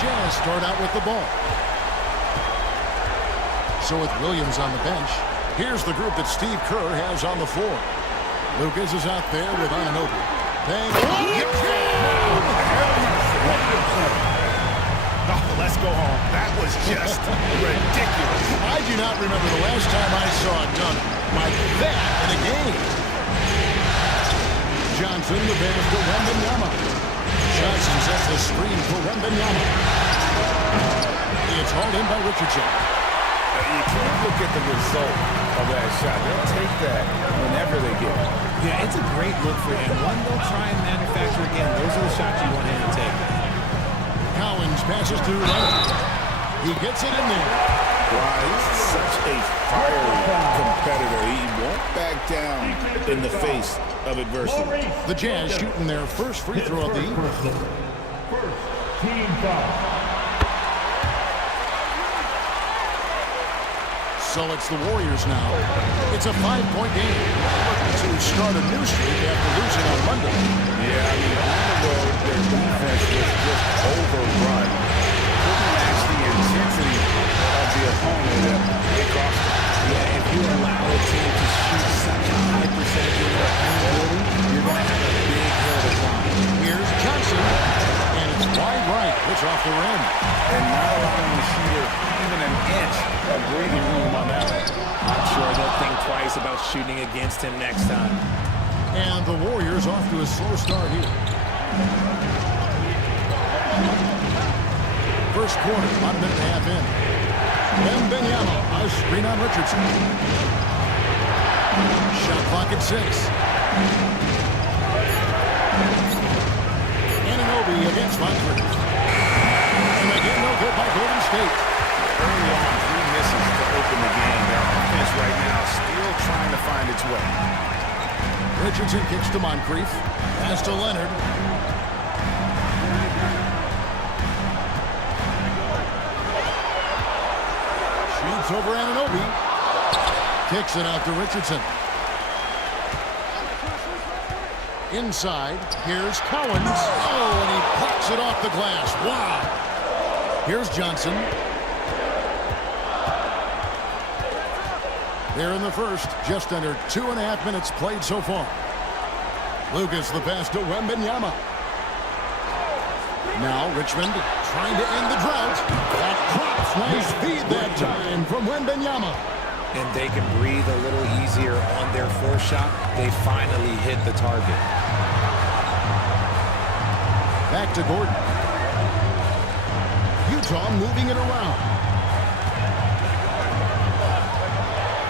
Jazz start out with the ball. So with Williams on the bench, here's the group that Steve Kerr has on the floor. Lucas is out there with Anunoby. Oh, let's go home. That was just ridiculous. I do not remember the last time I saw a dunk like that in a game. Johnson, the pass to Wembanyama. Johnson sets the screen for Wembanyama. It's hauled in by Richardson. You can't look at the result of that shot. They'll take that whenever they get it. Yeah, it's a great look for him. One they'll try and manufacture again. Those are the shots you want him to take. Collins passes to Leonard. He gets it in there. Wow, he's such a fiery competitor. He won't back down in the face of adversity. The Jazz shooting their first free throw of the evening. First team foul. So it's the Warriors now. It's a 5-point game to start a new streak after losing on Monday. Yeah, I mean, on the road, their defense was just overrun. Couldn't match the intensity of the opponent that it cost them. Yeah, if you allow a team to shoot such a high percentage of their own building, you're going to have a big hill to climb. Here's Johnson, and it's wide right. Push off the rim. And not allowing the shooter even an inch of breathing room on that one. I'm sure they'll think twice about shooting against him next time. And the Warriors off to a slow start here. First quarter, about a minute and a half in. Wembanyama, a screen on Richardson. Shot clock at 6. Anunoby against Moncrief. And again, no good by Golden State. Early on, 3 misses to open the game. Their offense right now still trying to find its way. Richardson kicks to Moncrief. Pass to Leonard. Shoots over Anunoby. Kicks it out to Richardson. Inside, here's Collins. Oh, and he pops it off the glass. Wow. Here's Johnson. There in the first, just under 2.5 minutes played so far. Lucas, the pass to Wembanyama. Now Richmond trying to end the drought. That crops, nice feed that time from Wembanyama. And they can breathe a little easier on their fourth shot. They finally hit the target. Back to Gordon. Utah moving it around.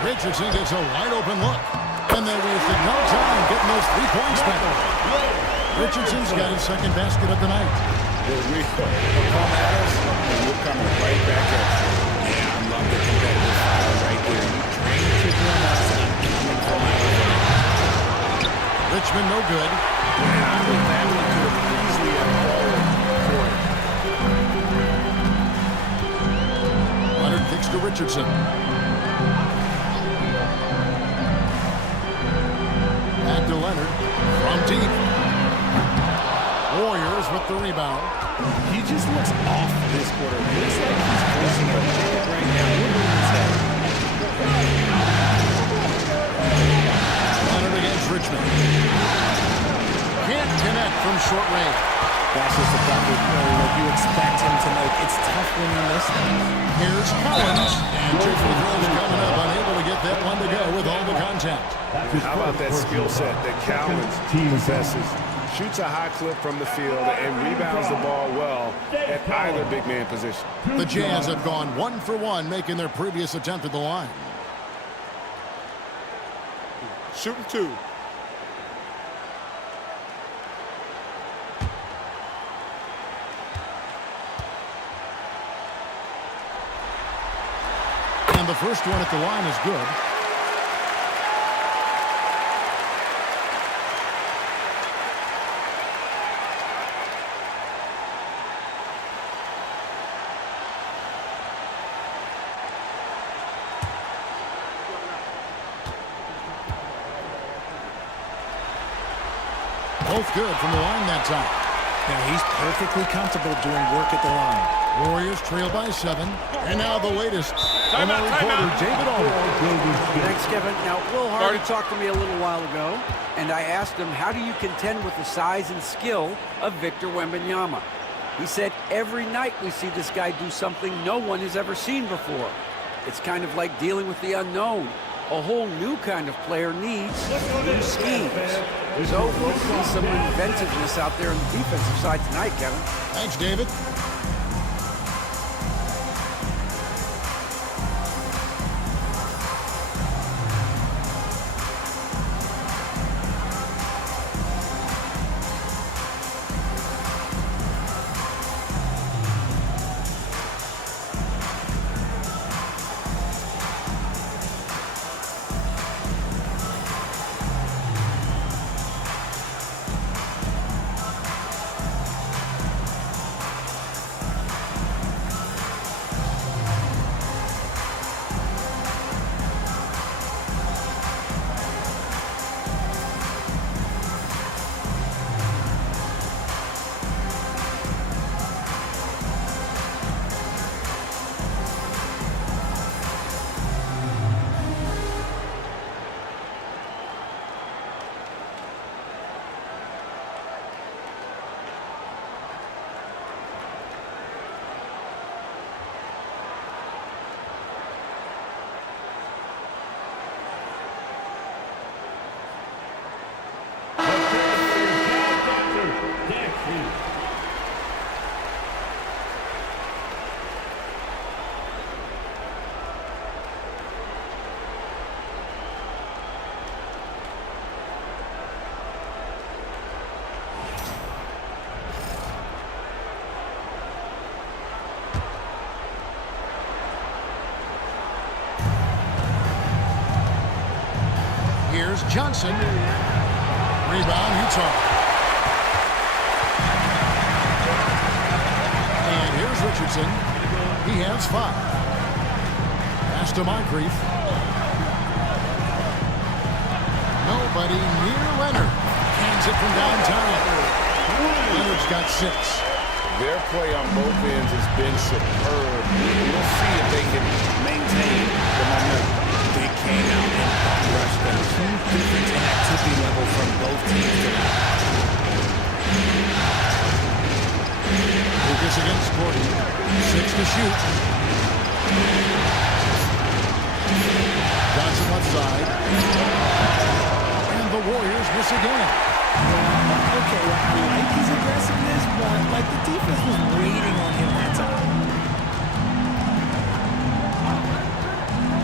Richardson gets a wide open look. And they wasted no time getting those 3 points back. Richardson's got his second basket of the night. They'll come at us, and we're coming right back at you. Yeah, I love the competitive fire right there. You train to run us, and I'm coming for my own. Richmond no good. And I think that one could have easily unfolded for him. Leonard kicks to Richardson. Back to Leonard from deep. Warriors with the rebound. He just looks off this quarter. It looks like he's pushing a ticket right now. Look at his head. Leonard against Richmond. Can't connect from short range. That's just a bucket play like you expect him to make. It's tough when you miss them. Here's Collins. And 2 free throws coming up. Unable to get that one to go with all the contact. How about that skill set that Collins possesses? Shoots a high clip from the field and rebounds the ball well at either big man position. The Jazz have gone 1 for 1, making their previous attempt at the line. Shooting 2. And the first one at the line is good. Both good from the line that time. Now he's perfectly comfortable doing work at the line. Warriors trail by 7. And now the latest from our reporter, David Aldridge. Thanks, Kevin. Now, Will Hardy talked to me a little while ago, and I asked him, how do you contend with the size and skill of Victor Wembanyama? He said, every night we see this guy do something no one has ever seen before. It's kind of like dealing with the unknown. A whole new kind of player needs new schemes. So we'll see some inventiveness out there on the defensive side tonight, Kevin. Thanks, David. Here's Johnson. Rebound, Utah. And here's Richardson. He has 5. Pass to Moncrief. Nobody near Leonard. Hands it from downtown. Leonard's got 6. Their play on both ends has been superb. We'll see if they can maintain the momentum. They came out and rushed them. Huge difference in activity level from both teams tonight. Lucas against Gordon. 6 to shoot. Johnson left side. And the Warriors miss again. Okay, I like his aggressiveness, but like the defense was waiting on him that time.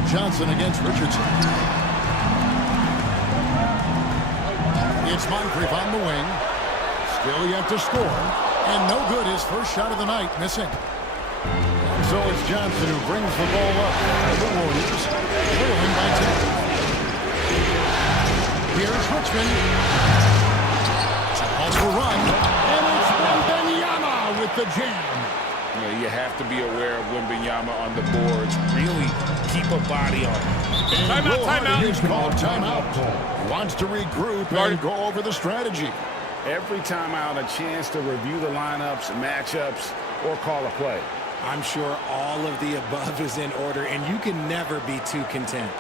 Johnson against Richardson. It's Moncrief on the wing. Still yet to score. And no good, his first shot of the night, missing. And so it's Johnson who brings the ball up. The Warriors trailing by 10. Here's Richmond. Calls for run. And it's Wembanyama with the jam. You know, you have to be aware of Wembanyama on the boards. Really keep a body on him. Timeout. He's called timeout. He wants to regroup and go over the strategy. Every time out, a chance to review the lineups, matchups, or call a play. I'm sure all of the above is in order, and you can never be too content.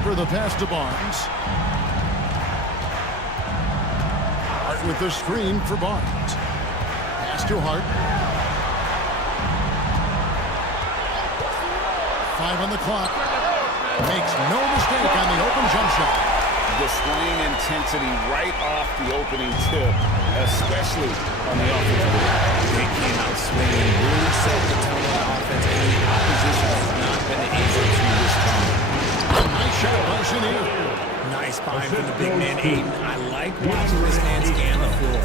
Harper the pass to Barnes. Hart with the screen for Barnes. Pass to Hart. 5 on the clock. Makes no mistake on the open jump shot. Displaying intensity right off the opening tip, especially on the offensive end. They came out swinging, really set the tone on offense, and the opposition has not been able to respond. Nice shot by Chenier. Nice find from the big man, Aiden. I like watching this man scan the floor.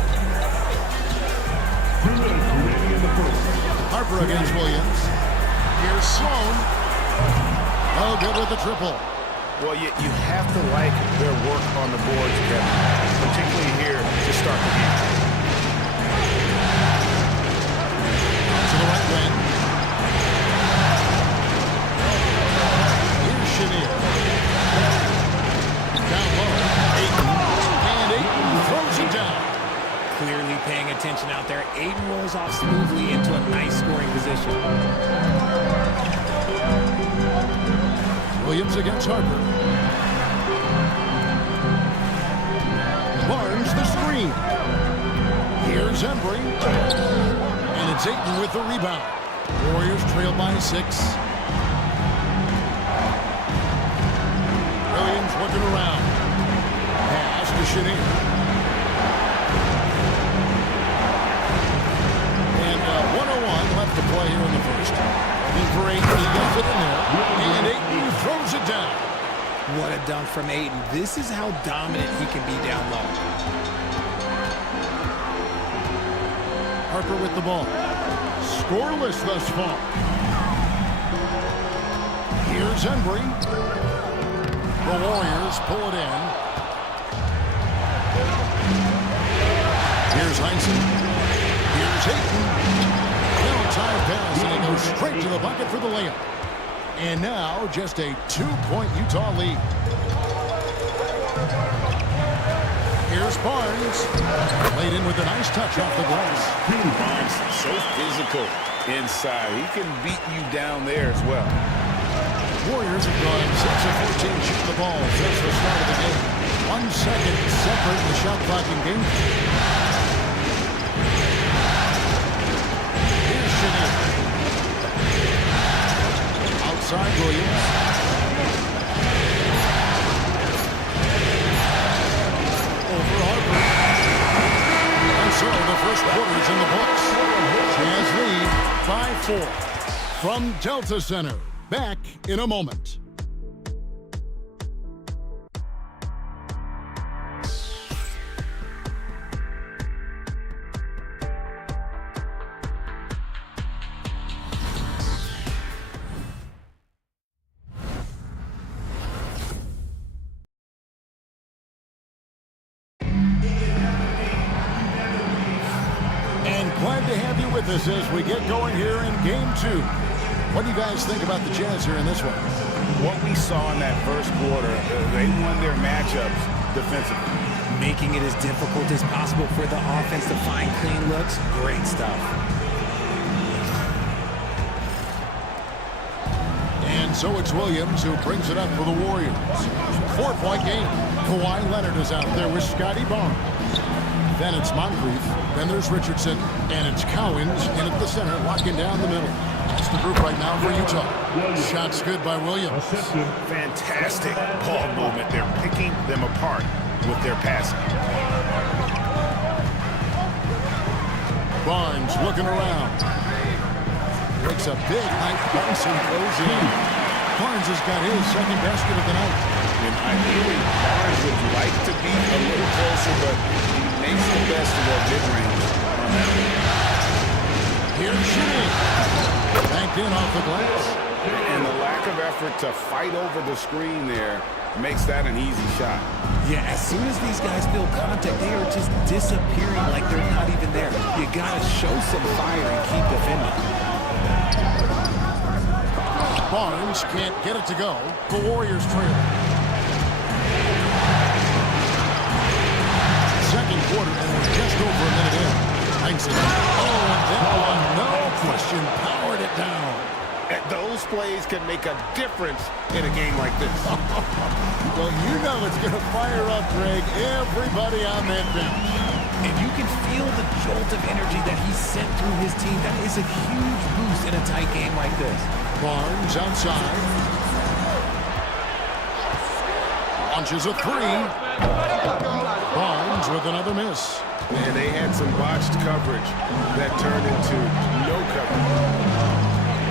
2 minutes remaining in the first. Harper against Williams. Here's Sloan. Oh, good with the triple. Well, you have to like their work on the boards, Kevin, particularly here to start the game. To the right wing. Here's Chenier. Down low. Ayton. And Ayton throws it down. Clearly paying attention out there. Aiden rolls off smoothly into a nice scoring position. Williams against Harper. Barnes the screen. Here's Embry. And it's Ayton with the rebound. Warriors trail by 6. Williams looking around. Pass to Chenier. And 1:01 left to play here in the first. Looking for Ayton. He gets it in there. And Ayton throws it down. What a dunk from Aiden. This is how dominant he can be down low. Harper with the ball. Scoreless thus far. Here's Embry. The Warriors pull it in. Here's Heinsohn. Here's Ayton. Well-timed pass, and he goes straight to the bucket for the layup. And now, just a 2-point Utah lead. Here's Barnes. Laid in with a nice touch off the glass. Barnes, so physical inside. He can beat you down there as well. Warriors have gone 6 of 14 shooting the ball since the start of the game. 1 second separating the shot clock in game. Here's Chenier. Outside Williams. Over Harper. And so the first quarter is in the books. Jazz lead 5-4. From Delta Center. Back in a moment. And glad to have you with us as we get going here in Game 2. What do you guys think about the Jazz here in this one? What we saw in that first quarter, they won their matchups defensively. Making it as difficult as possible for the offense to find clean looks. Great stuff. And so it's Williams who brings it up for the Warriors. 4-point game. Kawhi Leonard is out there with Scotty Barnes. Then it's Moncrief. Then there's Richardson. And it's Cowens in at the center, locking down the middle. That's the group right now for Utah. Shots good by Williams. Fantastic ball movement. They're picking them apart with their passing. Barnes looking around. Breaks a big height bounce and goes in. Barnes has got his second basket of the night. And ideally, Barnes would like to be a little closer, but he makes the best of that mid-range on that one. Here's Chenier. Banked in off the glass. And the lack of effort to fight over the screen there makes that an easy shot. Yeah, as soon as these guys feel contact, they are just disappearing like they're not even there. You got to show some fire and keep defending. Barnes can't get it to go. The Warriors trail. Second quarter, and we're just over a minute in. Heinsohn. Oh, and that one, no question, powered it down. Those plays can make a difference in a game like this. Well, you know it's going to fire up, Greg, everybody on that bench. And you can feel the jolt of energy that he sent through his team. That is a huge boost in a tight game like this. Barnes outside. Launches a three. Barnes with another miss. And they had some botched coverage that turned into no coverage.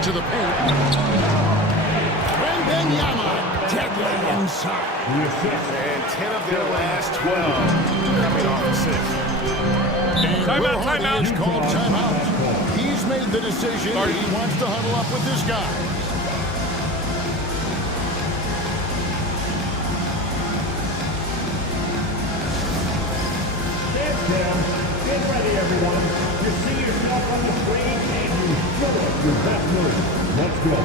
To the paint. Wembanyama deadly inside. And 10 of their last 12 coming off assists. And Timeout. is called timeout. He's made the decision. He wants to huddle up with this guy. Stand down. Get ready, everyone. You see yourself on the screen and you show us your best move. Let's go.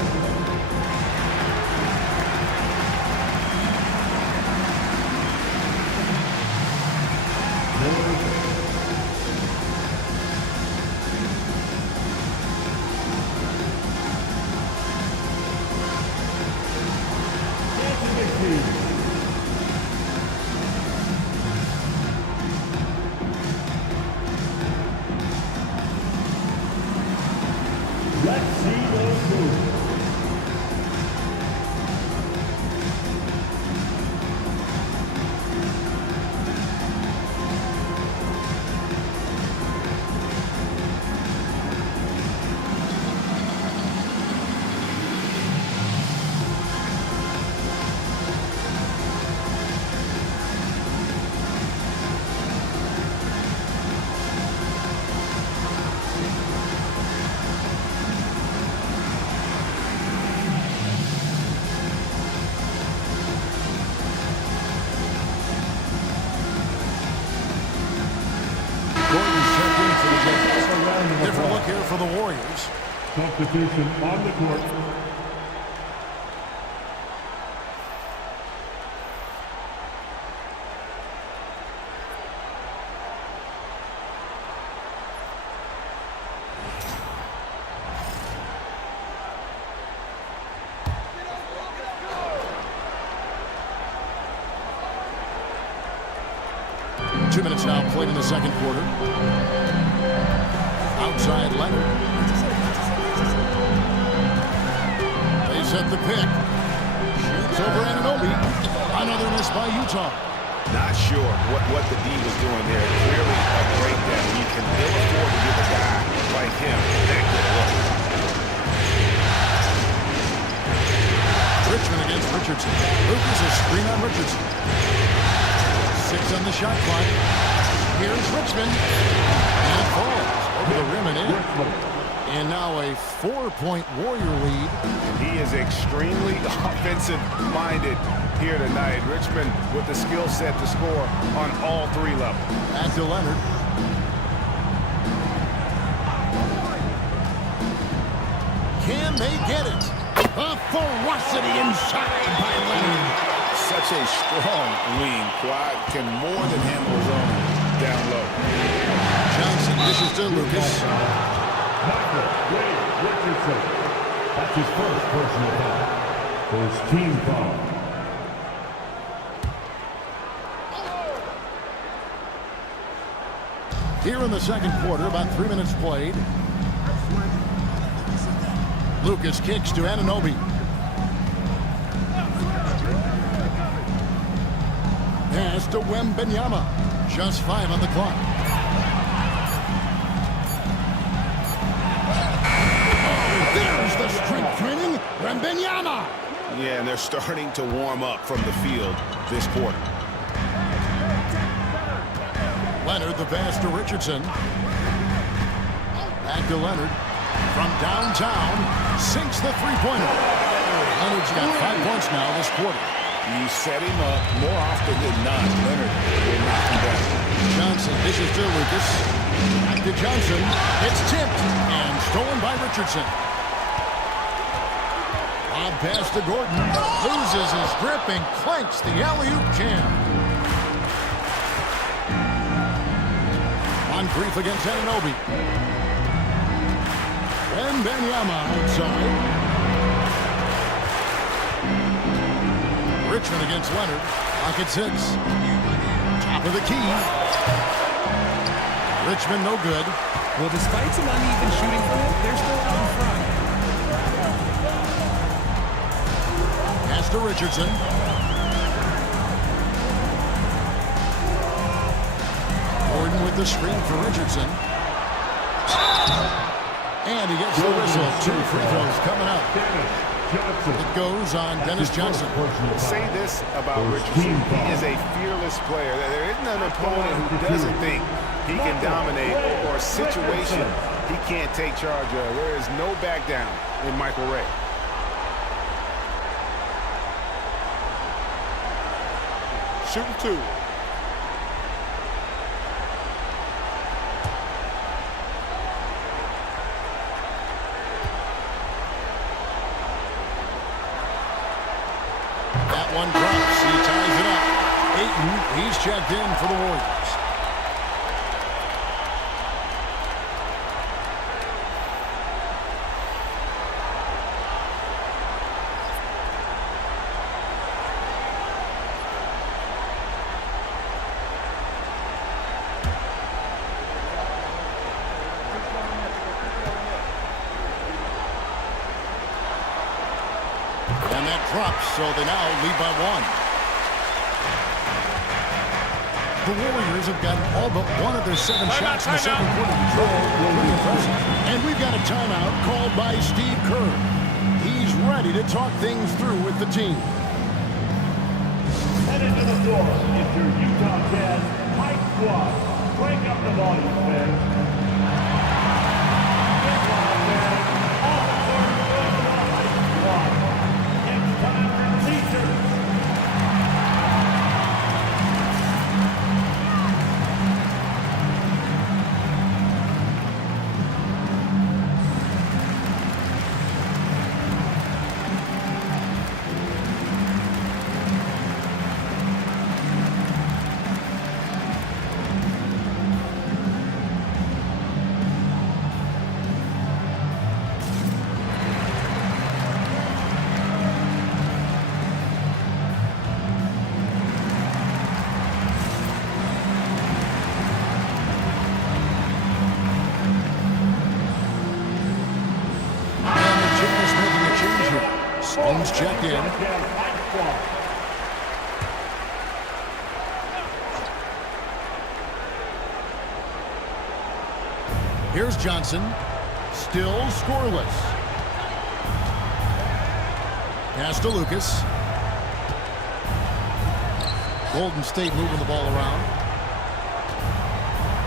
Let's see those moves. Different look here for the Warriors. Substitution on the court. Two minutes now played in the second quarter. Outside Leonard. They set the pick. Shoots over Anunoby. Another miss by Utah. Not sure what the D was doing there. Clearly a breakdown. You can ill afford to give a guy like him that good look. Richmond against Richardson. Lucas is screen on Richardson. 6 on the shot clock. Here's Richmond. And it falls over the rim and in. And now a 4-point Warrior lead. And he is extremely offensive-minded here tonight. Richmond with the skill set to score on all three levels. Back to Leonard. Can they get it? A ferocity inside by Leonard. Such a strong wing. Quad can more than handle his own down low. Johnson dishes to Lucas. Richardson. That's his first personal foul. His team foul. Here in the second quarter, about 3 minutes played. Lucas kicks to Anunoby. Pass to Wembanyama. Just 5 on the clock. Oh, there's the strength training. Wembanyama. Yeah, and they're starting to warm up from the field this quarter. Leonard, the pass to Richardson. Back to Leonard. From downtown, sinks the three-pointer. Leonard's got 5 points now this quarter. You set him up more often than not. Leonard will knock him down. Johnson dishes to Lucas. Back to Johnson. It's tipped and stolen by Richardson. Lob pass to Gordon. Loses his grip and clanks the alley-oop jam. Moncrief against Anunoby. Wembanyama outside. Richmond against Leonard. Pocket 6. Top of the key. Richmond no good. Well, despite some uneven shooting from him, they're still out in front. Pass to Richardson. Gordon with the screen for Richardson. And he gets the whistle. 2 free throws coming up. It goes on Dennis Johnson. Say this about Richardson. He is a fearless player. There isn't an opponent who doesn't think he can dominate or a situation he can't take charge of. There is no back down in Michael Ray. Shooting 2. That one drops. He ties it up. Ayton, he's checked in for the Warriors. And that drops, so they now lead by 1. The Warriors have gotten all but one of their 7 shots in the second quarter. Pretty impressive. And we've got a timeout called by Steve Kerr. He's ready to talk things through with the team. Headed to the floor is your Utah Jazz High Squad. Break up the volume, fans. Stone's checked in. Here's Johnson. Still scoreless. Pass to Lucas. Golden State moving the ball around.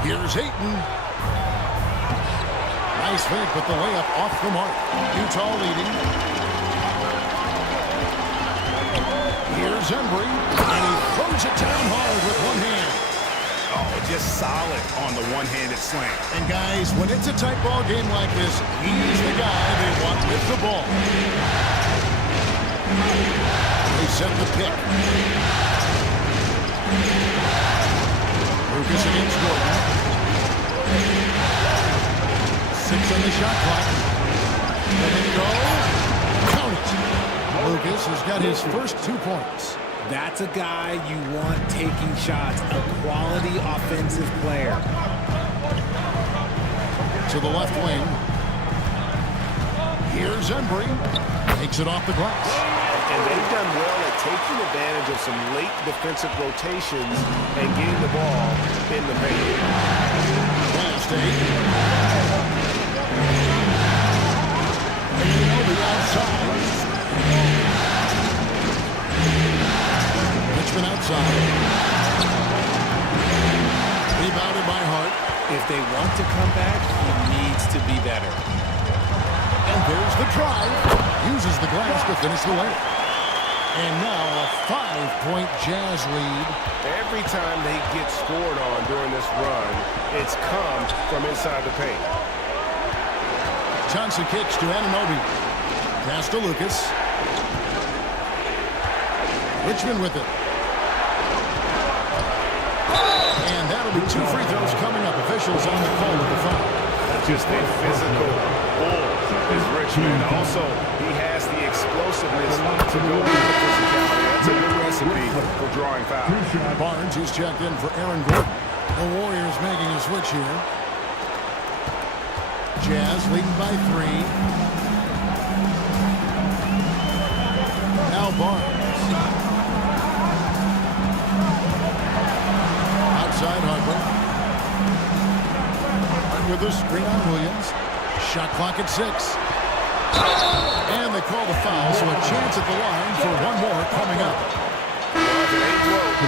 Here's Ayton. Nice fake, but the layup off the mark. Utah leading. Here's Embry, and he throws it down hard with one hand. Oh, just solid on the one-handed slam. And guys, when it's a tight ball game like this, he's the guy they want with the ball. They set the pick. Lucas against Gordon. 6 on the shot clock. Let it go. Count it. Lucas has got his first 2 points. That's a guy you want taking shots, a quality offensive player. To the left wing. Here's Embry. Takes it off the glass. And they've done well at taking advantage of some late defensive rotations and getting the ball in the paint. Last 8. And the outside. Richmond outside. Rebounded by Hart. If they want to come back, he needs to be better. And there's the drive. Uses the glass to finish the layup. And now a 5-point Jazz lead. Every time they get scored on during this run, it's come from inside the paint. Johnson kicks to Anunoby. Pass to Lucas. Richmond with it. And that'll be 2 free throws coming up. Officials on the call with the foul. Just a physical bull is Richmond. Also, he has the explosiveness to go with the physicality. That's a good run for drawing fouls. Barnes, he's checked in for Aaron Gordon. The Warriors making a switch here. Jazz leading by 3. Now Barnes. Outside Harper. And with the screen on Williams. Shot clock at 6. And they call the foul, so a chance at the line for one more coming up. Well, if it ain't broke,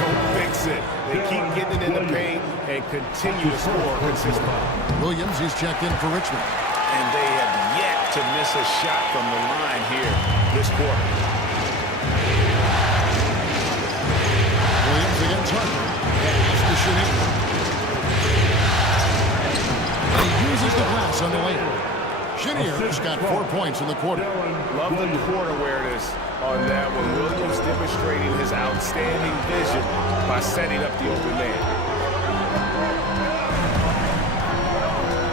don't fix it. They keep getting it in the paint and continue to score consistently. Williams, he's checked in for Richmond. And they have yet to miss a shot from the line here this quarter. Williams against Harper. Pass to Shanique. He uses the glass on the lane. Shinier's got 4 points in the quarter. Love the court awareness on that one. Williams demonstrating his outstanding vision by setting up the open man.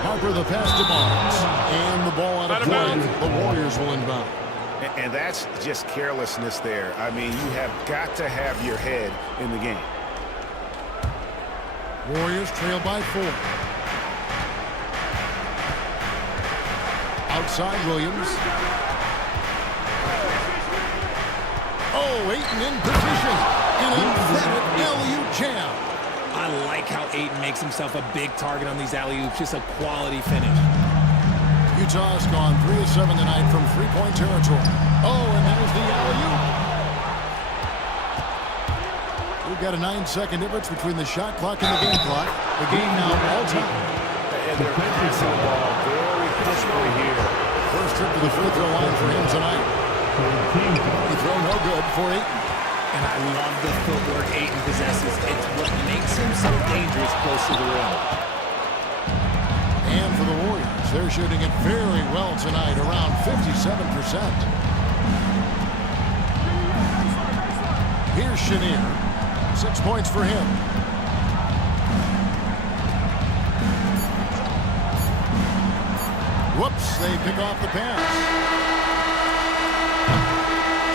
Harper the pass to Barnes. And the ball out of play. The Warriors will inbound. And that's just carelessness there. I mean, you have got to have your head in the game. Warriors trail by 4. Outside Williams. Oh, Ayton in position. An emphatic alley-oop jam. I like how Ayton makes himself a big target on these alley-oops. Just a quality finish. Utah's gone 3 of 7 tonight from three-point territory. Oh, and there's the alley-oop. We've got a 9-second difference between the shot clock and the game clock. The game now all time. And they're passing the ball very crisply here. First trip to the free throw line for him tonight. He throw no good for Ayton. And I love the footwork Ayton possesses. It's what makes him so dangerous close to the rim. And for the Warriors, they're shooting it very well tonight, around 57%. Here's Chenier. 6 points for him. Whoops, they pick off the pass.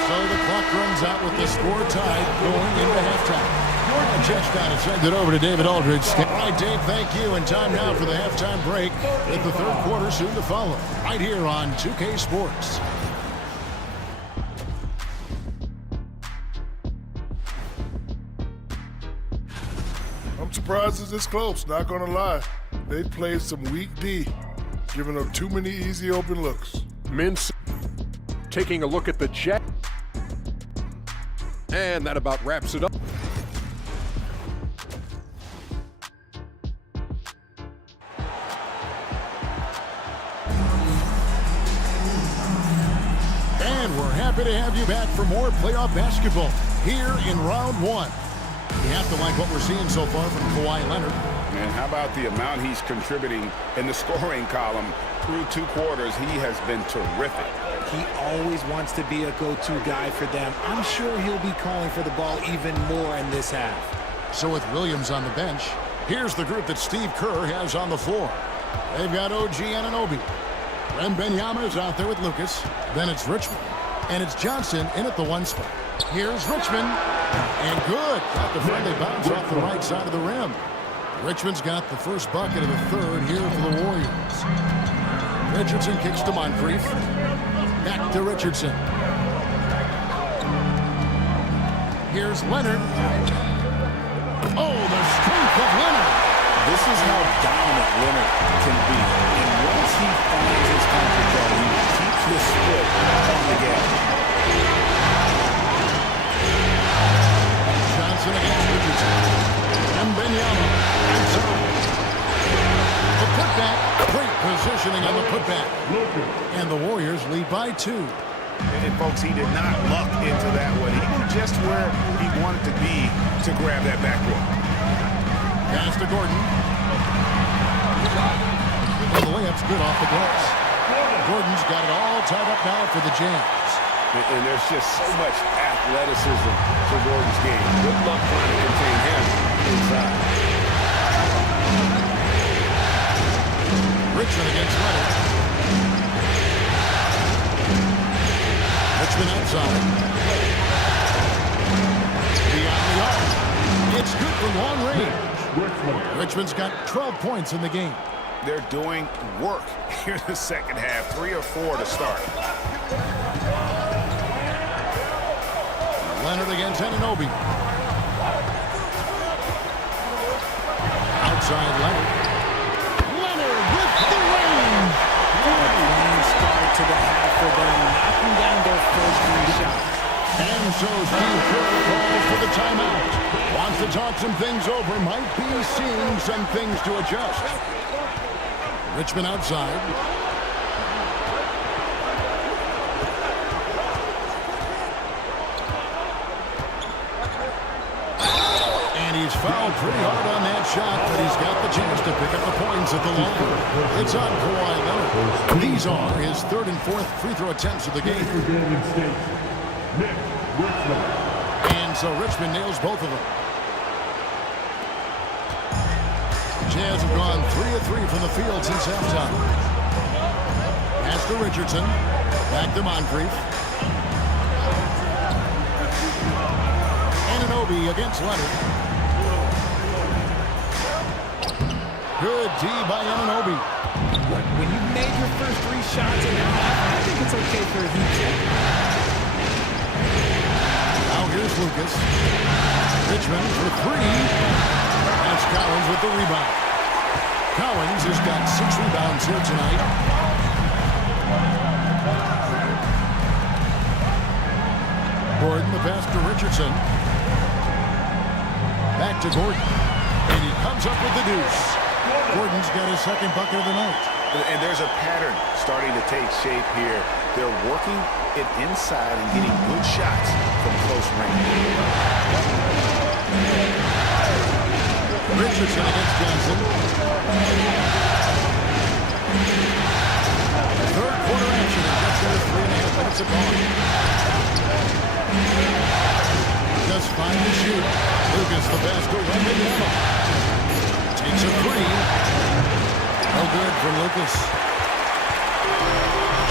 So the clock runs out with the score tied going into halftime. A touchdown and send it over to David Aldridge. All right, Dave, thank you. And time now for the halftime break with the third quarter soon to follow. Right here on 2K Sports. I'm surprised it's this close, not gonna lie. They played some weak D, giving up too many easy open looks. Mince taking a look at the Jet. And that about wraps it up. And we're happy to have you back for more playoff basketball here in round 1. You have to like what we're seeing so far from Kawhi Leonard. And how about the amount he's contributing in the scoring column through 2 quarters? He has been terrific. He always wants to be a go-to guy for them. I'm sure he'll be calling for the ball even more in this half. So with Williams on the bench, here's the group that Steve Kerr has on the floor. They've got OG Anunoby. Wembanyama is out there with Lucas. Then it's Richmond. And it's Johnson in at the 1 spot. Here's Richmond. And good. Got the friendly bounce off the right side of the rim. Richmond's got the first bucket of the third here for the Warriors. Richardson kicks to Moncrief. Back to Richardson. Here's Leonard. Oh, the strength of Leonard. This is how dominant Leonard can be. And once he finds his comfort zone, he keeps his foot on the gas. Johnson against Richardson. Wembanyama inside. The putback. Great positioning on the putback. And the Warriors lead by 2. And folks, he did not luck into that one. He knew just where he wanted to be to grab that backboard. Pass to Gordon. And the layup's good off the glass. Gordon's got it all tied up now for the Jazz. And there's just so much athleticism for Gordon's game. Good luck trying to contain him inside. Richmond against Leonard. Richmond outside. good for long range. Richmond's got 12 points in the game. They're doing work here in the second half. 3 or 4 to start. Leonard against Anunoby. Outside Leonard. Leonard with the range. A clean start to the half for them, knocking down their first 3 shots. And so Steve Kerr calls for the timeout. Wants to talk some things over. Might be seeing some things to adjust. Richmond outside. And he's fouled pretty hard on that shot, but he's got the chance to pick up the points at the line. It's on Kawhi Leonard. These are his 3rd and 4th free throw attempts of the game. And so Richmond nails both of them. Jazz have gone 3 of 3 from the field since halftime. Pass to Richardson. Back to Moncrief. Anunoby against Leonard. Good D by Anunoby. When you've made your first 3 shots in the half, I think it's okay for a heat check. Now here's Lucas. Richmond for 3. That's Collins with the rebound. Collins has got 6 rebounds here tonight. Gordon, the pass to Richardson. Back to Gordon. And he comes up with the deuce. Gordon's got his 2nd bucket of the night. And there's a pattern starting to take shape here. They're working it inside and getting good shots from close range. Richardson against Johnson. 3rd quarter action and just under 3.5 minutes of ball. Just 5 to shoot. Lucas the pass to Wembanyama. Takes a 3. No good for Lucas.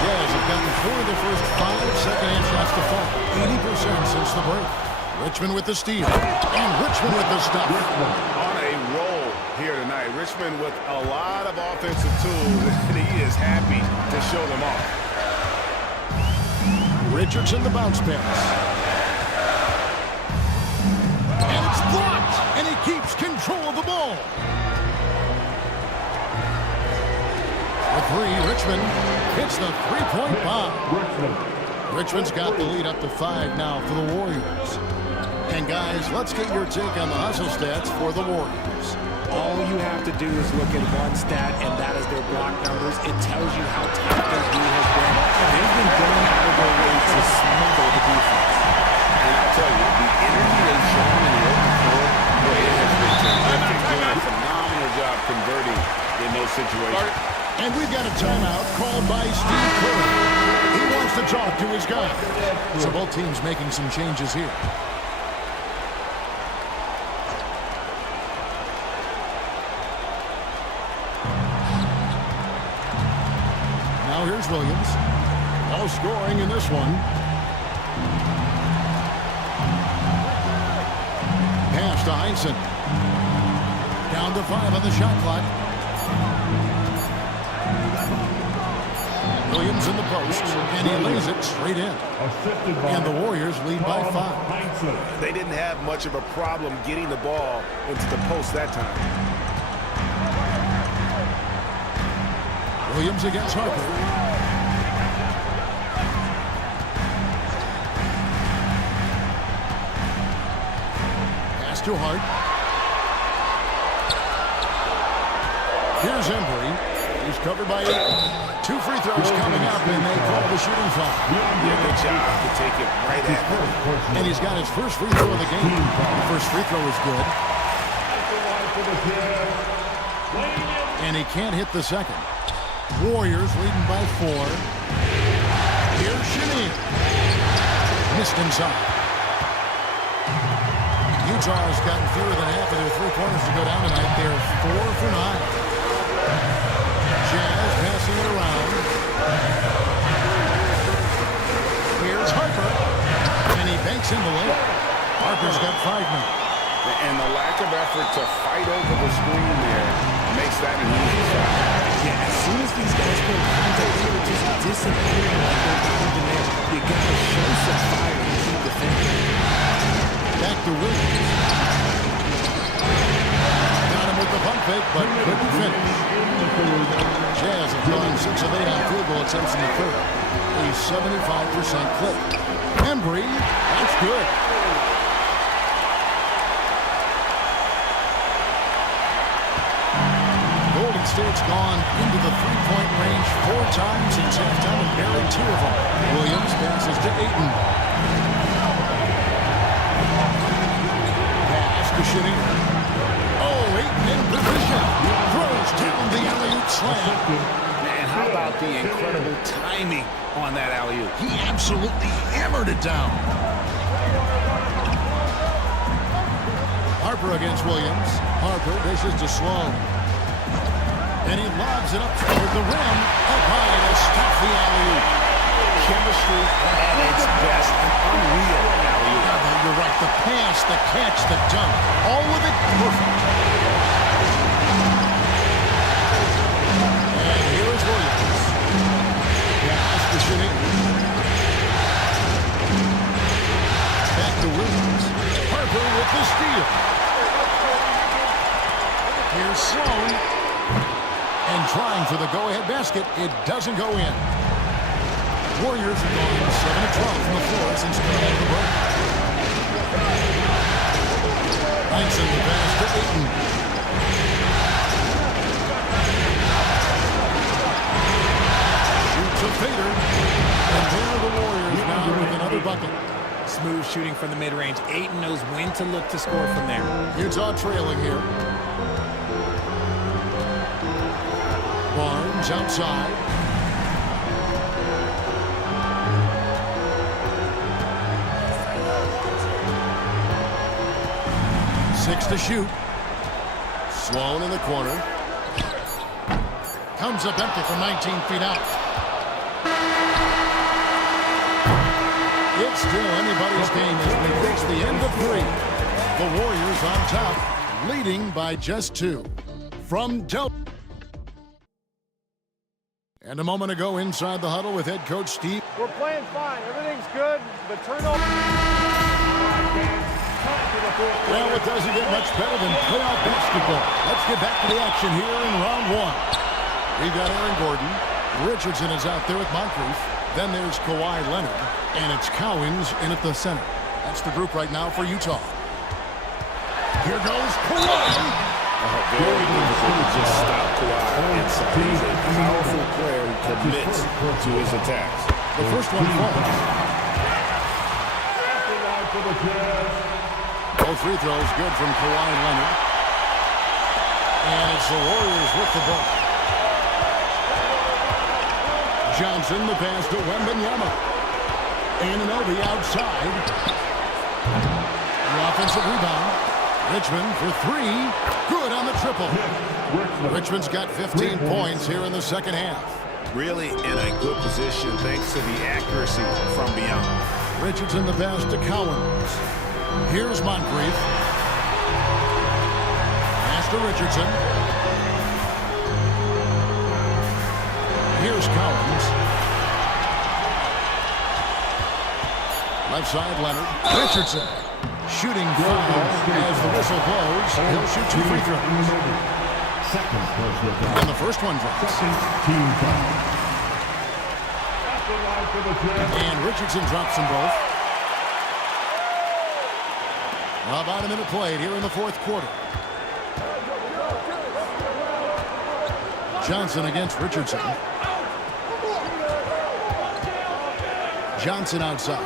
Jazz have gotten 4 of the first 5 second-hand shots to fall. 80% since the break. Richmond with the steal. And Richmond with the stop. On a roll here tonight. Richmond with a lot of offensive tools, and he is happy to show them off. Richardson the bounce pass. And it's blocked. And he keeps control of the ball. For 3, Richmond hits the 3-point bomb. Richmond's got the lead up to 5 now for the Warriors. And guys, let's get your take on the hustle stats for the Warriors. All you have to do is look at one stat, and that is their block numbers. It tells you how tough their D has been. They've been going out of their way to smother the defense. And I'll tell you, the energy they've shown in the open floor, it has been terrific. Doing a phenomenal job converting in those situations. And we've got a timeout called by Steve Kerr. He wants to talk to his guy. So both teams making some changes here. Now here's Williams. No scoring in this one. Pass to Heinsohn. Down to 5 on the shot clock. Williams in the post, and he lays it straight in. And the Warriors lead by 5. They didn't have much of a problem getting the ball into the post that time. Williams against Harper. Pass to Hart. Here's Embry. He's covered by 8. 2 free throws coming up, and they call the shooting foul. Yeah, good job to take it right at him. And he's got his first free throw of the game. The first free throw is good. And he can't hit the second. Warriors leading by 4. Here's Shinnie. Missed inside. Utah has gotten fewer than half of their 3-pointers to go down tonight. They're 4 for 9. Jazz passing it around. Here's Harper. And he banks in the lane. Harper's got 5 now. And the lack of effort to fight over the screen there makes that an easy shot. Yeah, as soon as these guys feel contact, they would just disappear like they're not even there. You got to show some fire and keep defending. Back to Williams. Got him with the pump fake, but couldn't finish. Jazz have gone 6 of 8 on field goal attempts in the third. A 75% clip. Embry, that's good. Golden State's gone into the three-point range 4 times since halftime and buried 2 of them. Williams passes to Ayton. Pass to Shinier. Oh, Ayton in position. Throws down the alley-oop slam. And how about the incredible timing on that alley-oop? He absolutely hammered it down. Harper against Williams. Harper dishes to Sloan. And he lobs it up toward the rim. Up high to stop the alley-oop. Chemistry at its best. Unreal alley-oop. Yeah, you're right. The pass, the catch, the dunk. All of it perfect. And here is Williams. Pass to Shinier. Back to Williams. Harper with the steal. Here's Sloan. And trying for the go-ahead basket. It doesn't go in. Warriors have gone 7 of 12 from the floor since coming out of the break. Heinsohn the pass to Ayton. Shoots a fader. And there are the Warriors now with another bucket. Smooth shooting from the mid-range. Ayton knows when to look to score from there. Utah trailing here. Barnes outside. Six to shoot. Sloan in the corner. Comes up empty from 19 feet out. It's still anybody's game as we reach the end of 3. The Warriors on top, leading by just 2. From Del. And a moment ago inside the huddle with head coach Steve. We're playing fine. Everything's good. The turnover. Well, it doesn't get much better than playoff basketball. Let's get back to the action here in round 1. We've got Aaron Gordon. Richardson is out there with Moncrief. Then there's Kawhi Leonard. And it's Cowens in at the center. That's the group right now for Utah. Here goes Kawhi. Very difficult to just stop Kawhi inside. He's a powerful player who commits to his attacks. The first one falls. Both free throws good from Kawhi Leonard. And it's the Warriors with the ball. Johnson the pass to Wembanyama. Anunoby outside. The offensive rebound. Richmond for 3. Good on the triple. Richmond's got 15 points here in the second half. Really in a good position thanks to the accuracy from beyond. Richardson the pass to Cowens. Here's Moncrief. Pass to Richardson. Here's Cowens. Left side Leonard. Richardson. Shooting foul as the whistle blows. He'll shoot 2 free throws. And the first one drops. And Richardson drops them both. About a minute played here in the fourth quarter. Johnson against Richardson. Johnson outside.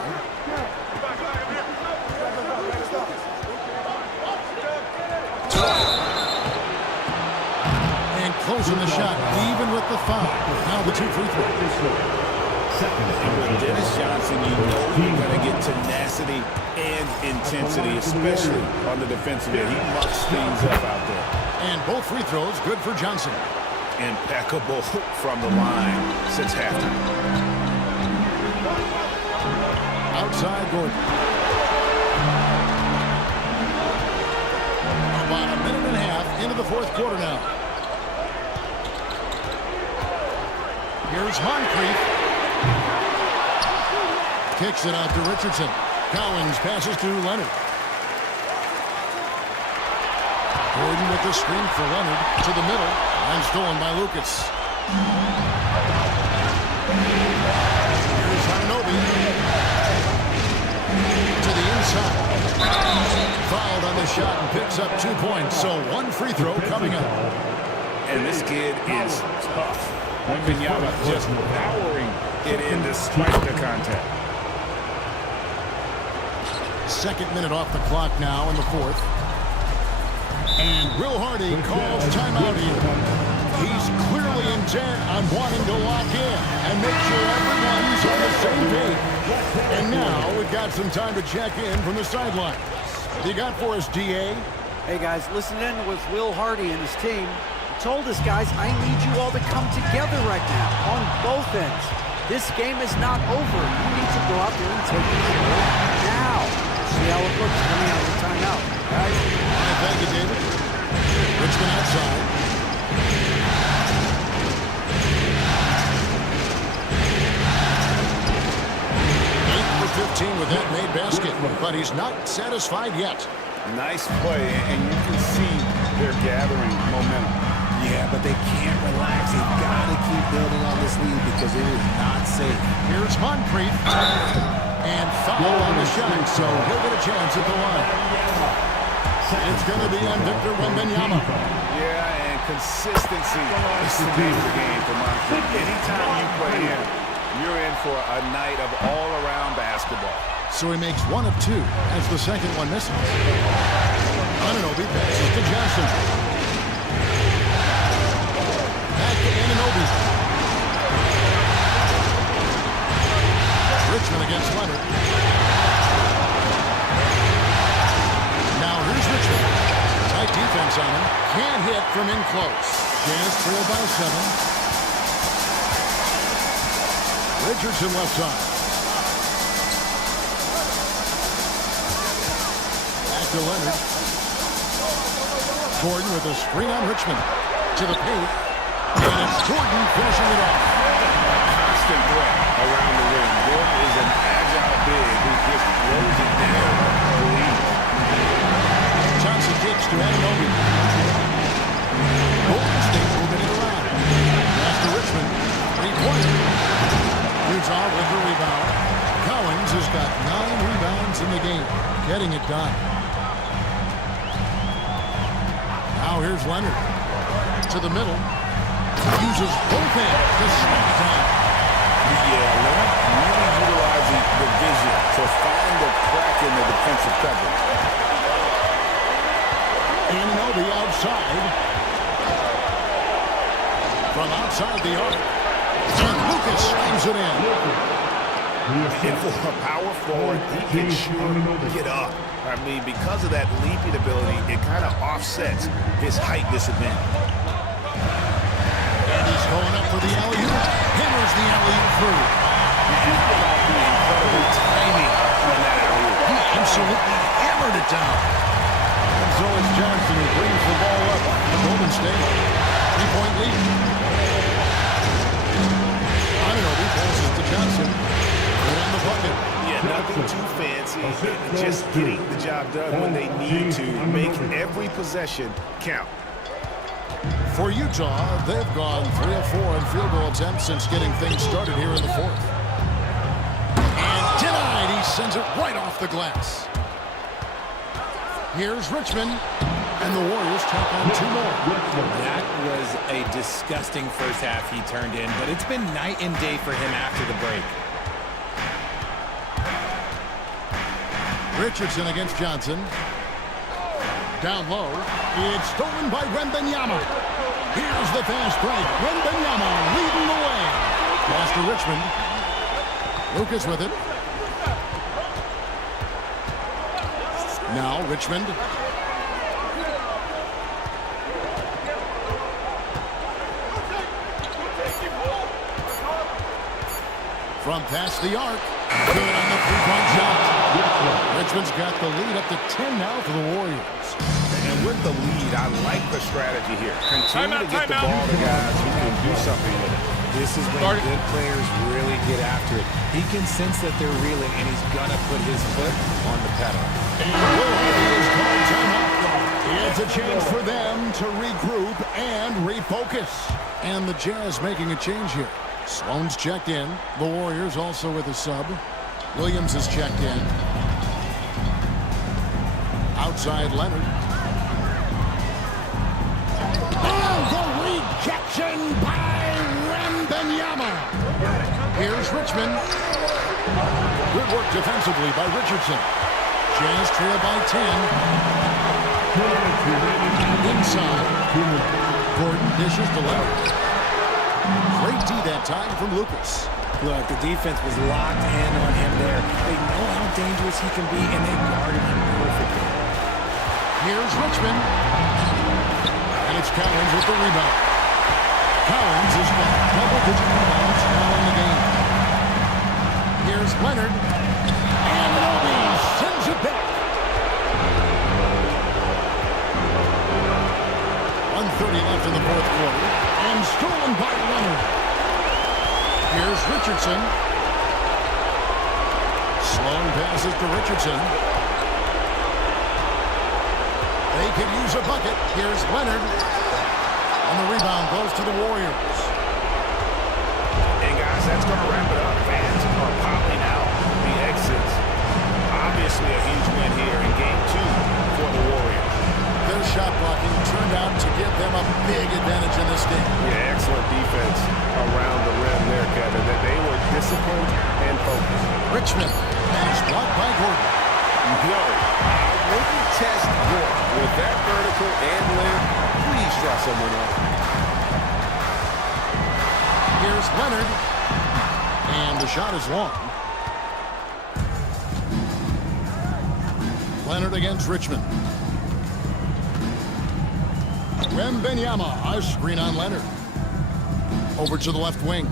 And closing the shot, even with the foul. Now the 2 free throws. And with Dennis Johnson, you know you're going to get tenacity and intensity, especially on the defensive end. He mucks things up out there. And both free throws good for Johnson. Impeccable from the line since halftime. Outside Gordon. 7:30 into the fourth quarter now. Here's Moncrief. Kicks it out to Richardson. Cowens passes to Leonard. Gordon with the screen for Leonard to the middle and stolen by Lucas. Here's Hanobi to the inside. Fouled on the shot and picks up 2 points. So one free throw coming up. And this kid is tough. Wembanyama just powering it in despite the contact. Second minute off the clock now in the fourth. And Will Hardy calls timeout here. He's clearly intent on wanting to lock in and make sure everyone's on the same page. And now we've got some time to check in from the sideline. What you got for us, DA? Hey, guys, listen in with Will Hardy and his team. He told us, guys, I need you all to come together right now on both ends. This game is not over. You need to go out there and take control now. See how it looks coming out of the timeout, guys? Thank you, David. Richmond outside. 8 for 15 with that made basket, but he's not satisfied yet. Nice play, and you can see they're gathering momentum. Yeah, but they can't relax. They've got to keep building on this lead because it is not safe. Here's Moncrief. And foul on the shot, so he'll get a chance at the line. It's going to be on Victor Wembanyama. Yeah, and consistency is the name of the game for Moncrief. Anytime you play him, you're in for a night of all-around basketball. So he makes 1 of 2 as the second one misses. Anunoby passes to Johnson. Back to Anunoby. Richmond against Leonard. Now here's Richmond. Tight defense on him. Can't hit from in close. Jazz trail by 7. Richardson left side. Back to Leonard. Gordon with a screen on Richmond. To the paint. And it's Gordon finishing it off. Constant threat around the rim. Gordon is an agile big who just throws it down. Johnson kicks to Anunoby. Golden State moving it around. Pass to Richmond. 3-pointer. Utah with the rebound. Cowens has got 9 rebounds in the game. Getting it done. Now here's Leonard. To the middle. Uses both hands to slam it down. Yeah, Leonard really utilizing the vision to find the crack in the defensive coverage. Anunoby outside. From outside the arc. And Lucas slams it in. And for a power forward, he can sure get up. I mean, because of that leaping ability, it kind of offsets his height disadvantage. And he's going up for the alley-oop. Hammers the alley-oop through. The incredible timing on that alley-oop. He absolutely hammered it down. And so it's Johnson who brings the ball up for Golden State. 3-point lead. Anunoby passes to Johnson. Right on the bucket. Yeah, nothing too fancy. Just getting the job done when they need to. Make every possession count. For Utah, they've gone 3 of 4 in field goal attempts since getting things started here in the fourth. And denied. He sends it right off the glass. Here's Richmond. And the Warriors tack on 2 more. That was a disgusting first half he turned in, but it's been night and day for him after the break. Richardson against Johnson. Down low. It's stolen by Wembanyama. Here's the fast break. Wembanyama leading the way. Pass to Richmond. Lucas with it. Now Richmond. From past the arc. Good on the 3-point shot. Richmond Richmond's got the lead up to 10 now for the Warriors. And with the lead, I like the strategy here. Continue to get the ball to guys who can do something with it. This is when good players really get after it. He can sense that they're reeling, and he's going to put his foot on the pedal. And Will is called timeout. It's a chance for them to regroup and refocus. And the Jazz making a change here. Sloan's checked in. The Warriors also with a sub. Williams is checked in. Outside Leonard. Oh, the rejection by Wembanyama. Here's Richmond. Good work defensively by Richardson. Jazz trail by 10. Inside. Gordon dishes to Leonard. Great D that time from Lucas. Look, the defense was locked in on him there. They know how dangerous he can be, and they guarded him perfectly. Here's Richmond. And it's Collins with the rebound. Collins has got double-digit rebounds now in the game. Here's Leonard. And Nobi sends it back. 1:30 left in the fourth quarter. And stolen by Leonard. Here's Richardson. Sloan passes to Richardson. They could use a bucket. Here's Leonard. And the rebound goes to the Warriors. And guys, that's going to wrap it up. Fans are popping out the exits. Obviously a huge win here in game 2 for the Warriors. Their shot blocking turned out to give them a big advantage in this game. Yeah, excellent defense around the rim there, Kevin. That they were disciplined and focused. Richmond. And it's blocked by Gordon. No, I wouldn't test Gordon with that vertical and limb. Please try someone else. Here's Leonard. And the shot is long. Leonard against Richmond. Wembanyama, a screen on Leonard. Over to the left wing.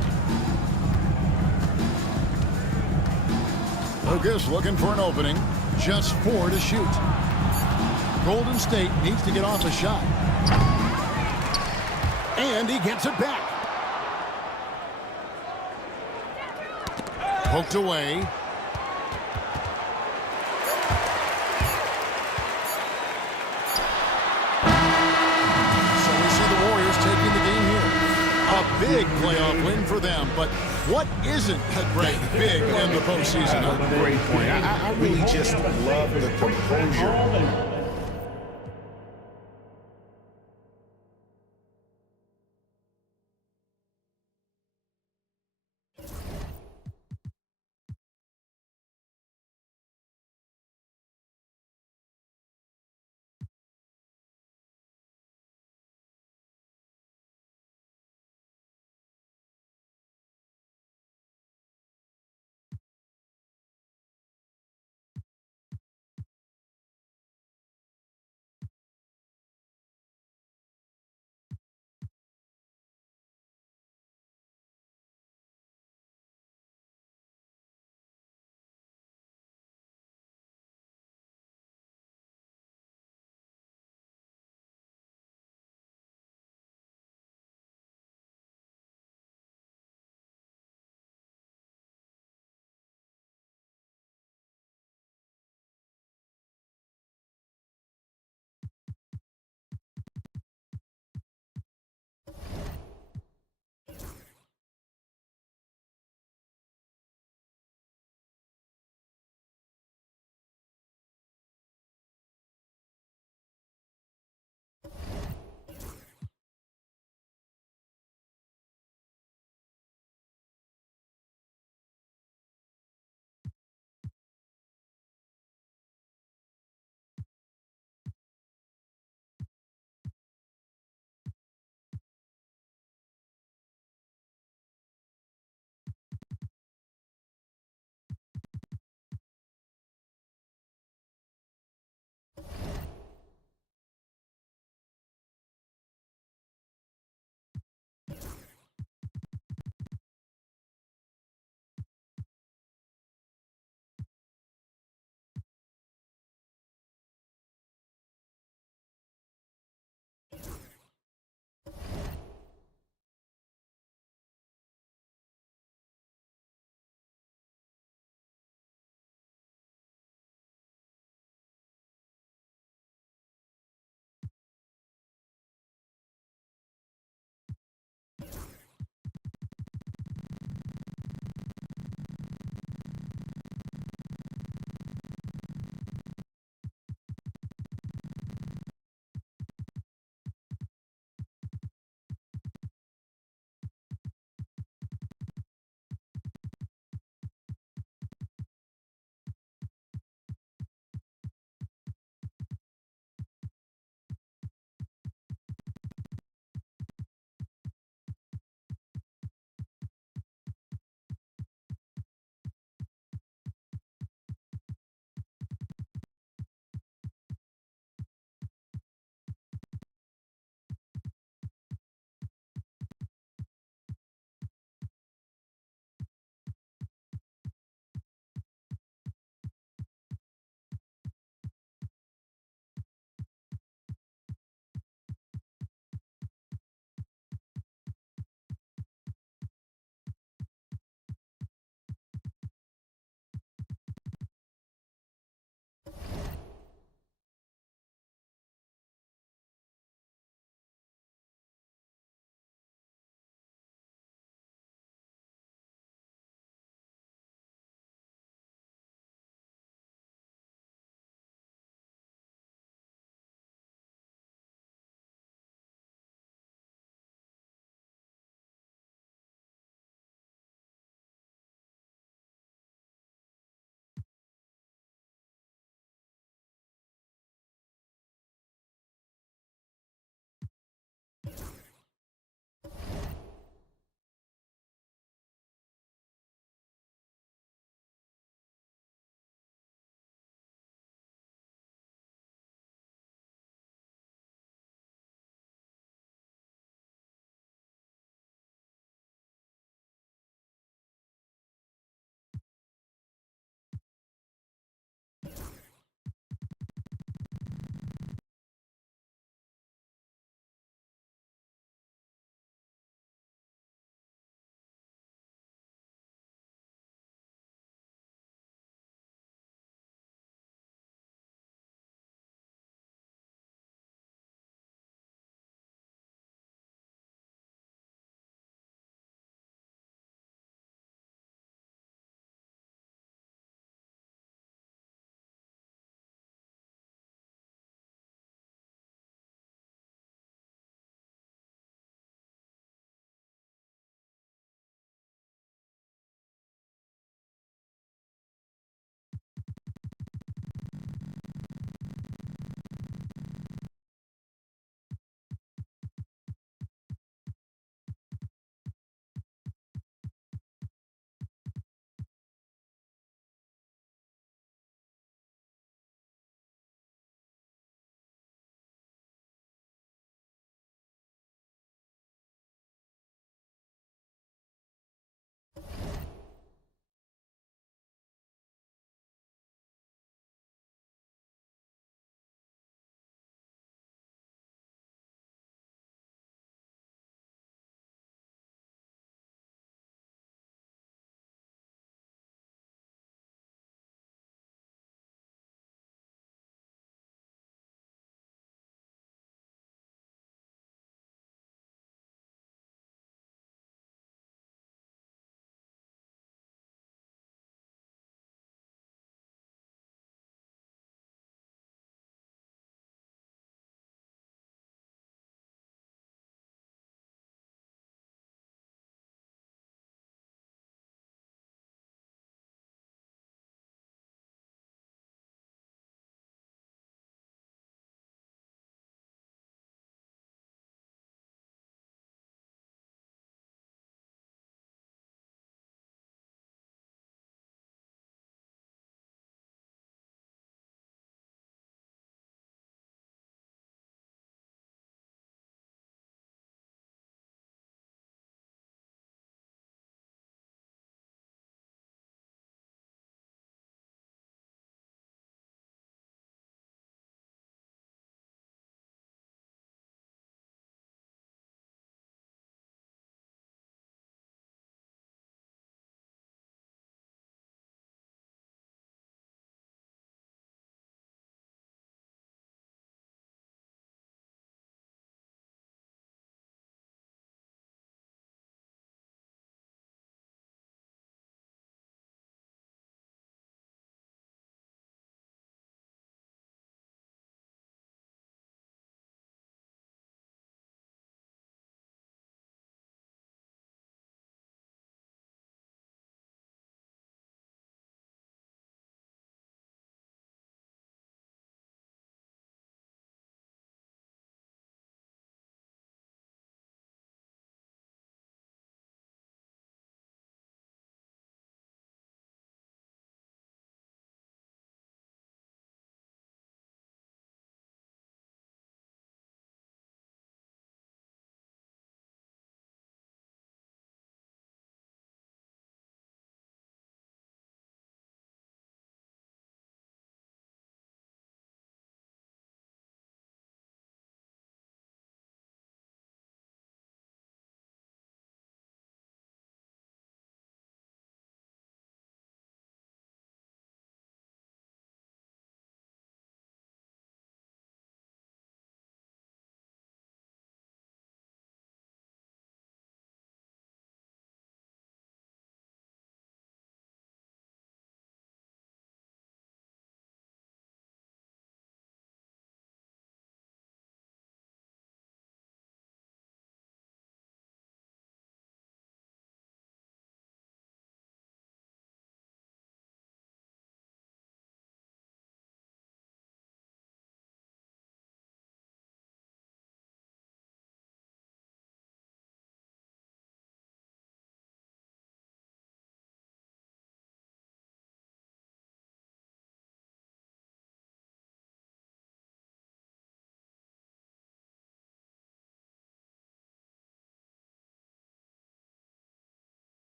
Lucas looking for an opening. Just 4 to shoot. Golden State needs to get off a shot. And he gets it back. Poked away. Taking the game here. A big playoff win for them, but what isn't a great big in the postseason? Great point. I really just love the composure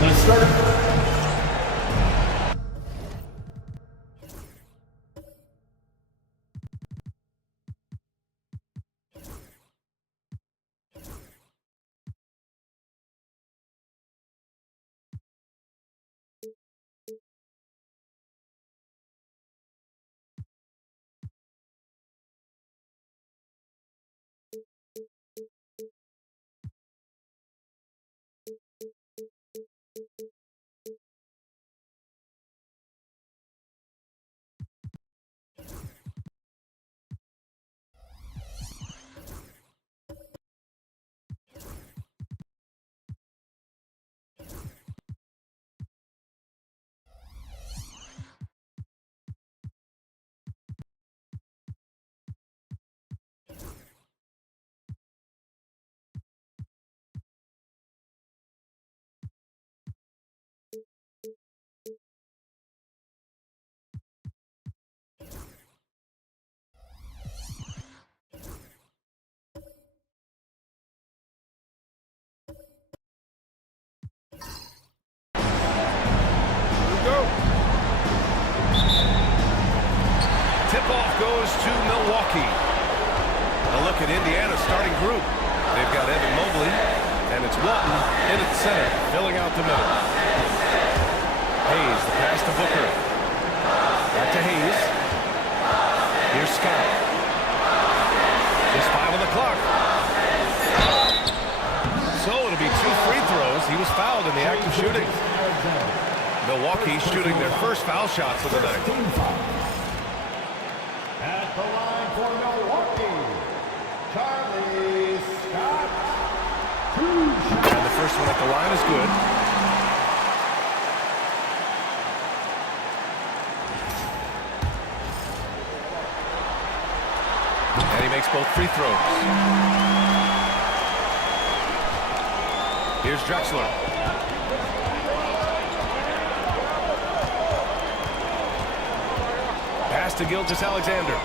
Let's start. Tip-off goes to Milwaukee. A look at Indiana's starting group. They've got Evan Mobley, and it's Walton in at center, filling out the middle. Hayes, the pass to Booker. Back to Hayes. Here's Scott. Just 5 on the clock. So it'll be 2 free throws. He was fouled in the act of shooting. Milwaukee shooting their first foul shots of the night. At the line for Milwaukee, Charlie Scott. And the first one at the line is good. And he makes both free throws. Here's Drexler. Pass to Gilgeous-Alexander.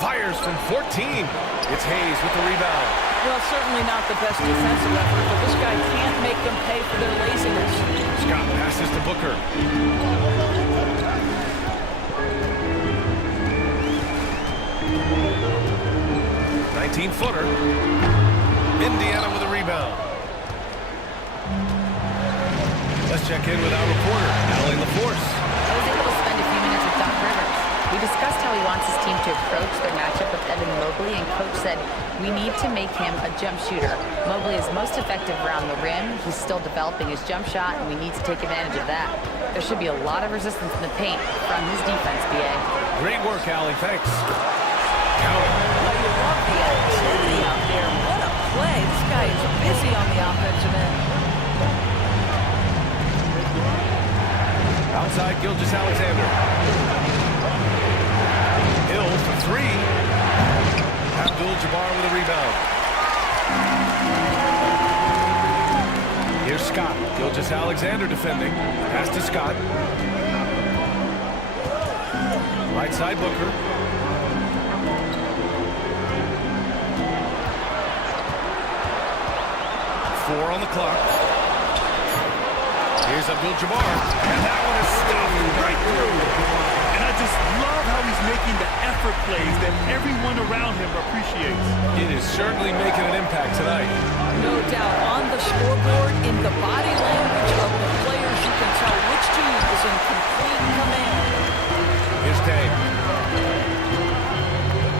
Fires from 14. It's Hayes with the rebound. Well, certainly not the best defensive effort, but this guy can't make them pay for their laziness. Scott passes to Booker. 19-footer. Indiana with a rebound. Let's check in with our reporter, Allie LaForce. I was able to spend a few minutes with Doc Rivers. We discussed how he wants his team to approach their matchup with Evan Mobley, and Coach said, we need to make him a jump shooter. Mobley is most effective around the rim. He's still developing his jump shot, and we need to take advantage of that. There should be a lot of resistance in the paint from his defense, BA. Great work, Allie. Thanks. Count. Well, you love the activity out there. What a play. This guy is busy on the offensive end. Outside Gilgeous-Alexander. Hill for 3. Gilgeous-Alexander defending. Pass to Scott. Right side, Booker. Four on the clock. Here's Abdul-Jabbar, and that one is stopped right through. And I just love how he's making the effort plays that everyone around him appreciates. It is certainly making an impact tonight. No doubt. On the scoreboard, in the body language of the players, you can tell which team is in complete command. Here's Dame.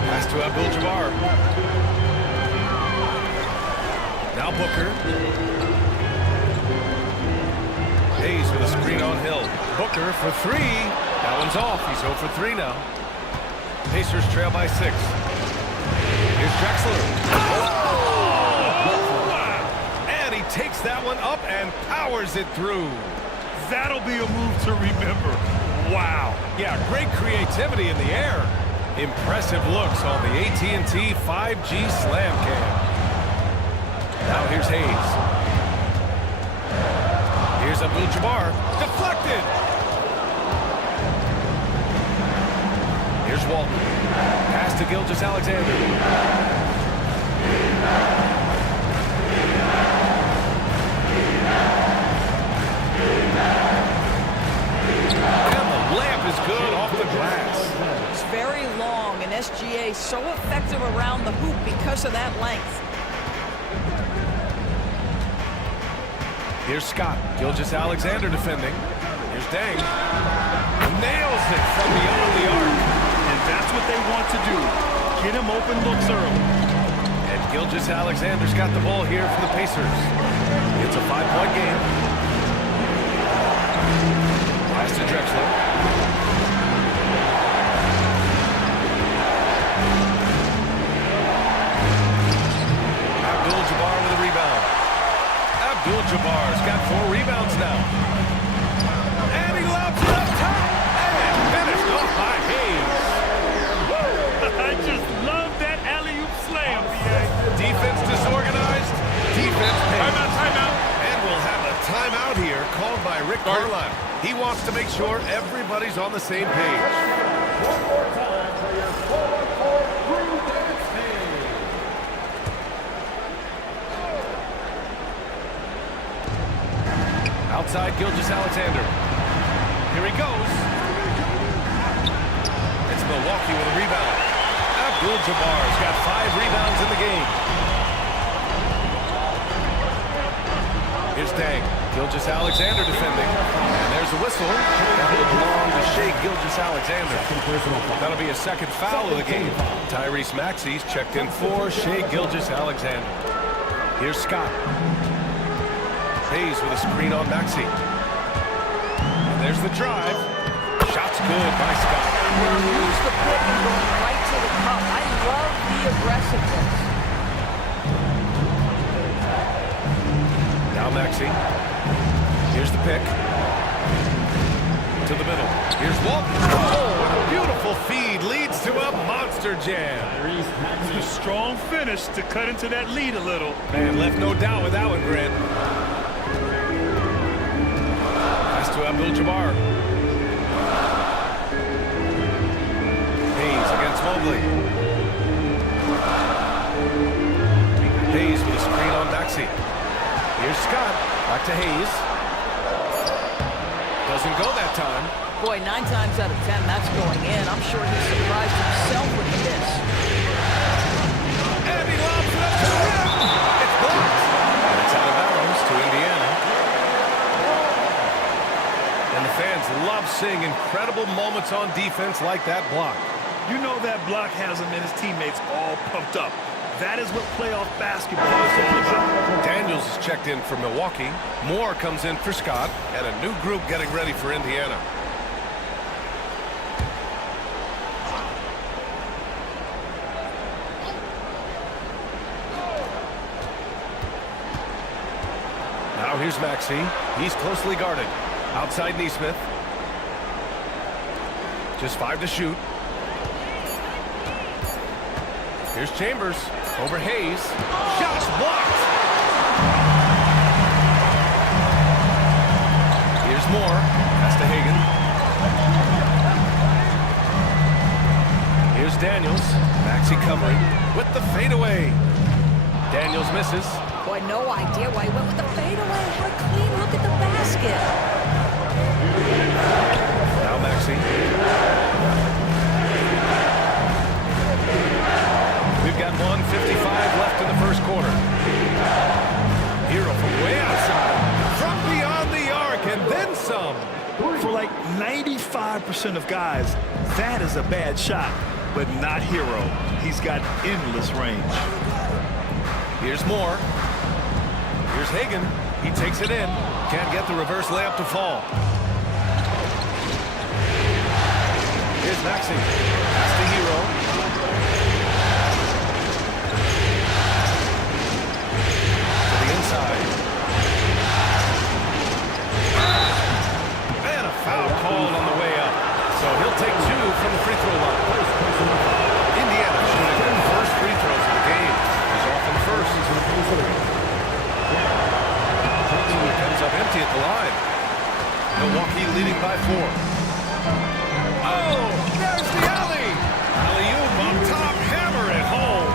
Pass to Abdul-Jabbar. Now Booker. Hayes with a screen on Hill. Booker for three. That one's off. He's 0 for 3 now. Pacers trail by 6. Here's Drexler. Oh! And he takes that one up and powers it through. That'll be a move to remember. Wow. Yeah, great creativity in the air. Impressive looks on the AT&T 5G Slam Cam. Now here's Hayes. Here's Abdul-Jabbar. Deflected. Here's Walton. Pass to Gilgeous-Alexander. And the layup is good off the glass. It's very long, and SGA so effective around the hoop because of that length. Here's Scott. Gilgeous-Alexander defending. Here's Dang. Nails it from beyond the arc. And that's what they want to do. Get him open looks early. And Gilgeous-Alexander's got the ball here for the Pacers. It's a 5-point game. Pass to Drexler. Abdul-Jabbar with a rebound. Abdul-Jabbar's got 4 rebounds now. And he lobs it up top. And finished off by Hayes. I just love that alley-oop slam, B.A. Defense disorganized. Defense paid. Timeout. And we'll have a timeout here called by Rick Carlisle. He wants to make sure everybody's on the same page. One more time for your forward crew dance team. Outside Gilgeous-Alexander. Here he goes. It's Milwaukee with a rebound. Abdul-Jabbar's got 5 rebounds in the game. Here's Dang. Gilgeous-Alexander defending. And there's a whistle. That'll belong to Shai Gilgeous-Alexander. That'll be a second foul of the game. Tyrese Maxey's checked in for Shai Gilgeous-Alexander. Here's Scott. Hayes with a screen on Maxey. And there's the drive. Shot's good by Scott. Use the pick and going right to the cup. I love the aggressiveness. Now Maxey. Here's the pick. To the middle. Here's Walton. Oh, what a beautiful feed. Leads to a monster jam. A strong finish to cut into that lead a little. Man, left no doubt with that one, Grant. Pass to Abdul-Jabbar. Hayes against Mobley. Hayes with a screen on Maxey. Here's Scott. Back to Hayes. Doesn't go that time. Boy, 9 times out of 10, that's going in. I'm sure he surprised himself with the miss. And he lobs it up to the rim. It's blocked. And it's out of bounds to Indiana. And the fans love seeing incredible moments on defense like that block. You know that block has him and his teammates all pumped up. That is what playoff basketball is all about. Daniels is checked in for Milwaukee. Moore comes in for Scott. And a new group getting ready for Indiana. Now here's Maxey. He's closely guarded. Outside Neesmith. Just 5 to shoot. Here's Chambers over Hayes. Shots blocked. Here's Moore. Pass to Hagan. Here's Daniels. Maxey covering with the fadeaway. Daniels misses. Boy, no idea why he went with the fadeaway. What a clean look at the basket. Now Maxey. We've got 1:55 left in the first quarter. Hero from way outside. From beyond the arc and then some. For like 95% of guys, that is a bad shot. But not Hero. He's got endless range. Here's Moore. Here's Hagan. He takes it in. Can't get the reverse layup to fall. Here's Maxey. Pass to Hero. To the inside. And a foul called on the way up. So he'll take 2 from the free throw line. Indiana shooting their first free throws of the game. He's off in the first. Comes up empty at the line. Milwaukee leading by 4. Oh, there's the alley. Alley-oop on top, hammer it home.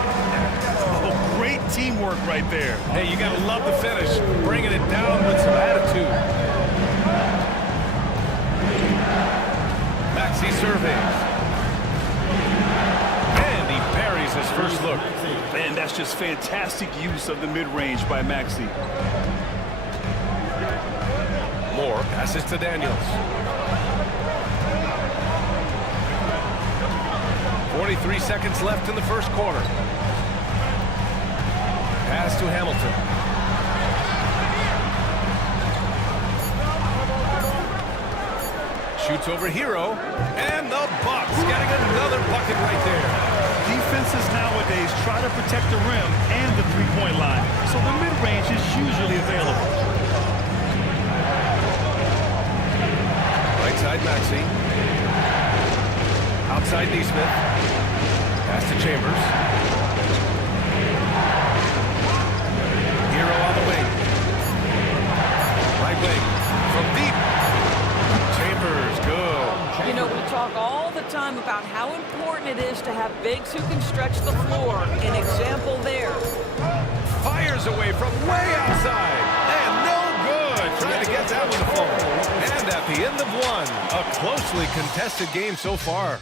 Oh, great teamwork right there. Hey, you got to love the finish. Bringing it down with some attitude. Maxey surveys. And he buries his first look. Man, that's just fantastic use of the mid-range by Maxey. Moore passes to Daniels. 43 seconds left in the first quarter. Pass to Hamilton. Shoots over Hero. And the Bucks getting another bucket right there. Defenses nowadays try to protect the rim and the three-point line, so the mid-range is usually available. Right side Maxey. Outside Neesmith. Pass to Chambers. Hero on the wing. Right wing. From deep. Chambers, good. You know, we talk all the time about how important it is to have bigs who can stretch the floor. An example there. Fires away from way outside. And no good. Trying to get that one to fall. And at the end of 1, a closely contested game so far.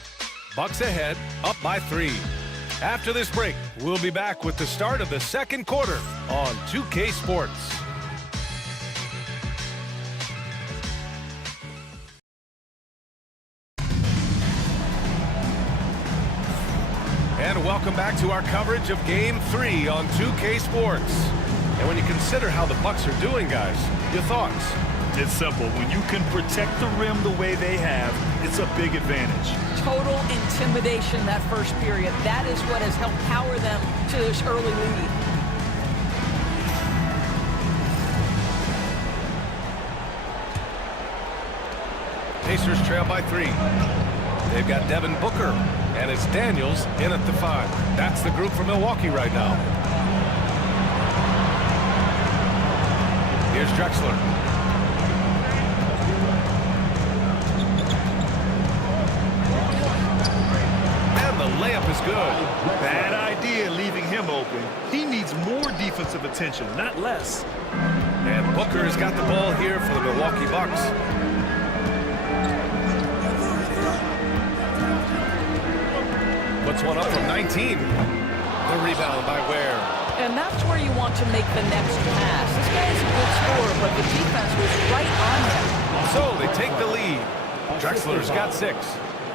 Bucks ahead, up by 3. After this break, we'll be back with the start of the second quarter on 2K Sports. And welcome back to our coverage of Game 3 on 2K Sports. And when you consider how the Bucks are doing, guys, your thoughts? It's simple. When you can protect the rim the way they have, it's a big advantage. Total intimidation that first period. That is what has helped power them to this early lead. Pacers trail by 3. They've got Devin Booker, and it's Daniels in at the 5. That's the group for Milwaukee right now. Here's Drexler. And the layup is good. Bad idea leaving him open. He needs more defensive attention, not less. And Booker has got the ball here for the Milwaukee Bucks. Puts one up from 19. The rebound by Ware. And that's where you want to make the next pass. This guy is a good scorer, but the defense was right on him. So they take the lead. Drexler's got 6.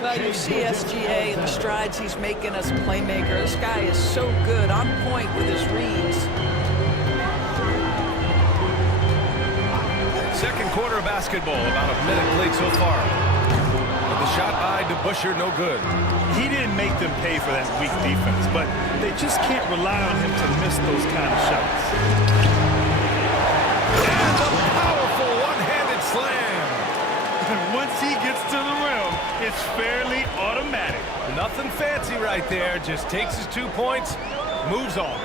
Well, you see SGA and the strides he's making as a playmaker. This guy is so good, on point with his reads. Second quarter of basketball, about a minute played so far. But the shot by DeBusschere, no good. He didn't make them pay for that weak defense, but they just can't rely on him to miss those kind of shots. And a powerful one-handed slam. And once he gets to the rim, it's fairly automatic. Nothing fancy right there, just takes his 2 points, moves on.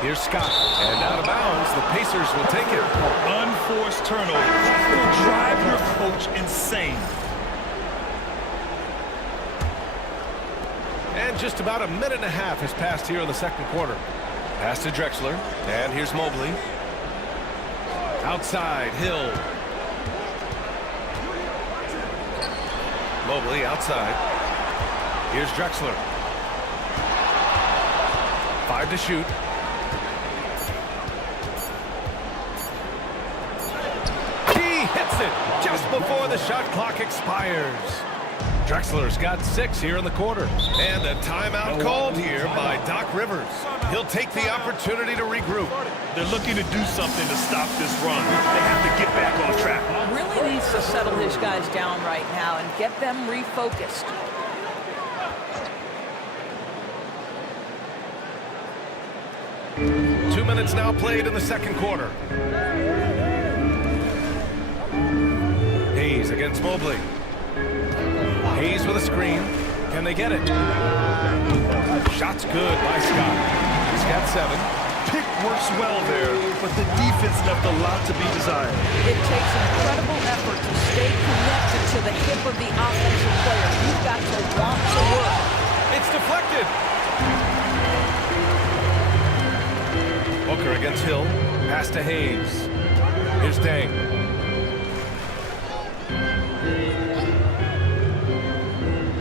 Here's Scott. And out of bounds, the Pacers will take it. Unforced turnovers will drive your coach insane. And just about a minute and a half has passed here in the second quarter. Pass to Drexler. And here's Mobley. Outside, Hill. Mobley outside. Here's Drexler. 5 to shoot. He hits it just before the shot clock expires. Drexler's got 6 here in the quarter. And a timeout called here by Doc Rivers. He'll take the opportunity to regroup. They're looking to do something to stop this run. They have to get back on track. Really needs to settle his guys down right now and get them refocused. Two minutes now played in the second quarter. Hayes against Mobley. Hayes with a screen. Can they get it? Shot's good by Scott. He's got 7. Pick works well there, but the defense left a lot to be desired. It takes incredible effort to stay connected to the hip of the offensive player. You've got to want to work. It's deflected. Booker against Hill. Pass to Hayes. Here's Dang.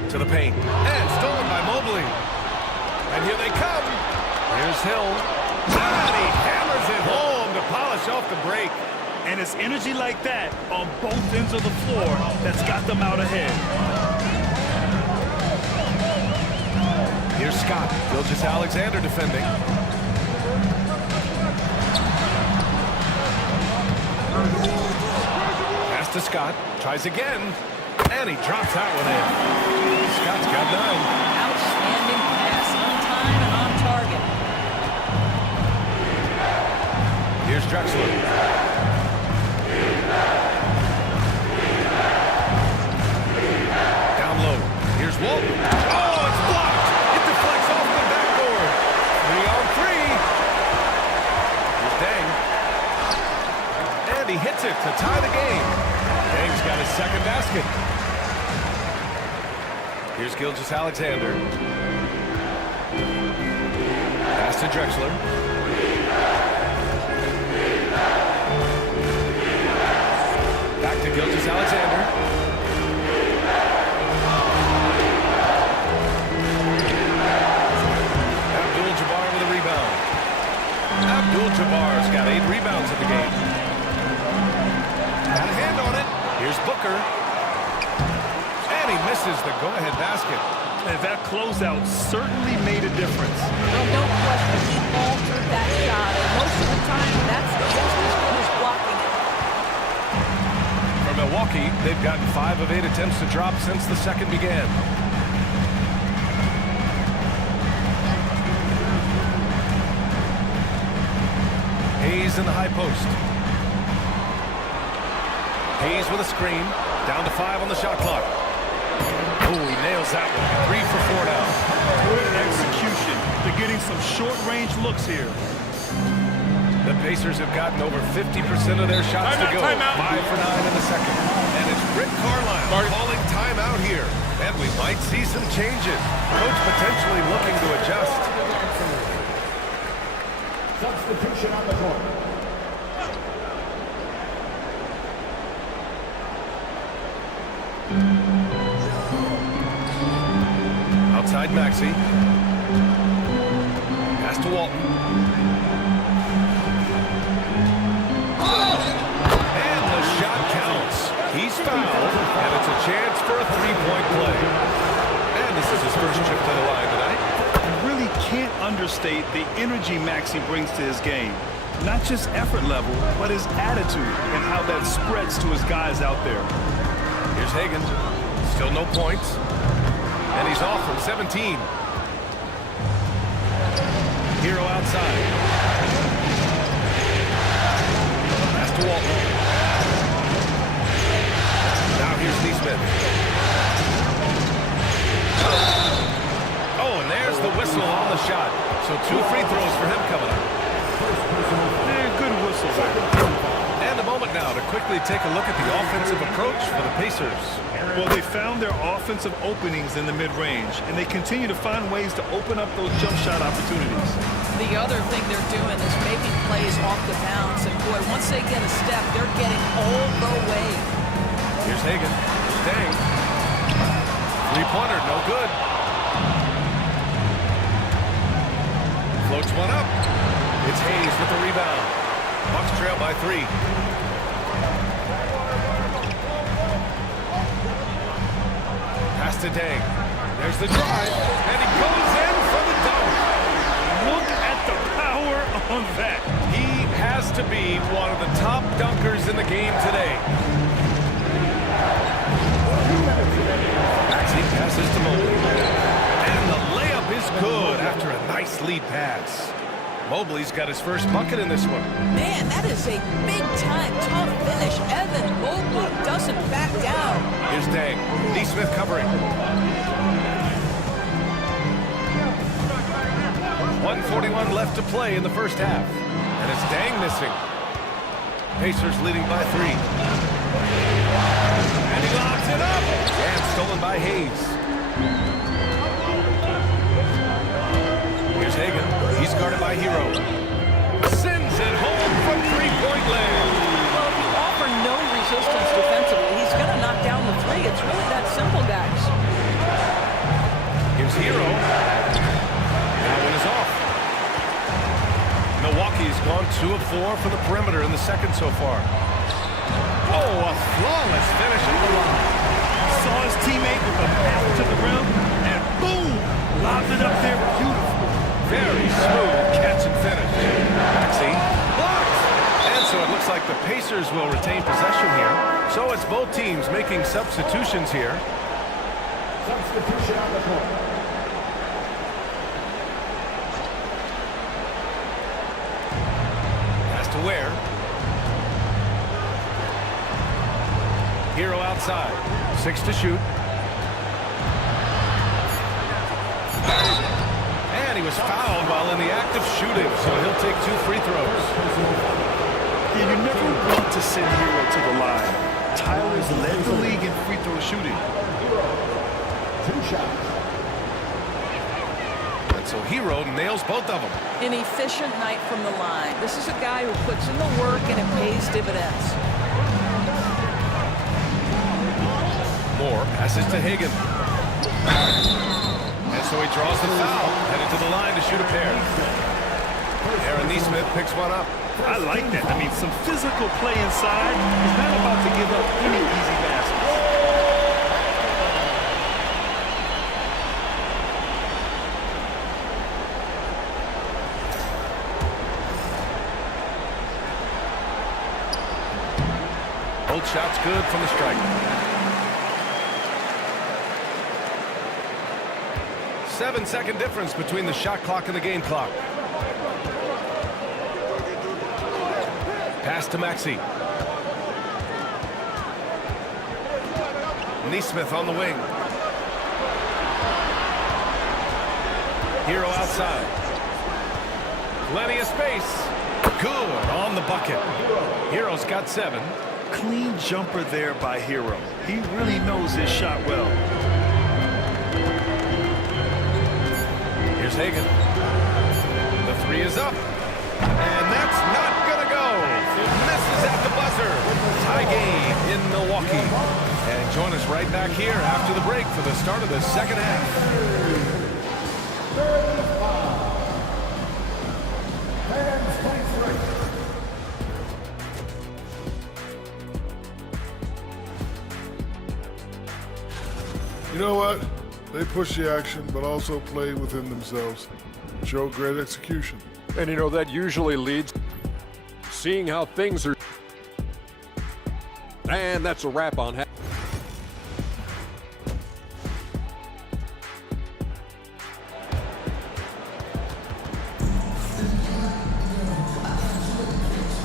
To the paint. And stolen by Mobley. And here they come. Here's Hill. And he hammers it home to polish off the break. And it's energy like that on both ends of the floor that's got them out ahead. Here's Scott. Gilgeous Alexander defending. Pass to Scott. Tries again. And he drops that one in. Scott's got 9. Outstanding pass on time and on target. Here's Drexler. Down low. Here's Walton. Oh, it's blocked. It deflects off the backboard. 3 on 3. Here's Dang. And he hits it to tie the game. Dang's got his second basket. Here's Gilgeous Alexander. Pass to Drexler. Back to Gilgeous Alexander. Abdul-Jabbar with a rebound. Abdul-Jabbar's got 8 rebounds in the game. Got a hand on it. Here's Booker. And he misses the go-ahead basket. And that closeout certainly made a difference. No question, he altered that shot. And most of the time, that's just as good as blocking it. For Milwaukee, they've gotten 5 of 8 attempts to drop since the second began. Hayes in the high post. Hayes with a screen. Down to 5 on the shot clock. Oh, he nails that one. 3 for 4 now. Good execution. They're getting some short-range looks here. The Pacers have gotten over 50% of their shots to go. 5 for 9 in the second. And it's Rick Carlisle calling timeout here. And we might see some changes. Coach potentially looking to adjust. Substitution on the court. Outside Maxey. Pass to Walton. And the shot counts. He's fouled, and it's a chance for a 3-point play. And this is his first trip to the line tonight. You really can't understate the energy Maxey brings to his game. Not just effort level, but his attitude and how that spreads to his guys out there. Here's Hagan. Still no points. And he's off from 17. Hero outside. Pass to Walton. Now here's Neesmith. Oh, and there's the whistle on the shot. So 2 free throws for him coming up. Good whistle. And a moment now to quickly take a look at the offensive approach for the Pacers. Well, they found their offensive openings in the mid-range, and they continue to find ways to open up those jump shot opportunities. The other thing they're doing is making plays off the bounce. And, boy, once they get a step, they're getting all the way. Here's Hagan. Dang. Three-pointer, no good. Floats one up. It's Hayes with the rebound. Bucks trail by 3. Pass to Dang. There's the drive, and he goes in for the dunk. Look at the power on that. He has to be one of the top dunkers in the game today. Maxey passes to Mobley. And the layup is good after a nice lead pass. Mobley's got his first bucket in this one. Man, that is a big-time, tough finish. Evan Mobley doesn't back down. Here's Dang. Neesmith covering. 1:41 left to play in the first half. And it's Dang missing. Pacers leading by 3. And he locks it up. And stolen by Hayes. Here's Hagan. He's guarded by Hero. Sends it home from three-point land. Well, if you offer no resistance defensively, he's going to knock down the 3. It's really that simple, guys. Here's Hero. That one is off. Milwaukee's gone 2 of 4 from the perimeter in the second so far. Oh, a flawless finish at the line. Saw his teammate with a pass to the rim, and boom! Lobbed it up there beautiful. Very smooth catch and finish. Maxey blocked. And so it looks like the Pacers will retain possession here. So it's both teams making substitutions here. Substitution on the court. Has to Ware. Hero outside. 6 to shoot. And he was fouled while in the act of shooting, so he'll take 2 free throws. Yeah, you never want to send Hero to the line. Tyler's led the league in free throw shooting. 2 shots. And so Hero nails both of them. An efficient night from the line. This is a guy who puts in the work and it pays dividends. Moore passes to Hagan. And so he draws the foul, headed to the line to shoot a pair. Aaron Neesmith picks one up. I like that. I mean, some physical play inside. He's not about to give up any easy baskets. Both shots good from the striker. 7-second difference between the shot clock and the game clock. Pass to Maxey. Neesmith on the wing. Hero outside. Plenty of space. Good on the bucket. Hero's got 7. Clean jumper there by Hero. He really knows his shot well. Here's Hagan. The 3 is up. And that's not going to go. It misses at the buzzer. Tie game in Milwaukee. And join us right back here after the break for the start of the second half. 23. You know what? They push the action, but also play within themselves. Show great execution. And you know, that usually leads seeing how things are. And that's a wrap on half.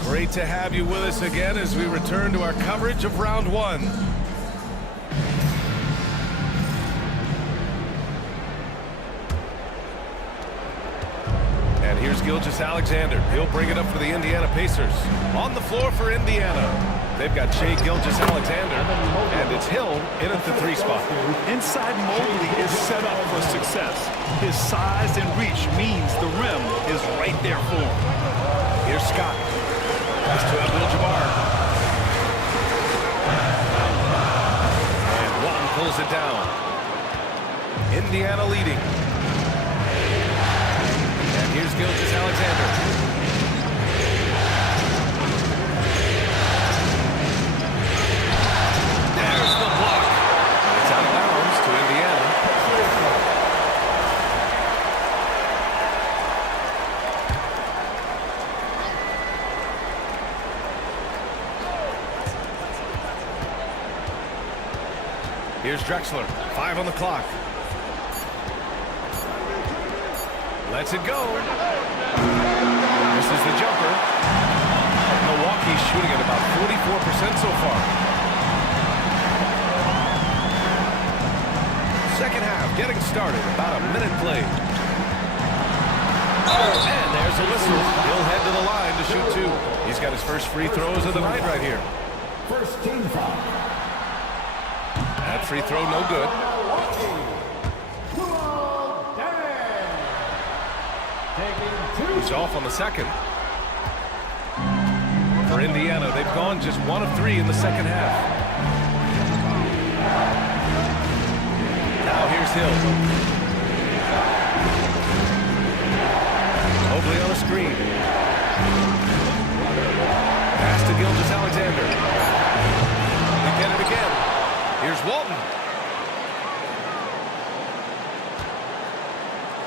Great to have you with us again as we return to our coverage of round 1. Here's Gilgeous Alexander. He'll bring it up for the Indiana Pacers. On the floor for Indiana. They've got Shai Gilgeous-Alexander, and it's Hill in at the 3 spot. Inside Mobley is set up for success. His size and reach means the rim is right there for him. Here's Scott. Pass to Abdul-Jabbar. And Walton pulls it down. Indiana leading. And here's Gilgeous-Alexander. There's the block. It's out of bounds to Indiana. Here's Drexler. 5 on the clock. Lets it go. This is the jumper. Milwaukee's shooting at about 44% so far. Second half getting started. About a minute played. And there's a whistle. He'll head to the line to shoot 2. He's got his first free throws of the night right here. First team foul. That free throw no good. He's off on the second. For Indiana, they've gone just 1 of 3 in the second half. Now here's Hill. Mobley on a screen. Pass to Gilgeous-Alexander. They get it again. Here's Walton.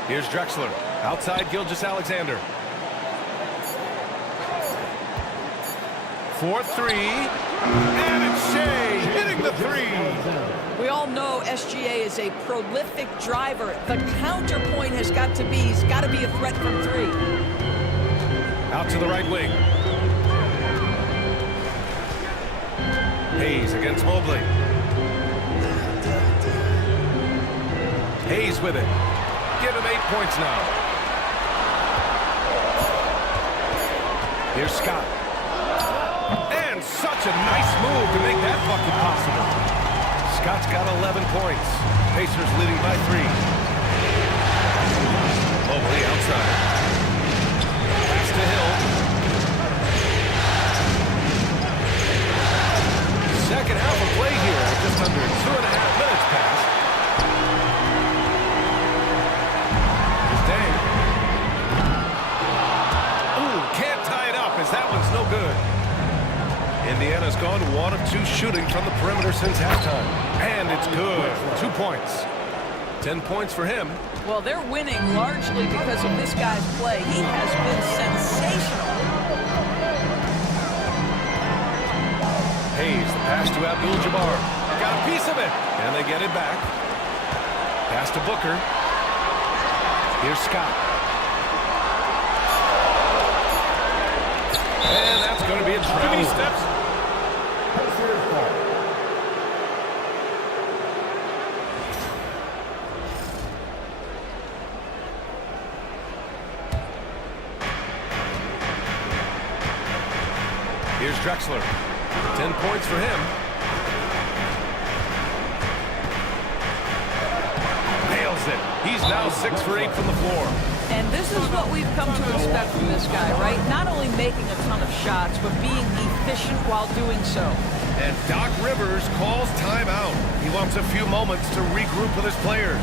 Here's Drexler. Outside Gilgeous-Alexander. 4-3. And it's Shai hitting the 3. We all know SGA is a prolific driver. The counterpoint has got to be, he's got to be a threat from 3. Out to the right wing. Hayes against Mobley. Hayes with it. Give him 8 points now. Here's Scott. And such a nice move to make that bucket possible. Scott's got 11 points. Pacers leading by 3. Mobley outside. Pass to Hill. Second half of play here. Just under 2.5 minutes passed. Here's Dang. Ooh, can't tie it up as that one's no good. Indiana's gone 1 of 2 shooting from the perimeter since halftime. And it's good. 2 points. 10 points for him. Well, they're winning largely because of this guy's play. He has been sensational. Hayes, the pass to Abdul-Jabbar. Got a piece of it. And they get it back. Pass to Booker. Here's Scott. And that's going to be a travel. Steps. Here's Drexler. 10 points for him. Nails it. He's now 6 for 8 from the floor. And this is what we've come to expect from this guy, right? Not only making a ton of shots, but being efficient while doing so. And Doc Rivers calls timeout. He wants a few moments to regroup with his players.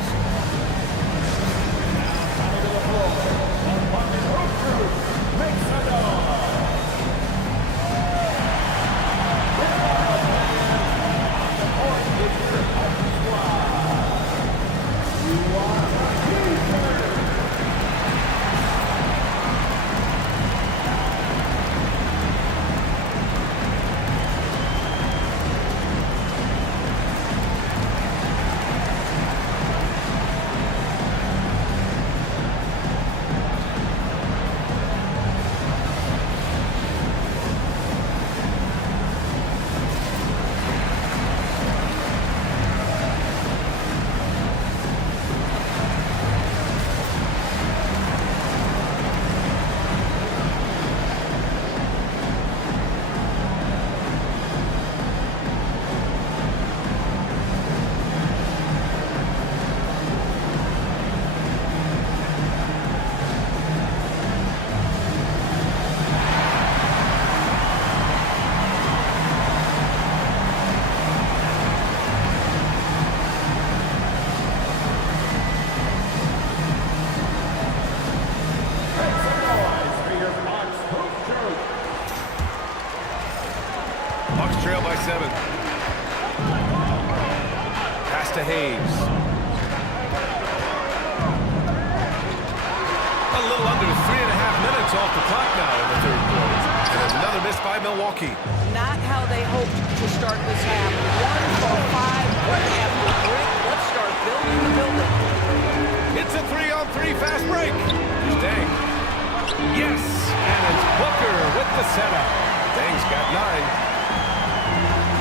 Hayes. A little under 3.5 minutes off the clock now in the third quarter. And another miss by Milwaukee. Not how they hoped to start this half. 1 for 5, brick after brick. Let's start building the building. It's a 3-on-3 fast break. Here's Dang. Yes, and it's Booker with the setup. Dang's got 9.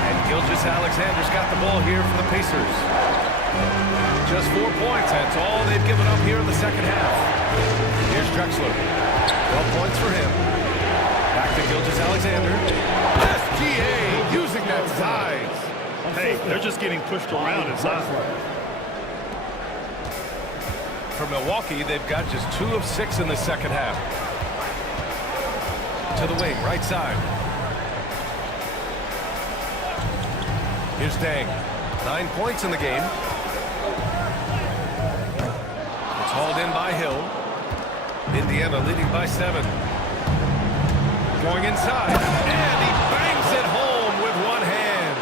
And Gilgeous-Alexander's got the ball here for the Pacers. Just 4 points. That's all they've given up here in the second half. Here's Drexler. 12 points for him. Back to Gilgeous-Alexander. SGA using that size. Hey, they're just getting pushed around inside. For Milwaukee, they've got just 2 of 6 in the second half. To the wing, right side. Here's Dang. 9 points in the game. It's hauled in by Hill. Indiana leading by 7. Going inside, and he bangs it home with one hand.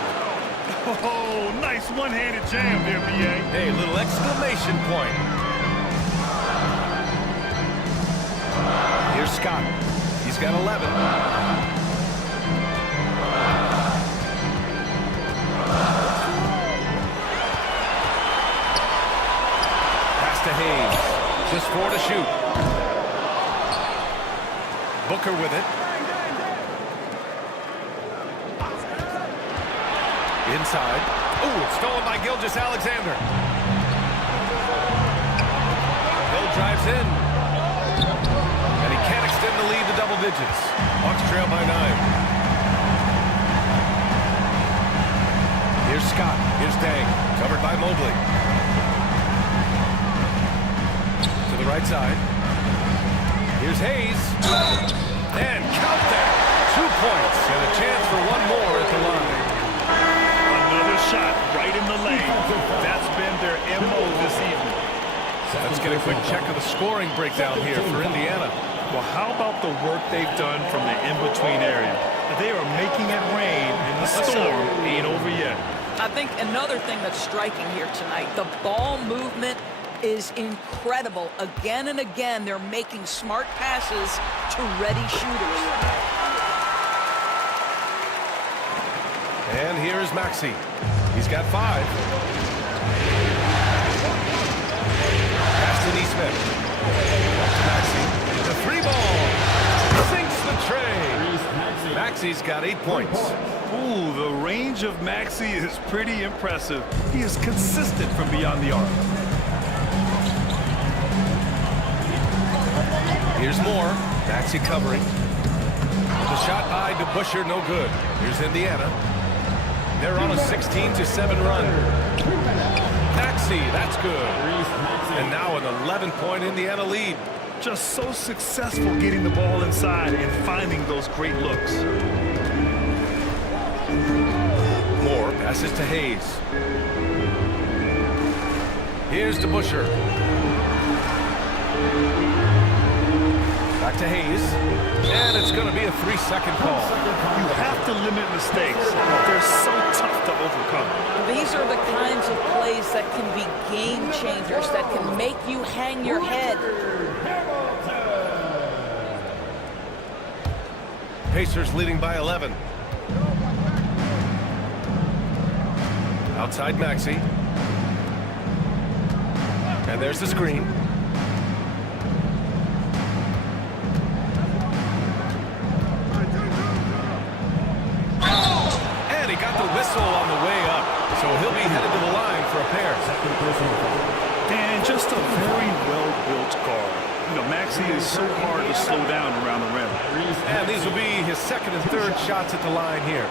Oh, nice one-handed jam there, B.A. Hey, little exclamation point. Here's Scott. He's got 11. Pass to Hayes. Just 4 to shoot. Booker with it. Inside. Ooh, it's stolen by Gilgeous-Alexander. Hill drives in. And he can't extend the lead to double digits. Hawks trail by 9. Here's Scott. Here's Dang. Covered by Mobley. To the right side. Here's Hayes. And count that. 2 points and a chance for one more at the line. Another shot right in the lane. That's been their MO this evening. Let's get a quick check of the scoring breakdown here for Indiana. Well, how about the work they've done from the in-between area? They are making it rain, and the storm ain't over yet. I think another thing that's striking here tonight, the ball movement is incredible. Again and again, they're making smart passes to ready shooters. And here is Maxey. He's got 5. Pass to Neesmith. Back to Maxey. The 3 ball. Sinks the tray. Maxey's got 8 points. Ooh, the range of Maxey is pretty impressive. He is consistent from beyond the arc. Here's more. Maxey covering. The shot by DeBusschere, no good. Here's Indiana. They're on a 16-7 run. Maxey, that's good. And now an 11-point Indiana lead. Just so successful getting the ball inside and finding those great looks. Moore passes to Hayes. Here's DeBusschere. Back to Hayes. And it's going to be a 3-second call. You have to limit mistakes. They're so tough to overcome. These are the kinds of plays that can be game changers, that can make you hang your head. Pacers leading by 11. Outside Maxey. And there's the screen. And he got the whistle on the way up. So he'll be headed to the line for a pair. And just a very well-built guard. You know, Maxey is so hard to slow down around the rim. And these will be his second and third shots at the line here.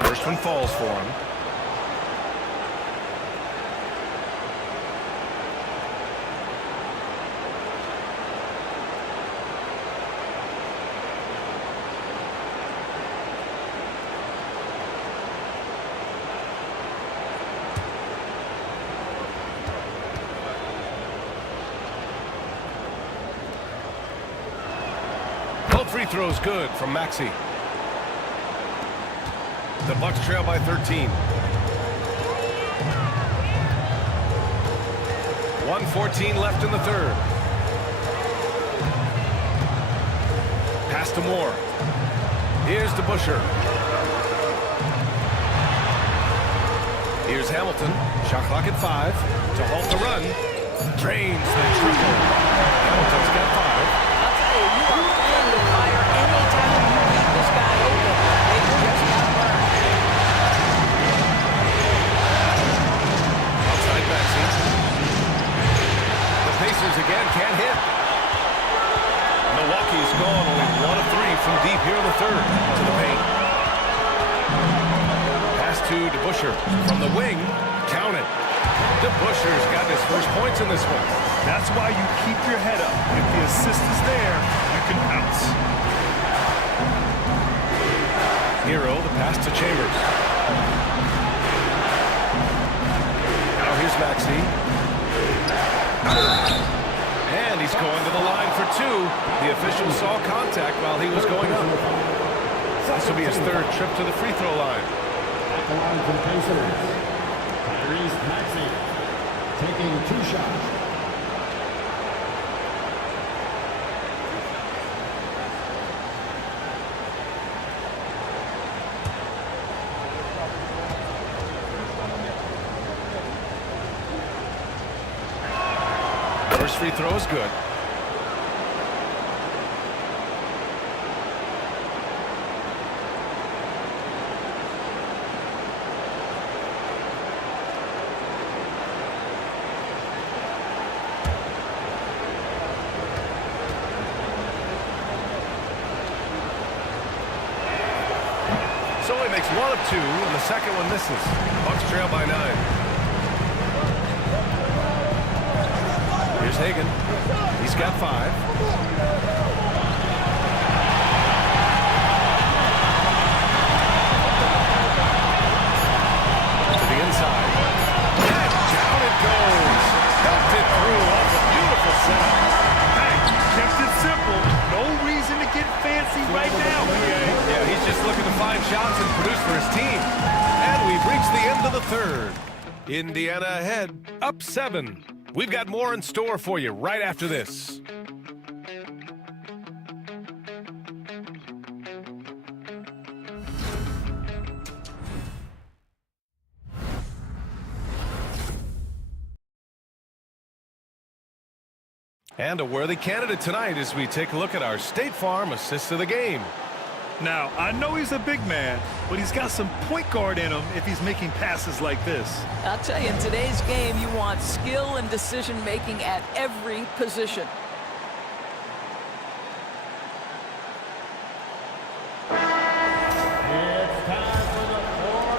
First one falls for him. free throw's good from Maxey. The Bucks trail by 13. 1:14 left in the third. Pass to Moore. Here's to Busher. Here's Hamilton. Shot clock at 5. To halt the run. Drains the triple. Hamilton's got 5. I'll tell you, you are playing the fire anytime you leave this guy open. They just got burned. Outside Maxey. The Pacers again can't hit. Milwaukee's gone only 1 of 3 from deep here in the third. To the paint. Pass to DeBusschere from the wing. Count it. DeBusschere's got his first points in this one. That's why you keep your head up. If the assist is there, you can bounce. Hero, the pass to Chambers. Now here's Maxey. And he's going to the line for 2. The official saw contact while he was going up. This will be his third trip to the free throw line. At the line for Pacers, Tyrese Maxey taking 2 shots. First free throw is good. So he makes 1 of 2, and the second one misses. Bucks trail by 9. Here's Hagan. He's got 5. To the inside. And down it goes. Dumped it through off a beautiful setup. Hey, kept it simple. No reason to get fancy right now, PA. Yeah, he's just looking to find shots and produce for his team. And we've reached the end of the third. Indiana ahead, up 7. We've got more in store for you right after this. And a worthy candidate tonight as we take a look at our State Farm assist of the game. Now, I know he's a big man, but he's got some point guard in him if he's making passes like this. I'll tell you, in today's game, you want skill and decision-making at every position.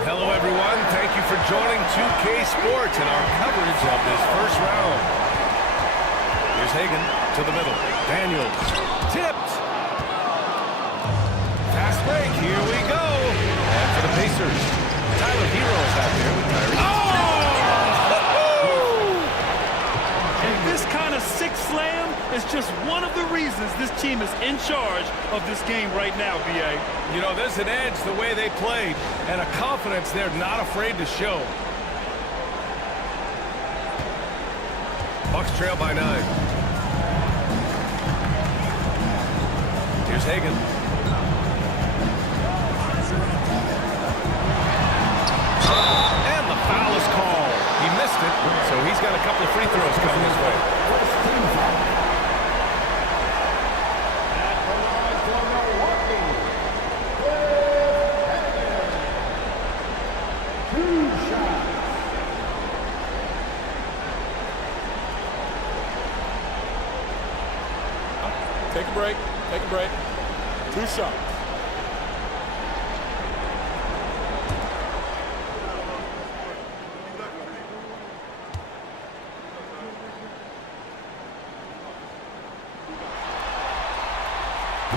Hello, everyone. Thank you for joining 2K Sports and our coverage of this first round. Here's Hagan to the middle. Daniels tipped. Fast break. Here we go. And for the Pacers, Tyler Hero is out there with Tyrese. And this kind of sick slam is just one of the reasons this team is in charge of this game right now, BA. You know, there's an edge the way they played and a confidence they're not afraid to show. Bucks trail by 9. Here's Hagan. And the foul is called. He missed it, so he's got a couple of free throws coming his way. Take a break. Take a break. 2 shots.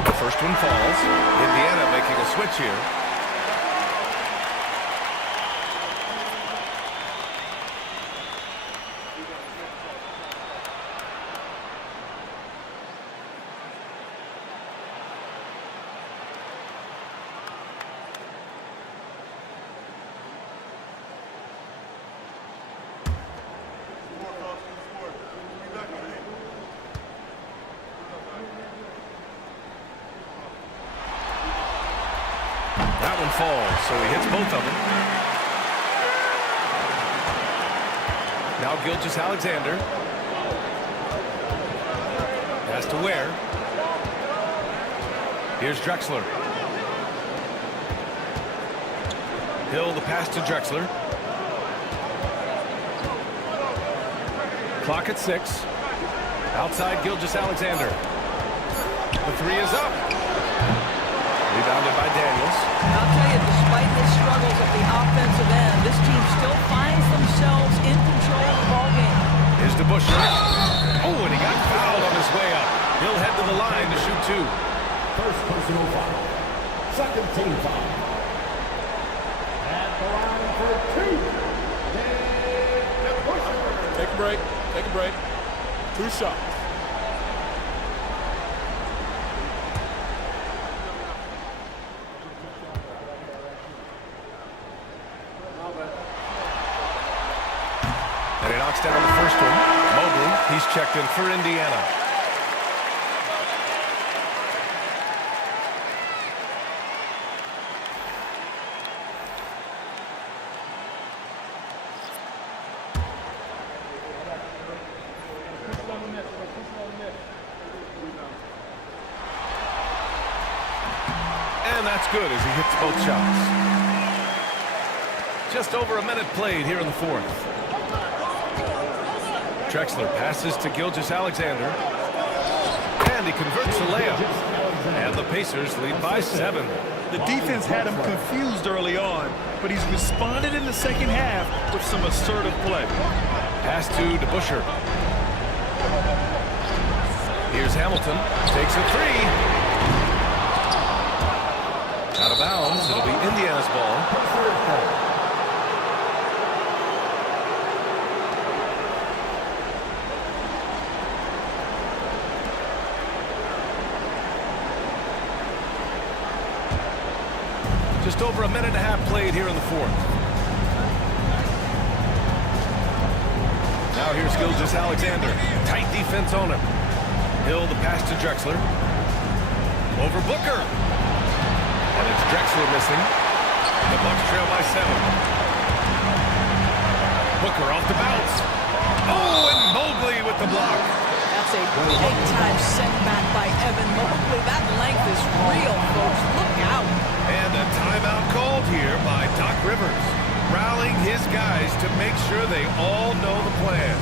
The first one falls. Indiana making a switch here. That one falls, so he hits both of them. Now Gilgeous-Alexander. Pass to Ware. Here's Drexler. Hill, the pass to Drexler. Clock at 6. Outside Gilgeous-Alexander. The three is up. Rebounded by Daniels. I'll tell you, despite his struggles at the offensive end, this team still finds themselves in control of the ballgame. Here's DeBusschere. Oh, and he got fouled on his way up. He'll head to the line to shoot 2. First personal foul. Second team foul. At the line for 2. Take a break. Take a break. 2 shots. And he knocks down the first one. Mobley, he's checked in for Indiana. And that's good as he hits both shots. Just over a minute played here in the fourth. Drexler passes to Gilgeous-Alexander. And he converts a layup. And the Pacers lead by 7. The defense had him confused early on, but he's responded in the second half with some assertive play. Pass to DeBusschere. Here's Hamilton. Takes a 3. Out of bounds. It'll be Indiana's ball. Just over a minute and a half played here in the fourth. Now here's Gilgeous-Alexander. Tight defense on him. Hill, the pass to Drexler. Over Booker. And it's Drexler missing. The Bucks trail by 7. Booker off the bounce. Oh, and Mobley with the block. That's a big-time setback by Evan Mobley. That length is real, folks. Look out. And a timeout called here by Doc Rivers, rallying his guys to make sure they all know the plan.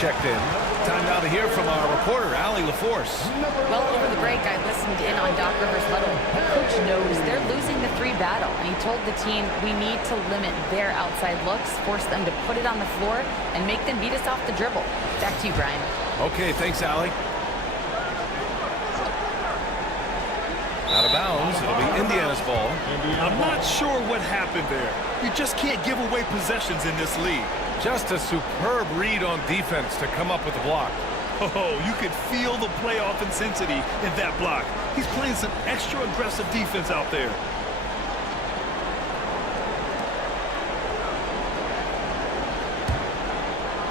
Checked in. Time now to hear from our reporter, Allie LaForce. Well, over the break, I listened in on Doc Rivers' huddle. The coach knows they're losing the 3 battle, and he told the team, we need to limit their outside looks, force them to put it on the floor, and make them beat us off the dribble. Back to you, Brian. Okay, thanks, Allie. Out of bounds, it'll be Indiana's ball. I'm not sure what happened there. You just can't give away possessions in this league. Just a superb read on defense to come up with the block. Oh, you could feel the playoff intensity in that block. He's playing some extra aggressive defense out there.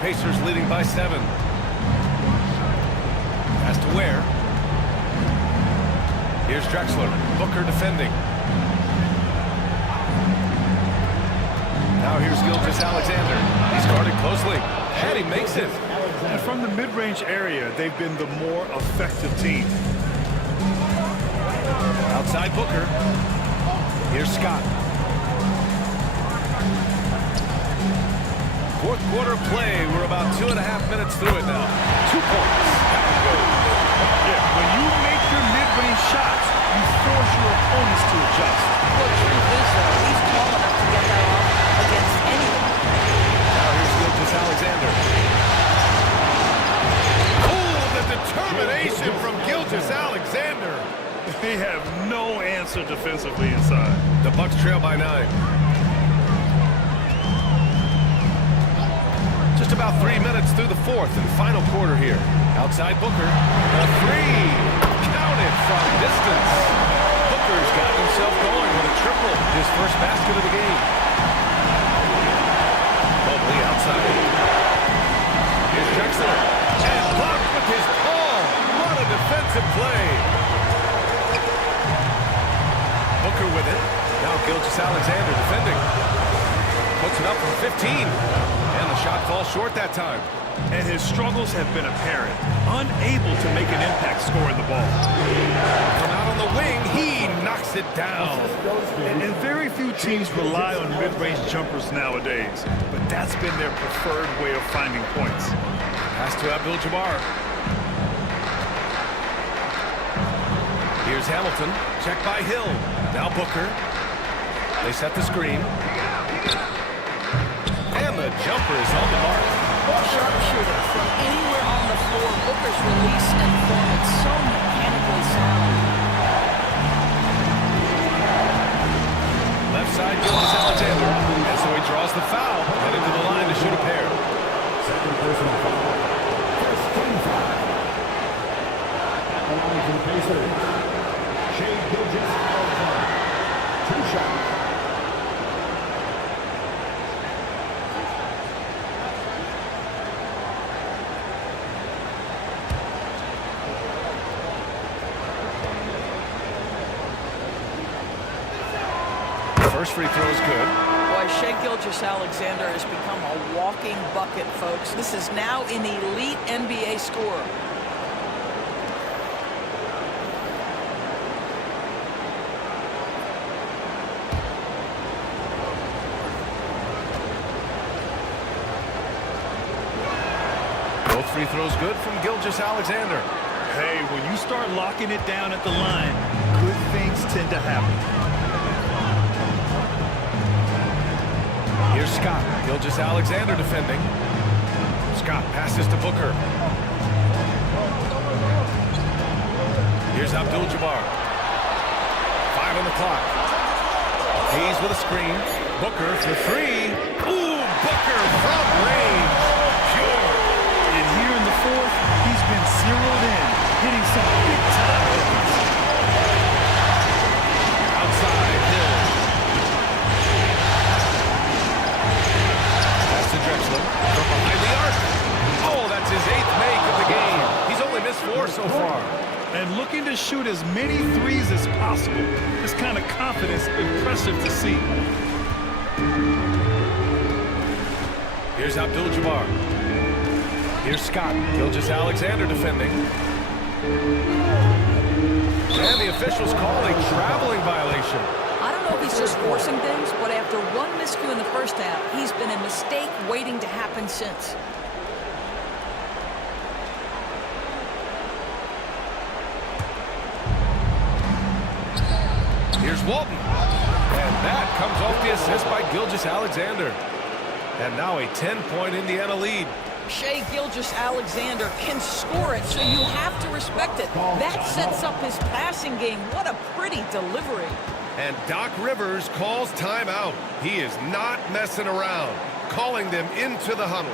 Pacers leading by 7. Pass to Ware. Here's Drexler. Booker defending. Now here's Gilgeous-Alexander. He's guarded closely, and he makes it. And from the mid-range area, they've been the more effective team. Outside Booker. Here's Scott. Fourth quarter play. We're about 2.5 minutes through it now. 2 points. That one goes. Yeah, when you make your mid-range shots, you force your opponents to adjust. Well, the truth is, though, he's tall enough to get that off against anyone. Now here's Gilgeous-Alexander. Oh, the determination from Gilgeous-Alexander. They have no answer defensively inside. The Bucks trail by 9. Just about 3 minutes through the fourth and final quarter here. Outside Booker. A three. Counted from distance. Booker's got himself going with a triple. His first basket of the game. Mobley outside. Here's Drexler. And blocked with his palm. What a defensive play. Booker with it. Now Gilgeous-Alexander defending. Puts it up from 15. And the shot falls short that time. And his struggles have been apparent. Unable to make an impact scoring the ball. From out on the wing, he knocks it down. And very few teams rely on mid-range jumpers nowadays. But that's been their preferred way of finding points. Pass to Abdul-Jabbar. Here's Hamilton. Check by Hill. Now Booker. They set the screen. And the jumper is on the mark. Sharpshooter from anywhere on the floor. Booker's release and form, it's so mechanically sound. Left side, Gilgeous-Alexander. And so he draws the foul. Headed to the line to shoot a pair. Second personal foul. First team foul. At the line for the Pacers, Shai Gilgeous-Alexander. 2 shots. First free throw is good. Boy, Shai Gilgeous-Alexander has become a walking bucket, folks. This is now an elite NBA scorer. Both free throws good from Gilgeous-Alexander. Hey, when you start locking it down at the line, good things tend to happen. Here's Scott. Gilgeous-Alexander defending. Scott passes to Booker. Here's Abdul-Jabbar. 5 on the clock. Hayes with a screen. Booker for 3. Ooh, Booker from range. Pure. And here in the fourth, he's been zeroed in, hitting some big-time hits. Outside, Hill. Pass to Drexler from behind the arc. Oh, that's his 8th make of the game. He's only missed 4 so far. And looking to shoot as many threes as possible. This kind of confidence, impressive to see. Here's Abdul-Jabbar. Here's Scott. Gilgeous-Alexander defending. And the officials call a traveling violation. I don't know if he's just forcing things, but after one miscue in the first half, he's been a mistake waiting to happen since. Here's Walton. And that comes off the assist by Gilgeous-Alexander. And now a 10-point Indiana lead. Shai Gilgeous-Alexander can score it, so you have to respect it. That sets up his passing game. What a pretty delivery. And Doc Rivers calls timeout. He is not messing around, calling them into the huddle.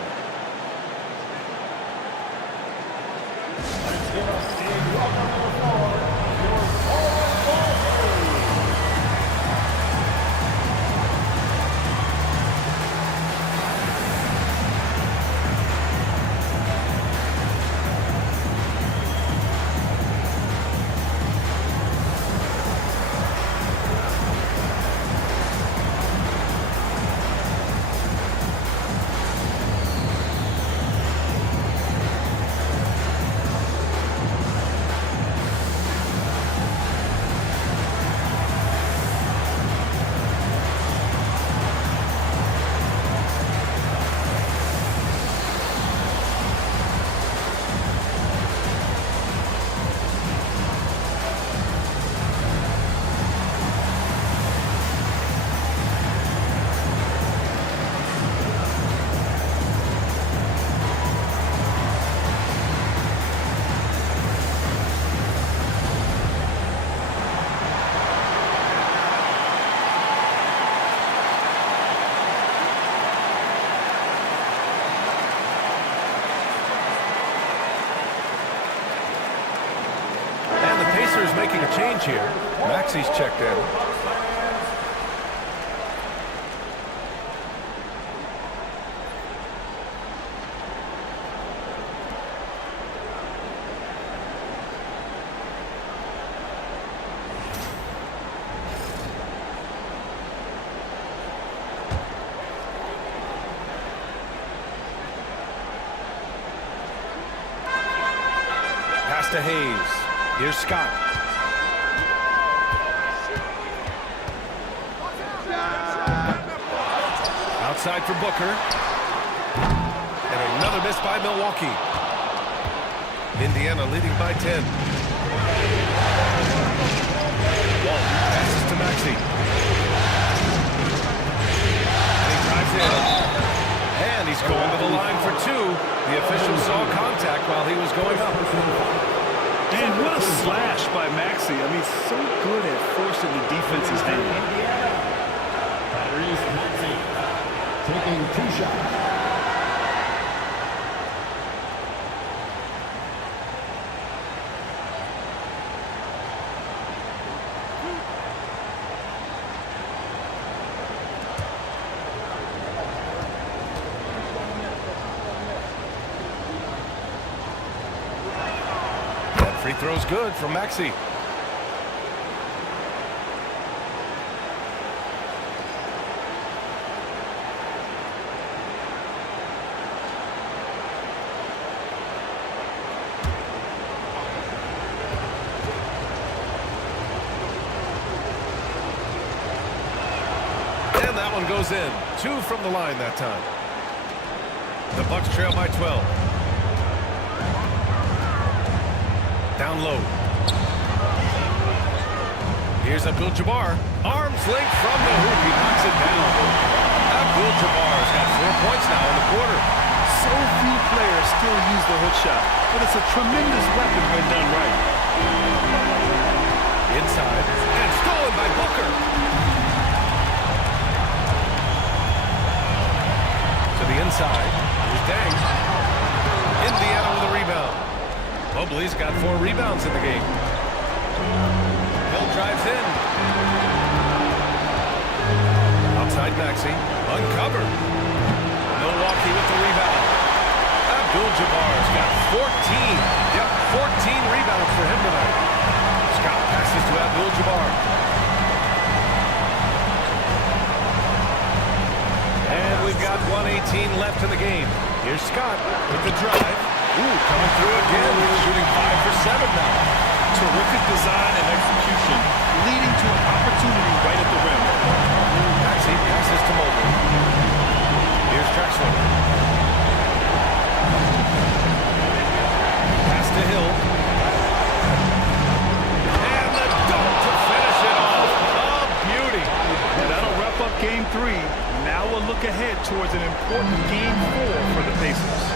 making a change here. Maxi's checked in. Pass to Hayes. Here's Scott. Outside for Booker. And another miss by Milwaukee. Indiana leading by 10. Walton passes to Maxey. And he drives in. And he's going to the line for two. The official saw contact while he was going up. And what a slash by Maxey. I mean, so good at forcing the defense's hand. Tyrese Maxey taking 2 shots. Free throw's good from Maxey. And that one goes in. 2 from the line that time. The Bucks trail by 12. Down low. Here's Abdul-Jabbar. Arms length from the hoop. He knocks it down. Abdul-Jabbar's got 4 points now in the quarter. So few players still use the hook shot, but it's a tremendous weapon when done right. Inside. And stolen by Booker. To the inside. Here's Dang. Indiana with a rebound. Mobley's got 4 rebounds in the game. Hill drives in. Outside Maxey. Uncovered. Milwaukee with the rebound. Abdul-Jabbar's got 14. Yep, 14 rebounds for him tonight. Scott passes to Abdul-Jabbar. And we've got 1:18 left in the game. Here's Scott with the drive. Ooh, coming through again. Shooting 5 for 7 now. Terrific design and execution, leading to an opportunity right at the rim. Maxey passes to Mobley. Here's Drexler. Pass to Hill. And the dunk to finish it off. Oh, beauty. That'll wrap up game 3. Now we'll look ahead towards an important game 4 for the Pacers.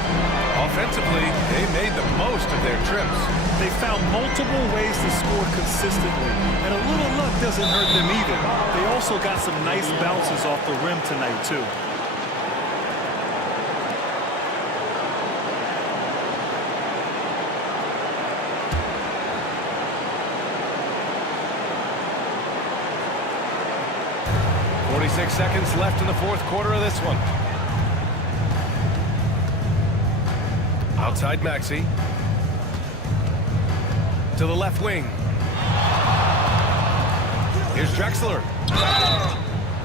Offensively, they made the most of their trips. They found multiple ways to score consistently, and a little luck doesn't hurt them either. They also got some nice bounces off the rim tonight, too. .46 seconds left in the 4th quarter of this one. Outside Maxey. To the left wing. Here's Drexler.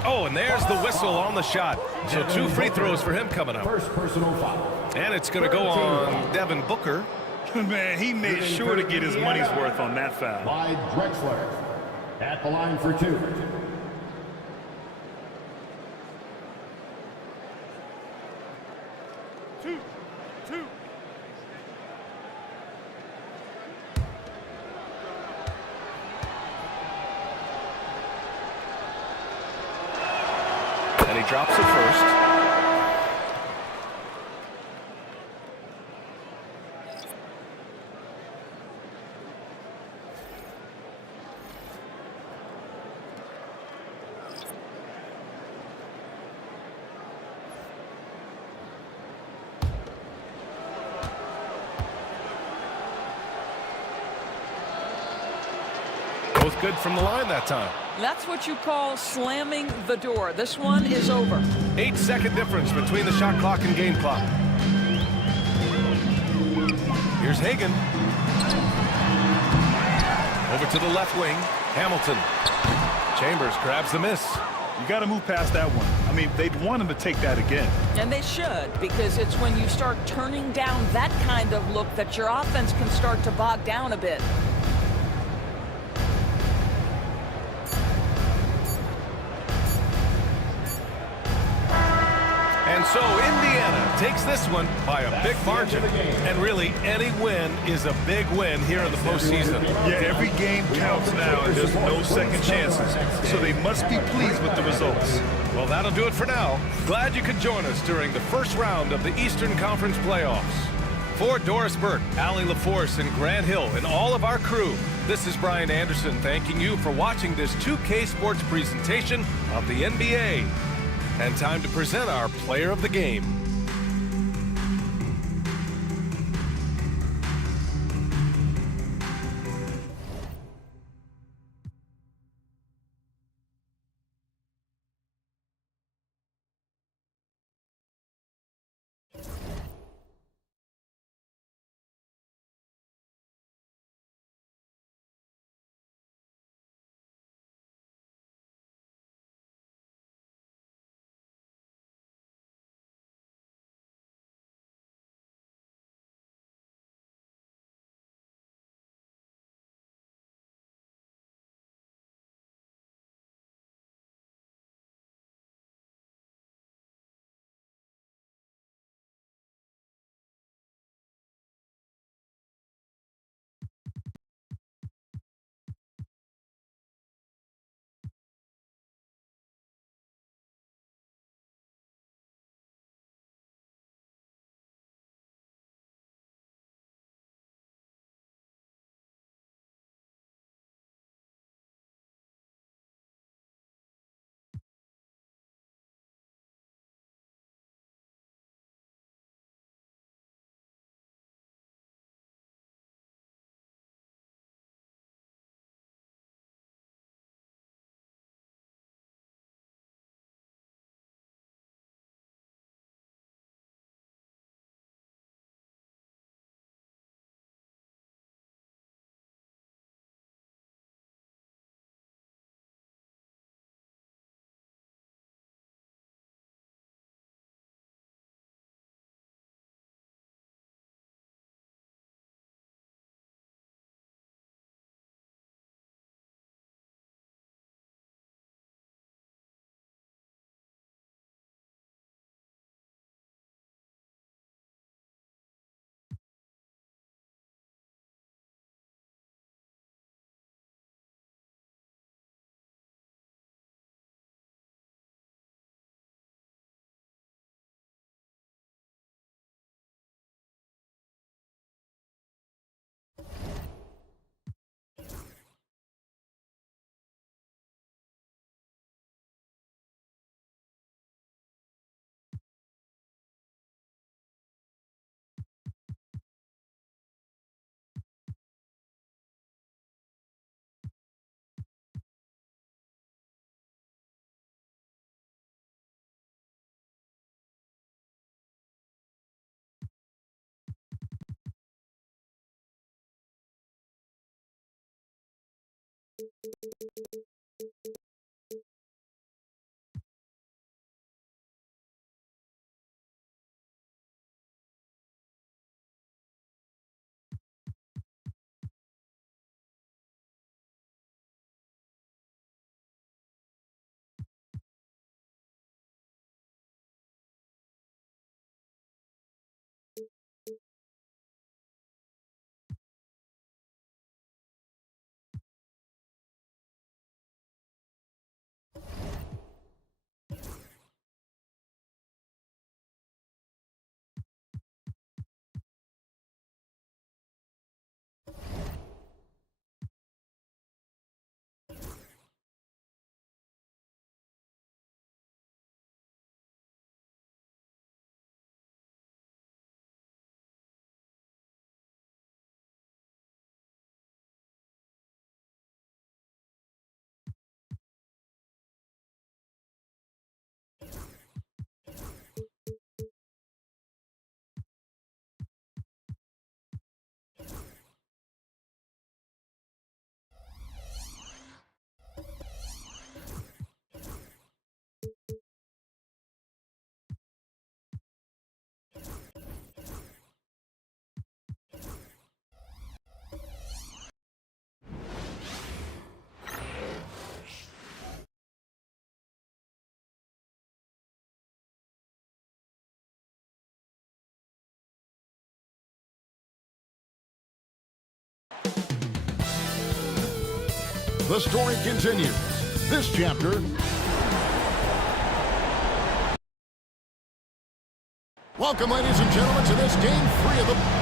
Oh, and there's the whistle on the shot. So 2 free throws for him coming up. First personal foul. And it's going to go on Devin Booker. Man, he made sure to get his money's worth on that foul. By Drexler at the line for 2. And he drops it first. good from the line that time. That's what you call slamming the door. This one is over. 8-second difference between the shot clock and game clock. Here's Hagan. Over to the left wing. Hamilton. Chambers grabs the miss. You got to move past that one. I mean, they'd want him to take that again. And they should, because it's when you start turning down that kind of look that your offense can start to bog down a bit. And so Indiana takes this one by a big margin. And really, any win is a big win here in the postseason. Yeah, every game counts now, and there's no second chances. So they must be pleased with the results. Well, that'll do it for now. Glad you could join us during the first round of the Eastern Conference playoffs. For Doris Burke, Allie LaForce, and Grant Hill, and all of our crew, this is Brian Anderson thanking you for watching this 2K Sports presentation of the NBA. And time to present our player of the game. The story continues. This chapter. Welcome, ladies and gentlemen, to this game 3 of the...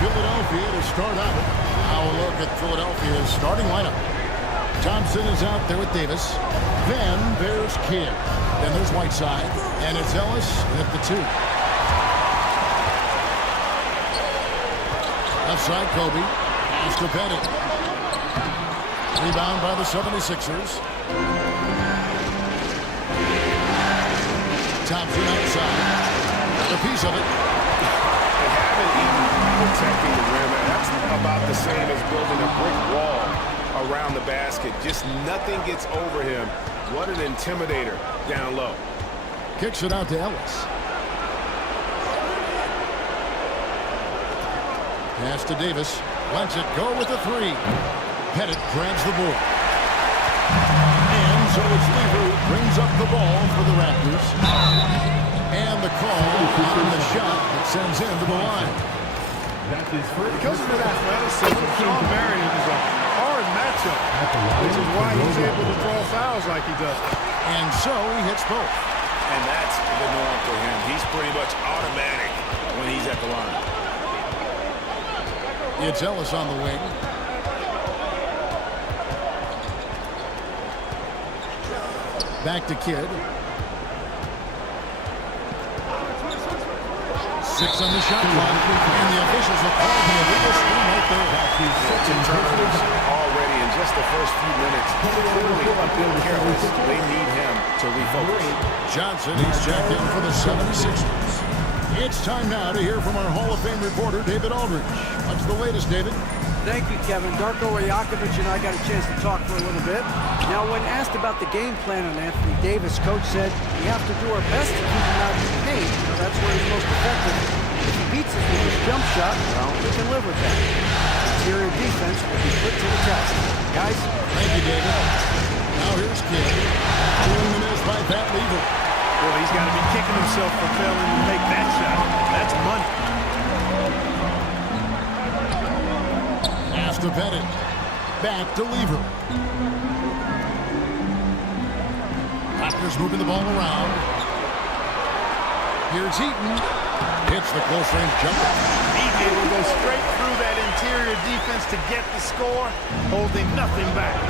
Philadelphia to start out. Now a look at Philadelphia's starting lineup. Thompson is out there with Davis. Then there's Kidd. Then there's Whiteside. And it's Ellis at the 2. Left side, Kobe. Pass to Pettit. Rebound by the 76ers. Thompson outside. A piece of it. Protecting the rim, and that's about the same as building a brick wall around the basket. Just nothing gets over him. What an intimidator down low. Kicks it out to Ellis. Pass to Davis. Lets it go with the 3. Pettit grabs the board. And so it's Lever who brings up the ball for the Raptors. And the call on the shot that sends him to the line. Because of his athleticism, Sean Marion is a hard matchup, which is why he's able to draw fouls like he does. And so he hits both. And that's the norm for him. He's pretty much automatic when he's at the line. It's Ellis on the wing. Back to Kidd. 6 on the shot clock, and the officials have called the illegal screen right there. 6 turnovers already in just the first few minutes. Clearly a bit careless. They need him to refocus. Johnson, he's checked in for the 76ers. It's time now to hear from our Hall of Fame reporter, David Aldridge. What's the latest, David? Thank you, Kevin. Darko Rajakovic and I got a chance to talk for a little bit. Now, when asked about the game plan on Anthony Davis, Coach said, we have to do our best to keep him out of the paint. That's where he's most effective. If he beats us with his jump shot, well, we can live with that. Interior defense will be put to the test. Guys? Thank you, David. Now here's Kidd. Doing the miss by Pat Lever. Well, he's got to be kicking himself for failing to make that shot. That's money. To Pettit. Back to Lever. Raptors moving the ball around. Here's Heaton. Hits the close-range jumper. He's able to go straight through that interior defense to get the score, holding nothing back.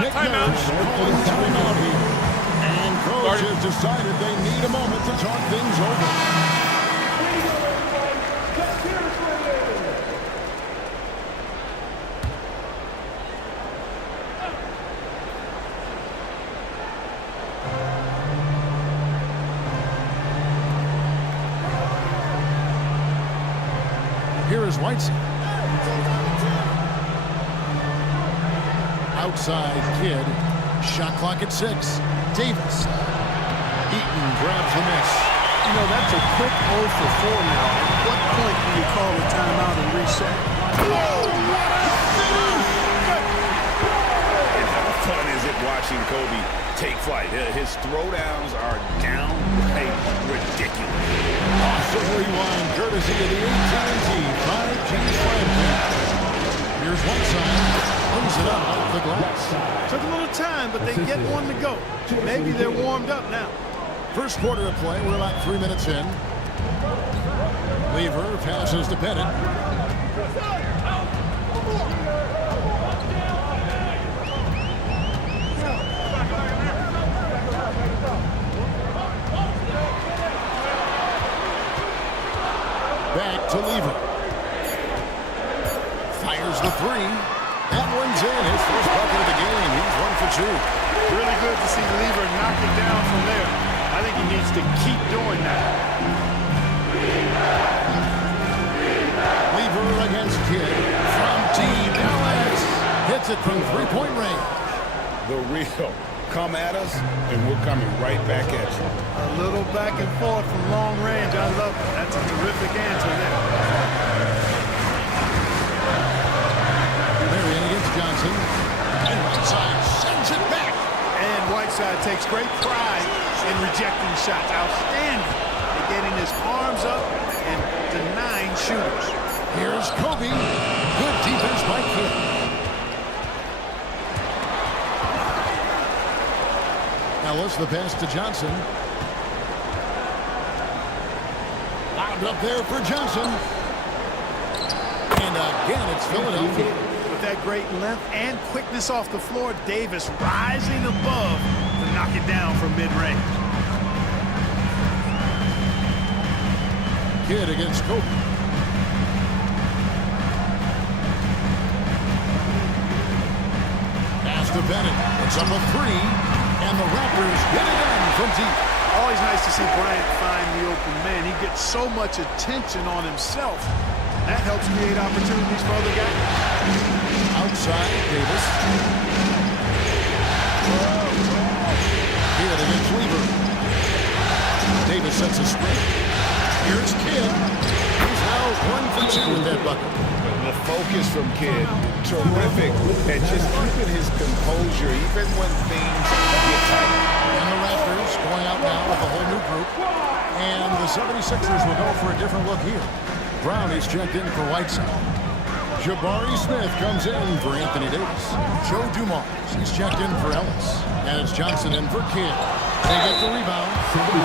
Nick Nurse calling timeout here. And Coach has decided they need a moment to talk things over. Here is Whiteside. Outside Kidd. Shot clock at 6. Davis. Eaton grabs the miss. You know, that's a quick 0 for 4 now. At what point do you call a timeout and reset? And how fun is it watching Kobe take flight. His throwdowns are downright ridiculous. Awesome rewind, courtesy of the AT&T 5G Slam Cam. Here's one side, brings it up off the glass. Took a little time, but they get one to go. Maybe they're warmed up now. First quarter of play, we're about 3 minutes in. Lever passes to Bennett. Back to Lever. Fires the three. That one's in. His first bucket of the game. He's 1 for 2. Really good to see Lever knock it down from there. I think he needs to keep doing that. Lever against Kidd. From deep. Ellis hits it from three-point range. The real. Come at us, and we're coming right back at you. A little back and forth from long range. I love it. That's a terrific answer there. Marion against Johnson. And Whiteside sends it back. And Whiteside takes great pride in rejecting shots. Outstanding at getting his arms up and denying shooters. Here's Kobe. Good defense by Kidd. Ellis, the pass to Johnson. Out up there for Johnson. And again, it's Philadelphia. With that great length and quickness off the floor, Davis rising above to knock it down from mid-range. Kidd against Kobe. Pass to Bennett. It's up a three. And the Raptors get it in from deep. Always nice to see Bryant find the open man. He gets so much attention on himself. That helps create opportunities for other guys. Outside, Davis. Kidd against Lever. Davis sets a screen. Here's Kidd. He's now 1 for 2 with that bucket. The focus from Kidd, terrific at just keeping his composure even when things get tight. And the Raptors going out now with a whole new group. And the 76ers will go for a different look here. Brown is checked in for Whiteside. Jabari Smith comes in for Anthony Davis. Joe Dumars, he's checked in for Ellis. And it's Johnson in for Kidd. They get the rebound.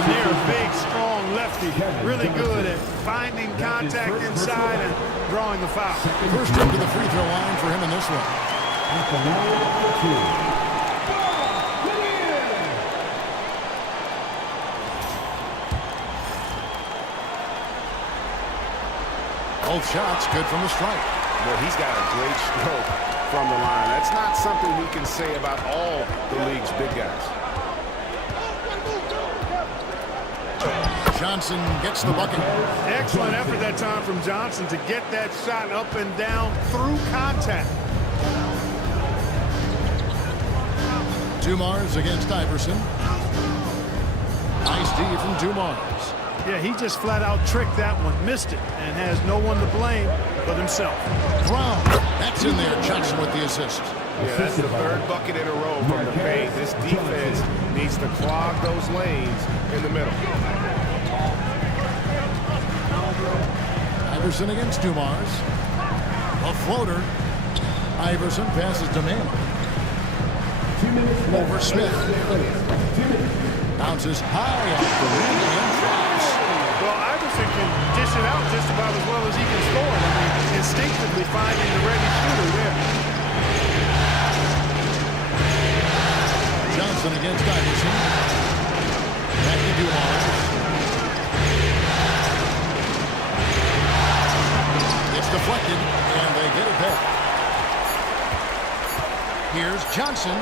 They're a big, strong lefty. Really good at finding contact inside and drawing the foul. First trip to the free throw line for him in this one. Both shots good from the strike. Well, he's got a great stroke from the line. That's not something we can say about all the league's big guys. Johnson gets the bucket. Excellent effort that time from Johnson to get that shot up and down through contact. Dumars against Iverson. Nice D from Dumars. Yeah, he just flat out tricked that one, missed it, and has no one to blame but himself. Brown, that's in there. Johnson with the assist. Yeah, that's the third bucket in a row from the paint. This defense needs to clog those lanes in the middle. Iverson against Dumars. A floater. Iverson passes to Mann. Over Smith. Bounces high off the rim and drops. Well, Iverson can dish it out just about as well as he can score. I mean, instinctively finding the ready shooter there. Johnson against Iverson. Back to Dumars. It's deflected, and they get it back. Here's Johnson.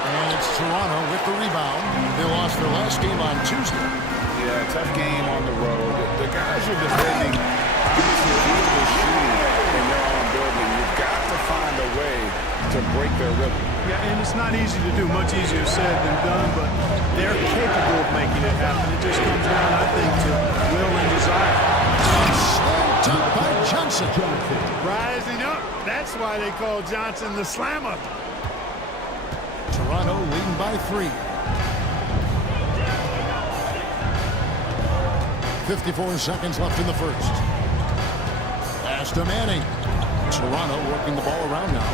And it's Toronto with the rebound. They lost their last game on Tuesday. Yeah, tough game on the road. The guys are defending. Obviously, if you're shooting in their own building, you've got to find a way to break their rhythm. Yeah, and it's not easy to do. Much easier said than done, but they're capable of making it happen. It just comes down, I think, to will and desire. Slam dunk by Johnson. Rising up. That's why they call Johnson the slammer. Toronto leading by 3. 54 seconds left in the first. Pass to Manning. Toronto working the ball around now.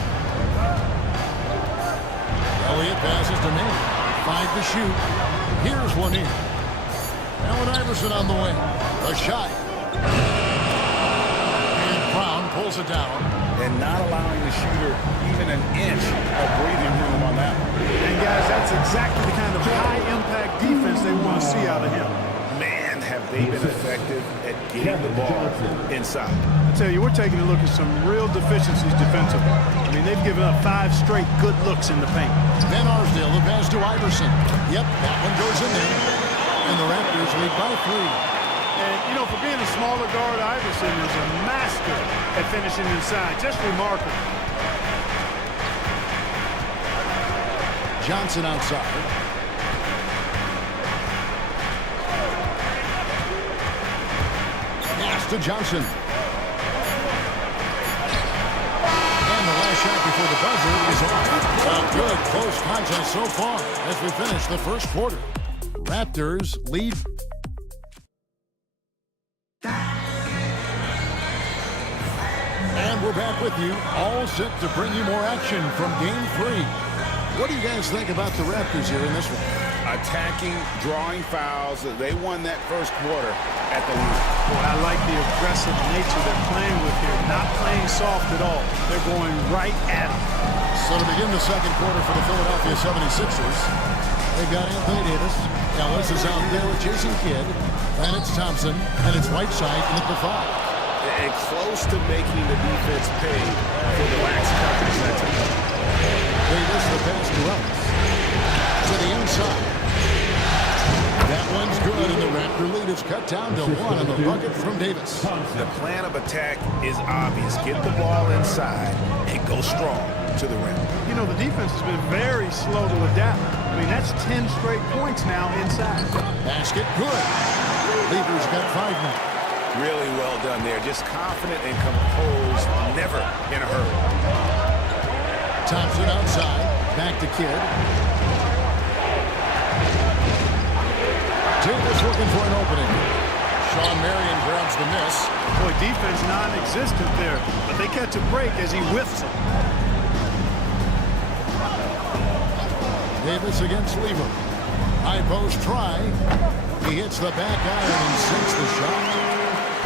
Elliott passes to Manning. 5 to shoot. Here's one in. Allen Iverson on the wing. A shot. And Brown pulls it down. And not allowing the shooter even an inch of breathing room on that one. And guys, that's exactly the kind of high-impact defense they want to see out of him. Man, have they been effective at getting the ball inside. I tell you, we're taking a look at some real deficiencies defensively. I mean, they've given up 5 straight good looks in the paint. Van Arsdale, the pass to Iverson. Yep, that one goes in there. And the Raptors lead by 3. And, you know, for being a smaller guard, Iverson is a master at finishing inside. Just remarkable. Johnson outside. Pass to Johnson. And the last shot before the buzzer is off. A good close contest so far as we finish the first quarter. Raptors lead. And we're back with you, all set to bring you more action from Game 3. What do you guys think about the Raptors here in this one? Attacking, drawing fouls. They won that first quarter at the lead. Boy, I like the aggressive nature they're playing with here. Not playing soft at all. They're going right at them. So to begin the second quarter for the Philadelphia 76ers, they've got Anthony Davis. Ellis is out there with Jason Kidd. Then it's Thompson, and it's Whiteside in the 5. And close to making the defense pay for the lax coverage that time. Davis, the pass to Ellis. To the inside. That one's good, and the Raptor lead is cut down to 1 on the bucket from Davis. The plan of attack is obvious. Get the ball inside and go strong to the rim. You know, the defense has been very slow to adapt. I mean, that's 10 straight points now inside. Basket, good. Lever's got 5 now. Really well done there. Just confident and composed, never in a hurry. Thompson outside, back to Kidd. Davis looking for an opening. Sean Marion grabs the miss. Boy, defense non-existent there, but they catch a break as he whiffs it. Davis against Lever. High post try. He hits the back iron and sinks the shot.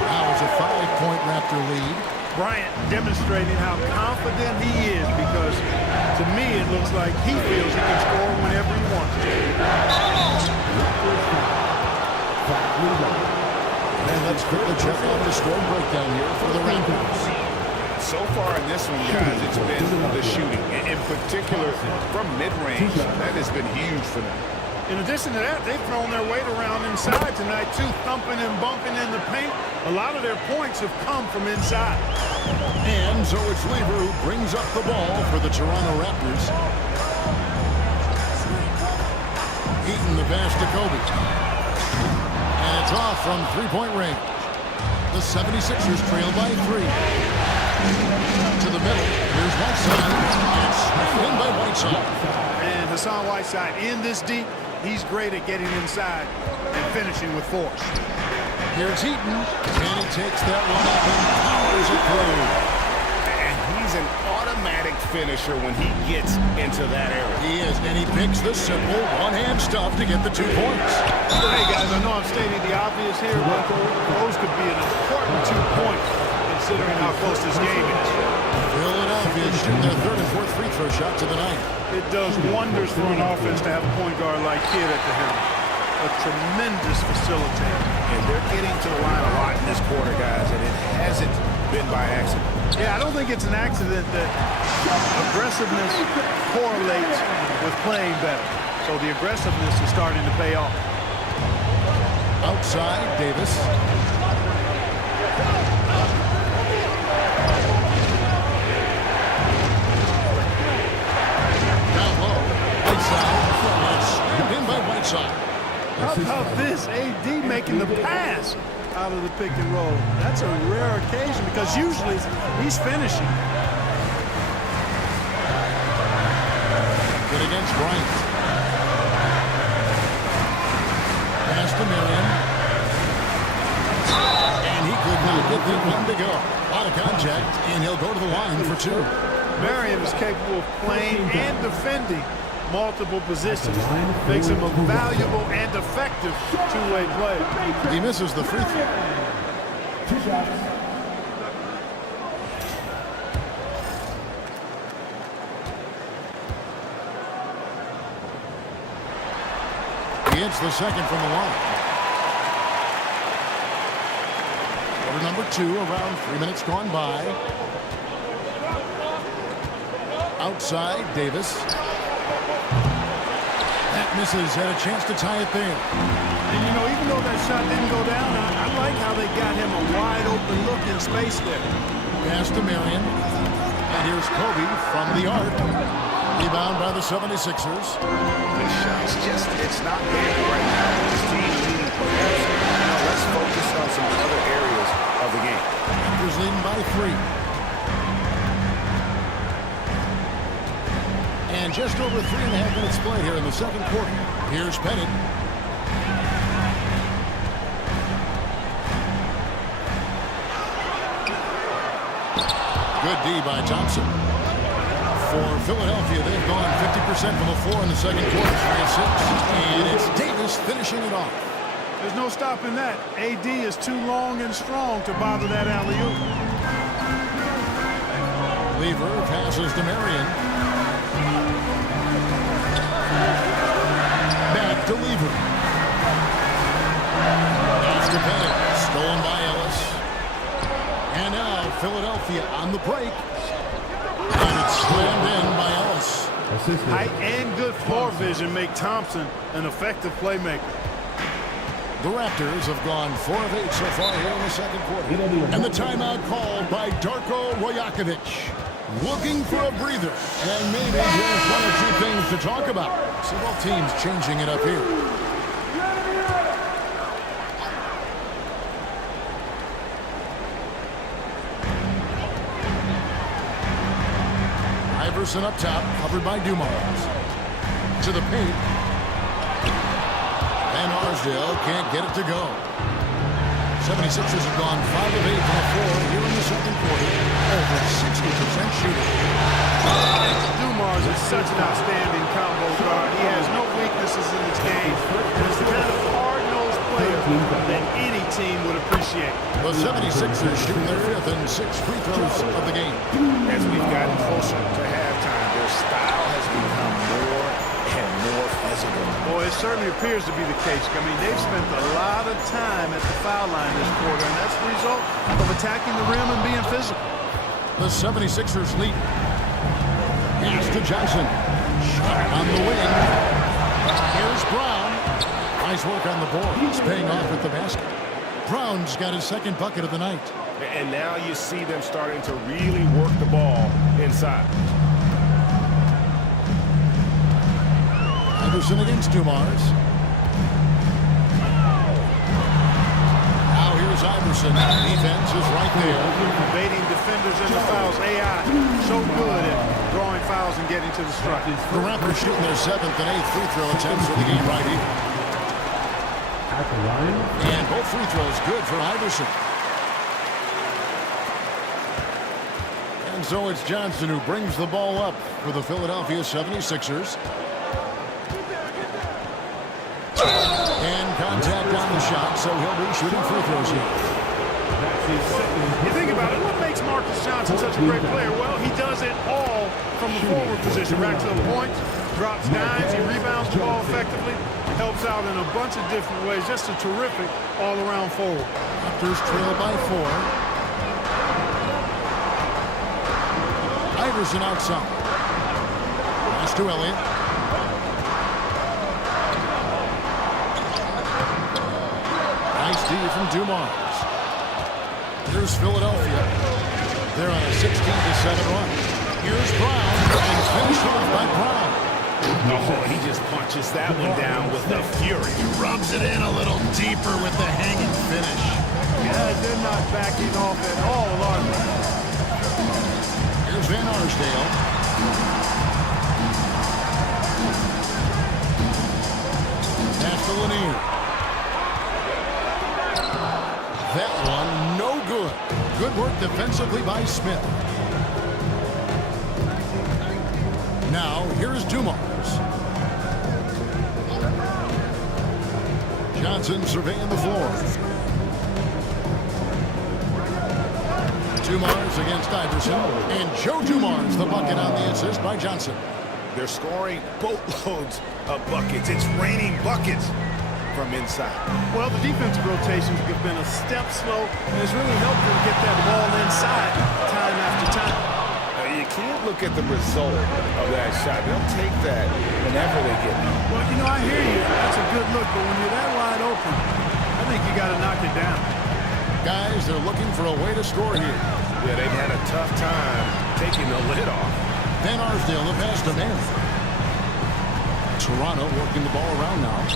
Now it's a 5-point Raptor lead. Bryant demonstrating how confident he is because, to me, it looks like he feels he can score whenever he wants to. And let's quickly check out the score breakdown here for the Raptors. So far in this one, guys, it's been the shooting. In particular, from mid-range, that has been huge for them. In addition to that, they've thrown their weight around inside tonight, too, thumping and bumping in the paint. A lot of their points have come from inside. And so it's Lever who brings up the ball for the Toronto Raptors. Eaton the pass to Kobe. And it's off from 3-point range. The 76ers trail by 3. To the middle. Here's Whiteside. And screened in by Whiteside. And Hassan Whiteside in this deep. He's great at getting inside and finishing with force. Here's Eaton, and he takes that one up and powers it through. And he's an automatic finisher when he gets into that area. He is, and he picks the simple one-hand stuff to get the 2 points. Hey, guys, I know I'm stating the obvious here, but those could be an important 2 points considering how close this game is. Philadelphia shooting their 3rd and 4th free throw shots of the night. It does wonders for an offense to have a point guard like Kidd at the helm. A tremendous facilitator. And they're getting to the line a lot in this quarter, guys, and it hasn't been by accident. Yeah, I don't think it's an accident that aggressiveness correlates with playing better. So the aggressiveness is starting to pay off. Outside, Davis. Down low. Whiteside. And it's in by Whiteside. How about this? AD making the pass out of the pick and roll. That's a rare occasion because usually he's finishing. Good against Bryant. 1 to go. A lot of contact, and he'll go to the line for 2. Marion is capable of playing and defending multiple positions. Makes him a valuable and effective two-way player. He misses the free throw. 2 shots. He hits the second from the line. Quarter number 2, around 3 minutes gone by. Outside, Davis. That misses, had a chance to tie it there. And, you know, even though that shot didn't go down, I like how they got him a wide-open look in space there. Pass to Marion. And here's Kobe from the arc. Rebound by the 76ers. This shot's just, it's not there right now. This team leading perhaps. Let's focus on some other areas of the game. Raptors leading by 3. And just over 3.5 minutes played here in the second quarter. Here's Pettit. Good D by Thompson. For Philadelphia, they've gone 50% from the floor in the second quarter, 3 of 6. And it's Davis finishing it off. There's no stopping that. AD is too long and strong to bother that alley-oop. Lever passes to Marion. Back to Lever. Pass to Pettit. Stolen by Ellis. And now Philadelphia on the break. And it's slammed in by Ellis. Height and good floor vision make Thompson an effective playmaker. The Raptors have gone 4 of 8 so far here in the second quarter. And the timeout called by Darko Rajakovic. Looking for a breather. And maybe just 1 or 2 things to talk about. See both teams changing it up here. Iverson up top, covered by Dumars. To the paint. And Arsdale can't get it to go. 76ers have gone 5 of 8 from the floor here in the second quarter. Over 60% shooting. Dumars is such an outstanding combo guard. He has no weaknesses in his game. And is the kind of hard-nosed player that any team would appreciate. The 76ers shooting their 5th and 6th free throws of the game. As we've gotten closer to halftime, their style has become more and more physical. Boy, it certainly appears to be the case. I mean, they've spent a lot of time at the foul line this quarter, and that's the result of attacking the rim and being physical. The 76ers lead. Pass to Johnson. Shot on the wing. Here's Brown. Nice work on the board. He's paying off with the basket. Brown's got his second bucket of the night. And now you see them starting to really work the ball inside. Iverson against Dumars. Now here's Iverson. Defense is right there. Evading defenders in the fouls. AI so good at drawing fouls and getting to the strike. The Raptors shooting their 7th and 8th free throw attempts for the game right here. At the line. And both free throws good for Iverson. And so it's Johnson who brings the ball up for the Philadelphia 76ers. And contact on the shot, so he'll be shooting free throws here. You think about it, what makes Marcus Johnson such a great player? Well, he does it all from the forward position. Racks up points, drops dimes, he rebounds the ball effectively, helps out in a bunch of different ways. Just a terrific all-around forward. Raptors trail by 4. Iverson outside. Pass to Elliott. Nice D from Dumars. Here's Philadelphia. They're on a 16-7 run. Here's Brown, and finished off by Brown. Oh, he just punches that one down with the fury. He rubs it in a little deeper with the hanging finish. Yeah, they're not backing off at all, are they? Here's Van Arsdale. Pass to Lanier. That one, no good. Good work defensively by Smith. Now, here's Dumars. Johnson surveying the floor. Dumars against Iverson. And Joe Dumars, the bucket on the assist by Johnson. They're scoring boatloads of buckets. It's raining buckets from inside. Well, the defensive rotations have been a step slow, and it's really helped them get that ball inside time after time. You can't look at the result of that shot. They'll take that whenever they get it. Well, you know, I hear you. That's a good look, but when you're that wide open, I think you got to knock it down. Guys, they're looking for a way to score here. Yeah, they've had a tough time taking the lid off. Van Arsdale, the pass to Mann. Toronto working the ball around now.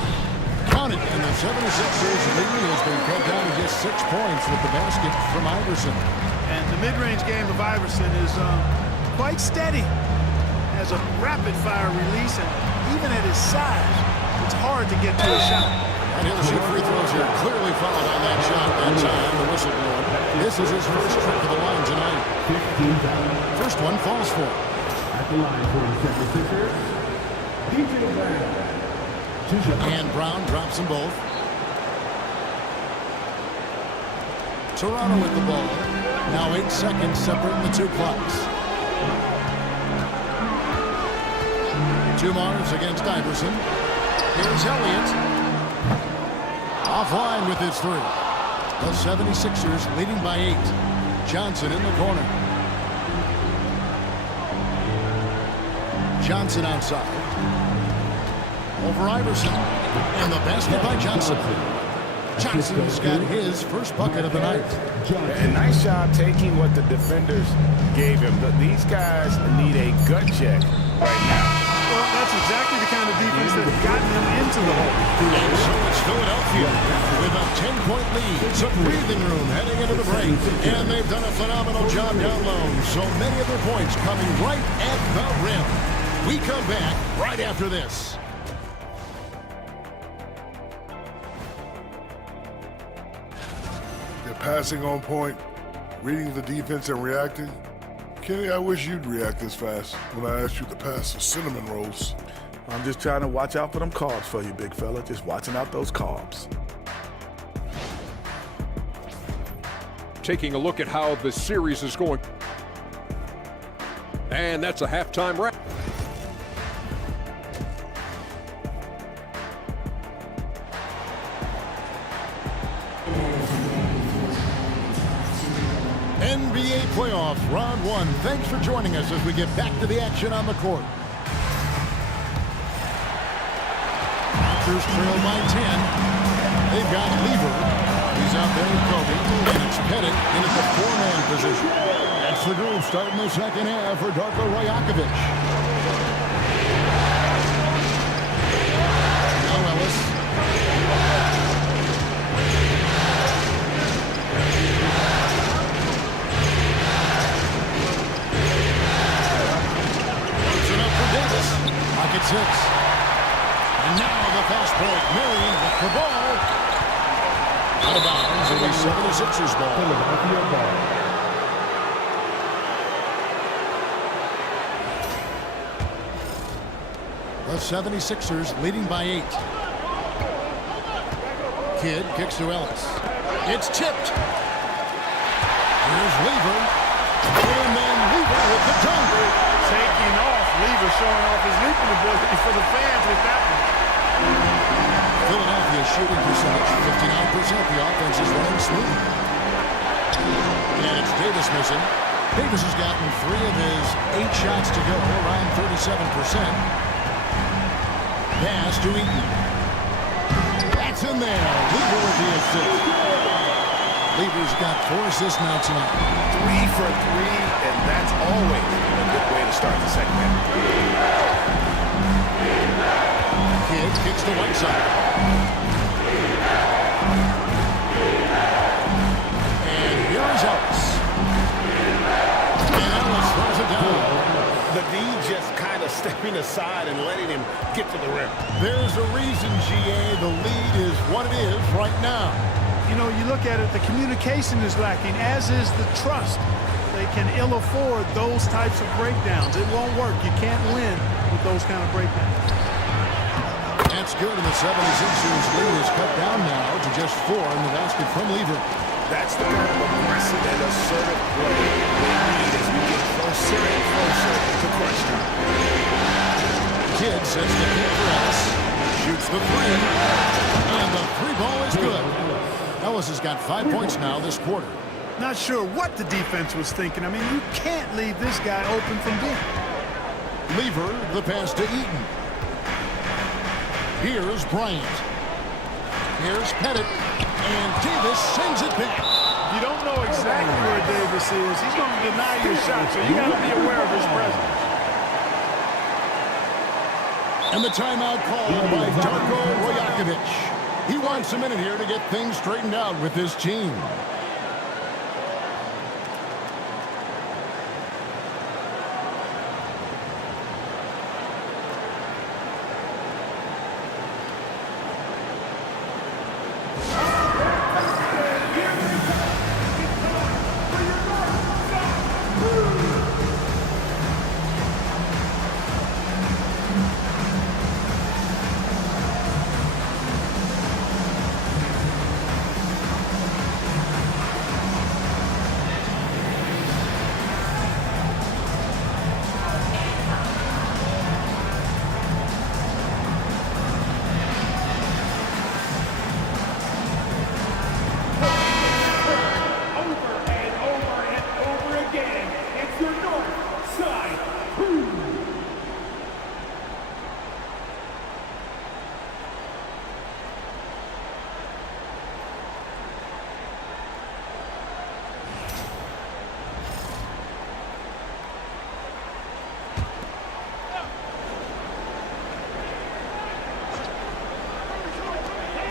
Count it, and the 76ers lead has been cut down to just 6 points with the basket from Iverson. And the mid-range game of Iverson is quite steady. Has a rapid-fire release, and even at his size, it's hard to get to a shot. And he'll shoot free throws here. Clearly fouled on that shot that time. The whistle blowing. This is his first trip to the line tonight. First one falls for him. At the line for the 76ers, DJ Brown. And Brown drops them both. Toronto with the ball. Now 8 seconds separating the two clocks. Dumars against Iverson. Here's Elliott. Offline with his three. The 76ers leading by 8. Johnson in the corner. Johnson outside. Over Iverson. And the basket by Johnson. Johnson's got his first bucket of the night. A nice job taking what the defenders gave him. These guys need a gut check right now. Well, that's exactly the kind of defense that has gotten them into the hole. And so it's Philadelphia with a 10-point lead. Some breathing room heading into the break. And they've done a phenomenal job down low. So many of their points coming right at the rim. We come back right after this. They're passing on point, reading the defense and reacting. Kenny, I wish you'd react this fast when I asked you to pass the cinnamon rolls. I'm just trying to watch out for them carbs for you, big fella. Just watching out those carbs. Taking a look at how the series is going. And that's a halftime wrap. NBA playoffs, round 1. Thanks for joining us as we get back to the action on the court. Raptors trail by 10. They've got Lever. He's out there with Kobe. And it's Pettit in at the 4-man position. That's the group starting the second half for Darko Rajakovic. Now Ellis. Pocket 6. And now the fast break. Marion with the ball. Out of bounds. It'll be 76ers ball. The 76ers leading by 8. Kidd kicks to Ellis. It's tipped. Here's Lever. And then Lever with the dunk. Taking off. Lever showing off his leaping ability for the fans with that one. Philadelphia's shooting percentage, 59%. The offense is running smooth. And it's Davis missing. Davis has gotten 3 of his 8 shots to go, around 37%. Pass to Eaton. That's in there. Lever with the assist. Lever's got 4 assists now tonight. 3 for 3, and that's always a good way to start the second half. Kidd kicks to Whiteside. And here's Ellis. And Ellis throws it down. The D just kind of stepping aside and letting him get to the rim. There's a reason, GA. The lead is what it is right now. you know, you look at it, the communication is lacking, as is the trust. They can ill afford those types of breakdowns. It won't work. You can't win with those kind of breakdowns. That's good, and the 76ers lead is cut down now to just 4 in the basket from Lever. That's the kind of aggressive and assertive play they need as we get closer and closer to crunch time. Kidd sets the pick for Ellis. Shoots the three. And the three ball is good. Ellis has got 5 points now this quarter. Not sure what the defense was thinking. I mean, you can't leave this guy open from deep. Lever, the pass to Eaton. Here's Bryant. Here's Pettit. And Davis sends it back. You don't know exactly where Davis is. He's going to deny your shot, so you got to be aware of his presence. And the timeout called by Darko Rajakovic. He wants a minute here to get things straightened out with his team.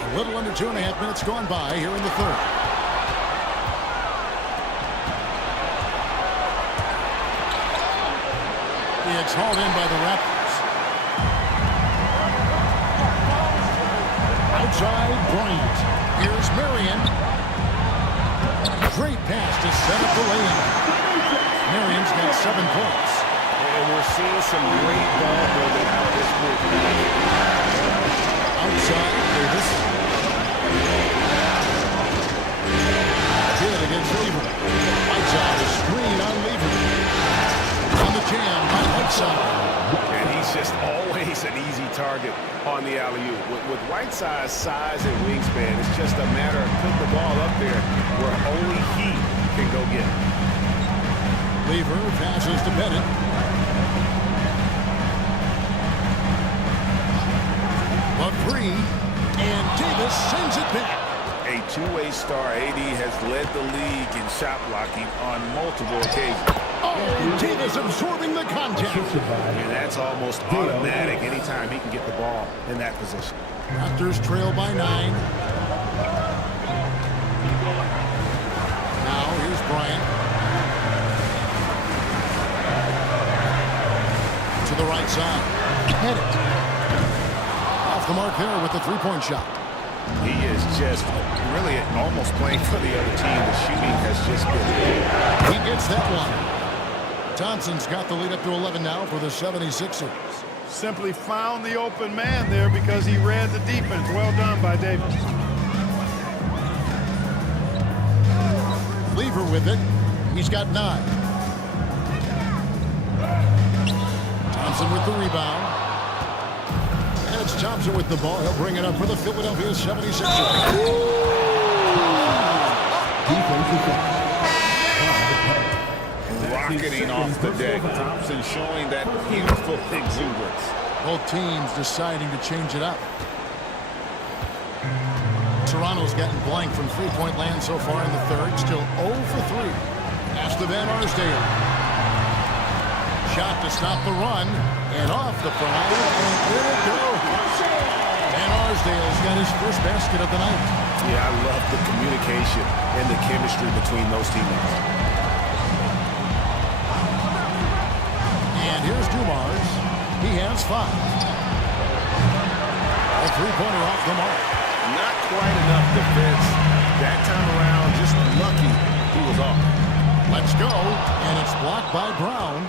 A little under 2.5 minutes gone by here in the third. It's hauled in by the Raptors. Outside Bryant. Here's Marion. Great pass to set up the lane. Marion's got 7 points. And we're seeing some great ball movement out of this group. Outside Davis. Kidd against Lever. Whiteside, a screen on Lever. On the jam by Whiteside. And he's just always an easy target on the alley-oop. With Whiteside's size and wingspan, it's just a matter of putting the ball up there where only he can go get it. Lever passes to Bennett. A three, and Davis sends it back. A two-way star, AD has led the league in shot blocking on multiple occasions. Oh, Davis absorbing the contact. And that's almost automatic anytime he can get the ball in that position. Raptors trail by 9. Now here's Bryant. To the right side. Pettit. Off the mark there with the three-point shot. He is just really almost playing for the other team. The shooting has just been... He gets that one. Thompson's got the lead up to 11 now for the 76ers. Simply found the open man there because he read the defense. Well done by Davis. Lever with it. He's got 9. Thompson with the rebound. And it's Thompson with the ball. He'll bring it up for the Philadelphia 76ers. Rocketing off the deck. Thompson showing that beautiful exuberance. Both teams deciding to change it up. Toronto's gotten blank from three-point land so far in the third. Still 0 for 3. Pass to Van Arsdale. Shot to stop the run. And off the front. And there it goes. Van Arsdale's got his first basket of the night. Yeah, I love the communication and the chemistry between those teammates. And here's Dumars. He has 5. A three-pointer off the mark. Not quite enough defense That time around, just lucky he was off. Let's go, and it's blocked by Brown.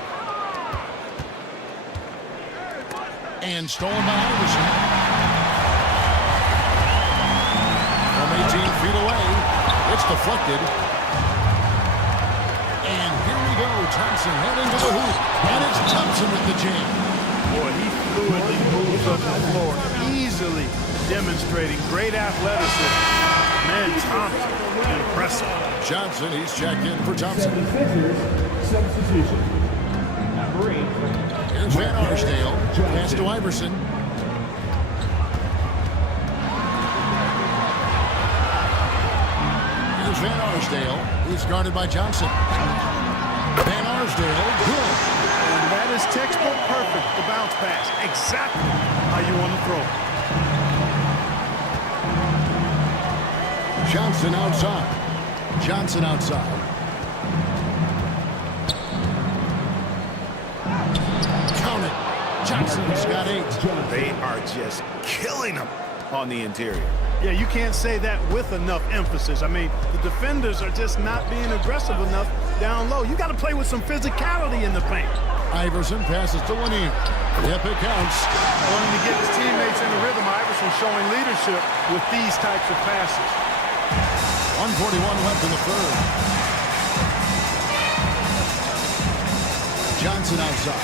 And stolen by Iverson. From 18 feet away, it's deflected. And here we go, Thompson heading to the hoop. And it's Thompson with the jam. Boy, he fluidly moves up the floor, easily demonstrating great athleticism. Man, Thompson, impressive. Johnson, he's checked in for Thompson. Substitution. Number 8. Here's Van Arsdale. Pass to Iverson. Here's Van Arsdale. He's guarded by Johnson. Van Arsdale, good. And that is textbook perfect, the bounce pass. Exactly how you want to throw it. Johnson outside. Johnson outside. Count it. Johnson's got 8. They are just killing him on the interior. Yeah, you can't say that with enough emphasis. I mean, the defenders are just not being aggressive enough down low. You got to play with some physicality in the paint. Iverson passes to Lanier. Yep, it counts. Wanting to get his teammates in the rhythm, Iverson showing leadership with these types of passes. 1:41 left in the third. Johnson outside.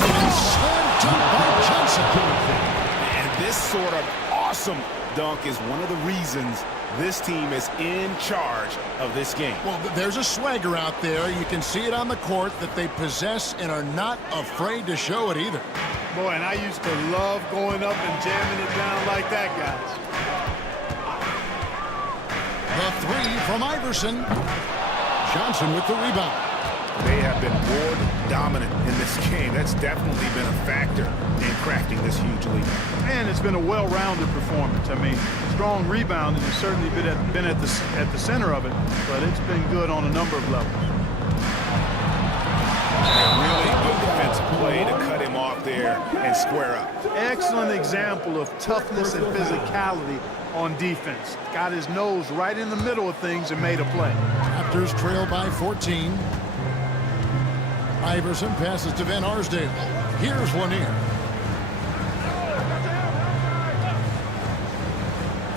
And slam dunk by Johnson. And this sort of awesome dunk is one of the reasons this team is in charge of this game. Well, there's a swagger out there. You can see it on the court that they possess and are not afraid to show it either. Boy, and I used to love going up and jamming it down like that, guys. The 3 from Iverson. Johnson with the rebound. They have been board dominant in this game. That's definitely been a factor in crafting this huge lead. And it's been a well-rounded performance. I mean, strong rebounding has certainly been at the center of it, but it's been good on a number of levels. A really good defensive play to cut him off there and square up. Excellent example of toughness and physicality on defense. Got his nose right in the middle of things and made a play. Raptors trail by 14. Iverson passes to Van Arsdale. Here's Lanier.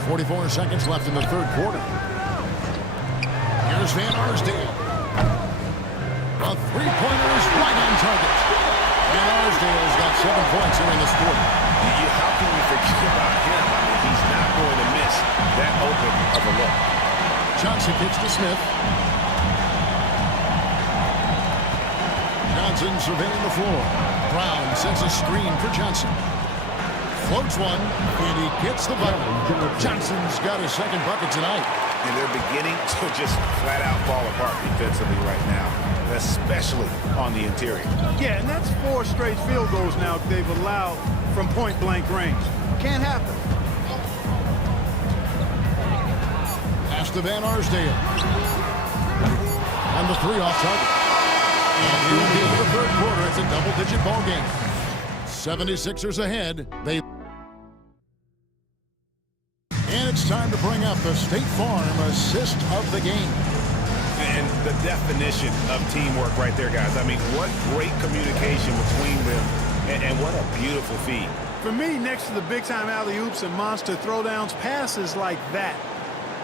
44 seconds left in the third quarter. Here's Van Arsdale. A three-pointer is right on target. Van Arsdale's got 7 points here in this quarter. How can we forget about him? I mean, he's not going to miss that open of a look. Johnson kicks to Smith. Johnson surveying the floor. Brown sends a screen for Johnson. Floats one, and he gets the bucket. Johnson's got his second bucket tonight. And they're beginning to just flat out fall apart defensively right now, especially on the interior. Yeah, and that's 4 straight field goals now they've allowed from point-blank range. Can't happen. Pass to Van Arsdale. On the 3 off target. And here at the end of the third quarter, it's a double-digit ball game. 76ers ahead. And it's time to bring up the State Farm assist of the game. And the definition of teamwork right there, guys. I mean, what great communication between them, and what a beautiful feed. For me, next to the big-time alley-oops and monster throwdowns, passes like that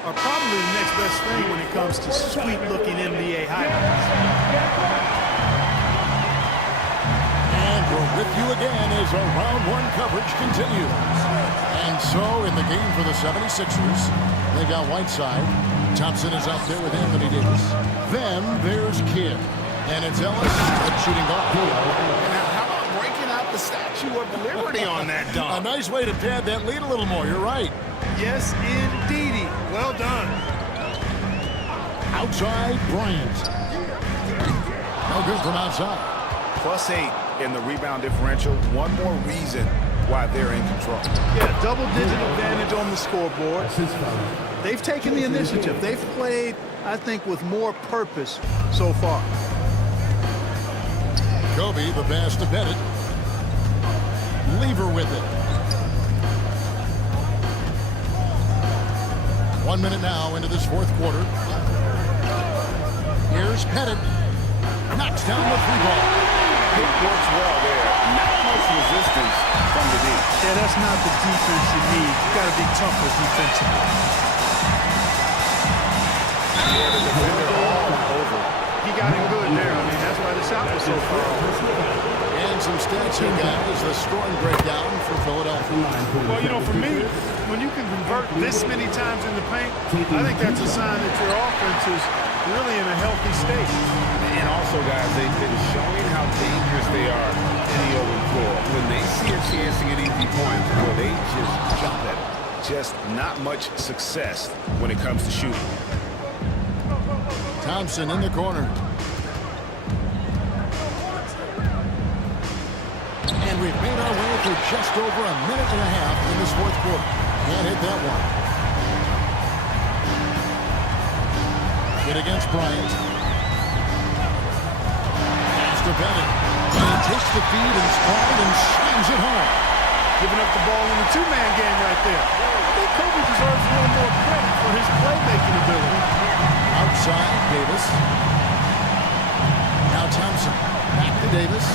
are probably the next best thing when it comes to sweet-looking NBA highlights. And we're with you again as our round 1 coverage continues. And so in the game for the 76ers, they've got Whiteside. Thompson is out there with Anthony Davis. Then there's Kidd. And it's Ellis shooting guard. Now, how about breaking out the Statue of Liberty on that dunk? A nice way to pad that lead a little more. You're right. Yes, indeedy. Well done. Outside, Bryant. No good from outside. +8 in the rebound differential. One more reason why they're in control. Yeah, double-digit advantage on the scoreboard. They've taken the initiative. They've played, I think, with more purpose so far. Kobe, the pass to Bennett. Lever with it. 1 minute now into this fourth quarter. Here's Pettit. Knocks down the free ball. It works well there. Not much resistance from the D. Yeah, that's not the defense you need. You got to be tougher defensively. Yeah, the defender all over. He got him good there. I mean, that's why the shot was so far off. And some stats here, guys. The scoring breakdown for Philadelphia. Well, you know, for me, when you can convert this many times in the paint, I think that's a sign that your offense is really in a healthy state. And also, guys, they've been showing how dangerous they are in the open floor. When they see a chance to get easy points, well, they just jump at it. Just not much success when it comes to shooting. Thompson in the corner. And we've made our way through just over a minute and a half in this fourth quarter. Can't hit that one. Good against Bryant. Pass to Bennett. And he takes the feed and stride and slams it home. Giving up the ball in the two-man game right there. I think Kobe deserves a little more credit for his playmaking ability. Outside, Davis. Now Thompson. Back to Davis.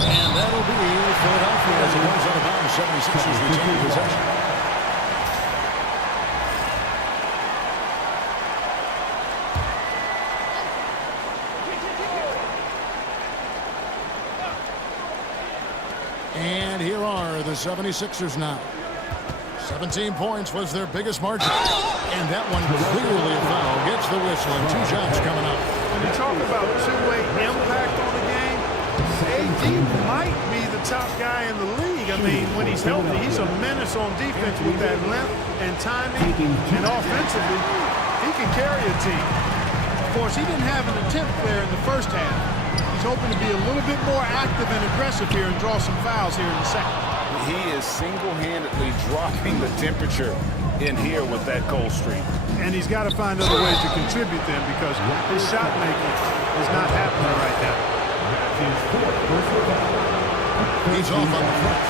And that'll be Philadelphia as it goes out of bounds. 76ers retain possession. And here are the 76ers now. 17 points was their biggest margin. And that one clearly a foul. Gets the whistle and 2 shots coming up. When you talk about two-way impact on the game, AD might be the top guy in the league. I mean, when he's healthy, he's a menace on defense with that length and timing. And offensively, he can carry a team. Of course, he didn't have an attempt there in the first half. He's hoping to be a little bit more active and aggressive here and draw some fouls here in the second. He is single-handedly dropping the temperature in here with that cold streak. And he's got to find other ways to contribute then because his shot making is not happening right now. He's off on the front.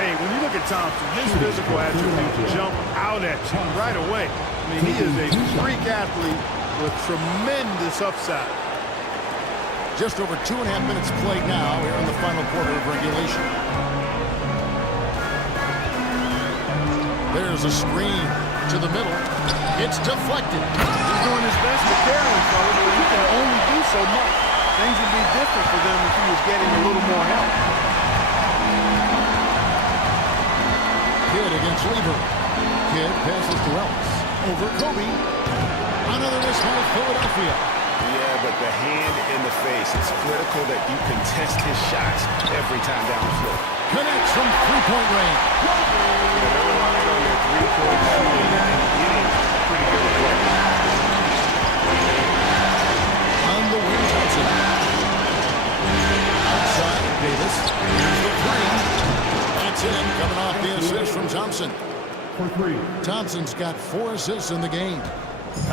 Hey, when you look at Thompson, his physical attributes jump out at you right away. I mean, he is a freak athlete with tremendous upside. Just over 2.5 minutes played now here in the final quarter of regulation. There's a screen to the middle. It's deflected. He's doing his best to carry him, fellas, but he can only do so much. Things would be different for them if he was getting a little more help. Kidd against Lever. Kidd passes to Ellis. Over Kobe. Another miss by Philadelphia. Yeah, but the hand in the face. It's critical that you contest his shots every time down the floor. Connects from three-point range. They're relying on their three-point shooting and getting pretty good play. On the wing, Thompson. Outside, Davis. Here's the three. That's in. Coming off the assist from Thompson. For 3. Thompson's got 4 assists in the game.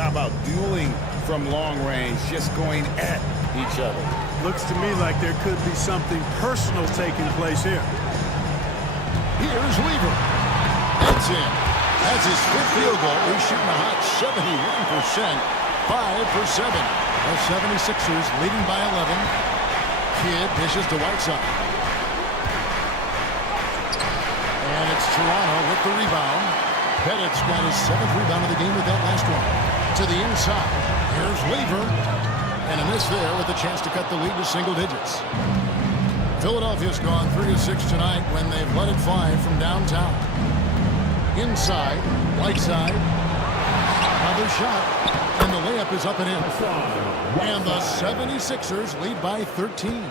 How about dueling from long range, just going at each other? Looks to me like there could be something personal taking place here. Here's Weaver. That's in. That's his 5th field goal. He's shooting a hot 71%. 5 for 7. The 76ers leading by 11. Kidd dishes to Whiteside. And it's Toronto with the rebound. Pettit's got his 7th rebound of the game with that last one. To the inside. Here's Weaver. And a miss there with a chance to cut the lead to single digits. Philadelphia's gone 3-6 tonight when they've let it fly from downtown. Inside, Whiteside. Another shot. And the layup is up and in. And the 76ers lead by 13.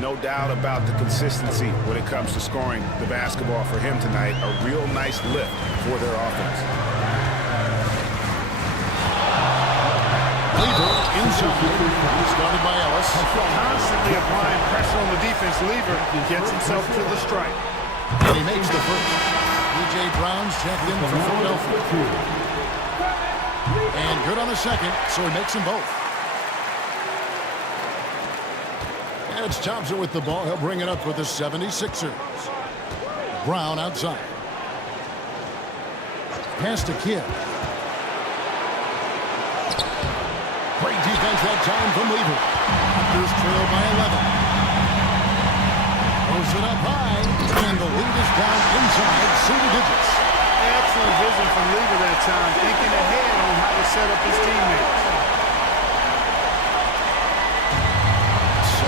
No doubt about the consistency when it comes to scoring the basketball for him tonight. A real nice lift for their offense. Lever inside. Started by Ellis. Constantly applying pressure on the defense. Lever gets himself to the strike. And he makes the first. E.J. Brown's checked in for Philadelphia. And good on the second, so he makes them both. And it's Thompson with the ball. He'll bring it up with the 76ers. Brown outside. Pass to Kidd. Great defense that time from Lever. Raptors trail by 11. Throws it up high, and the lead is down inside single digits. Excellent vision from Lever that time, thinking ahead on how to set up his teammates.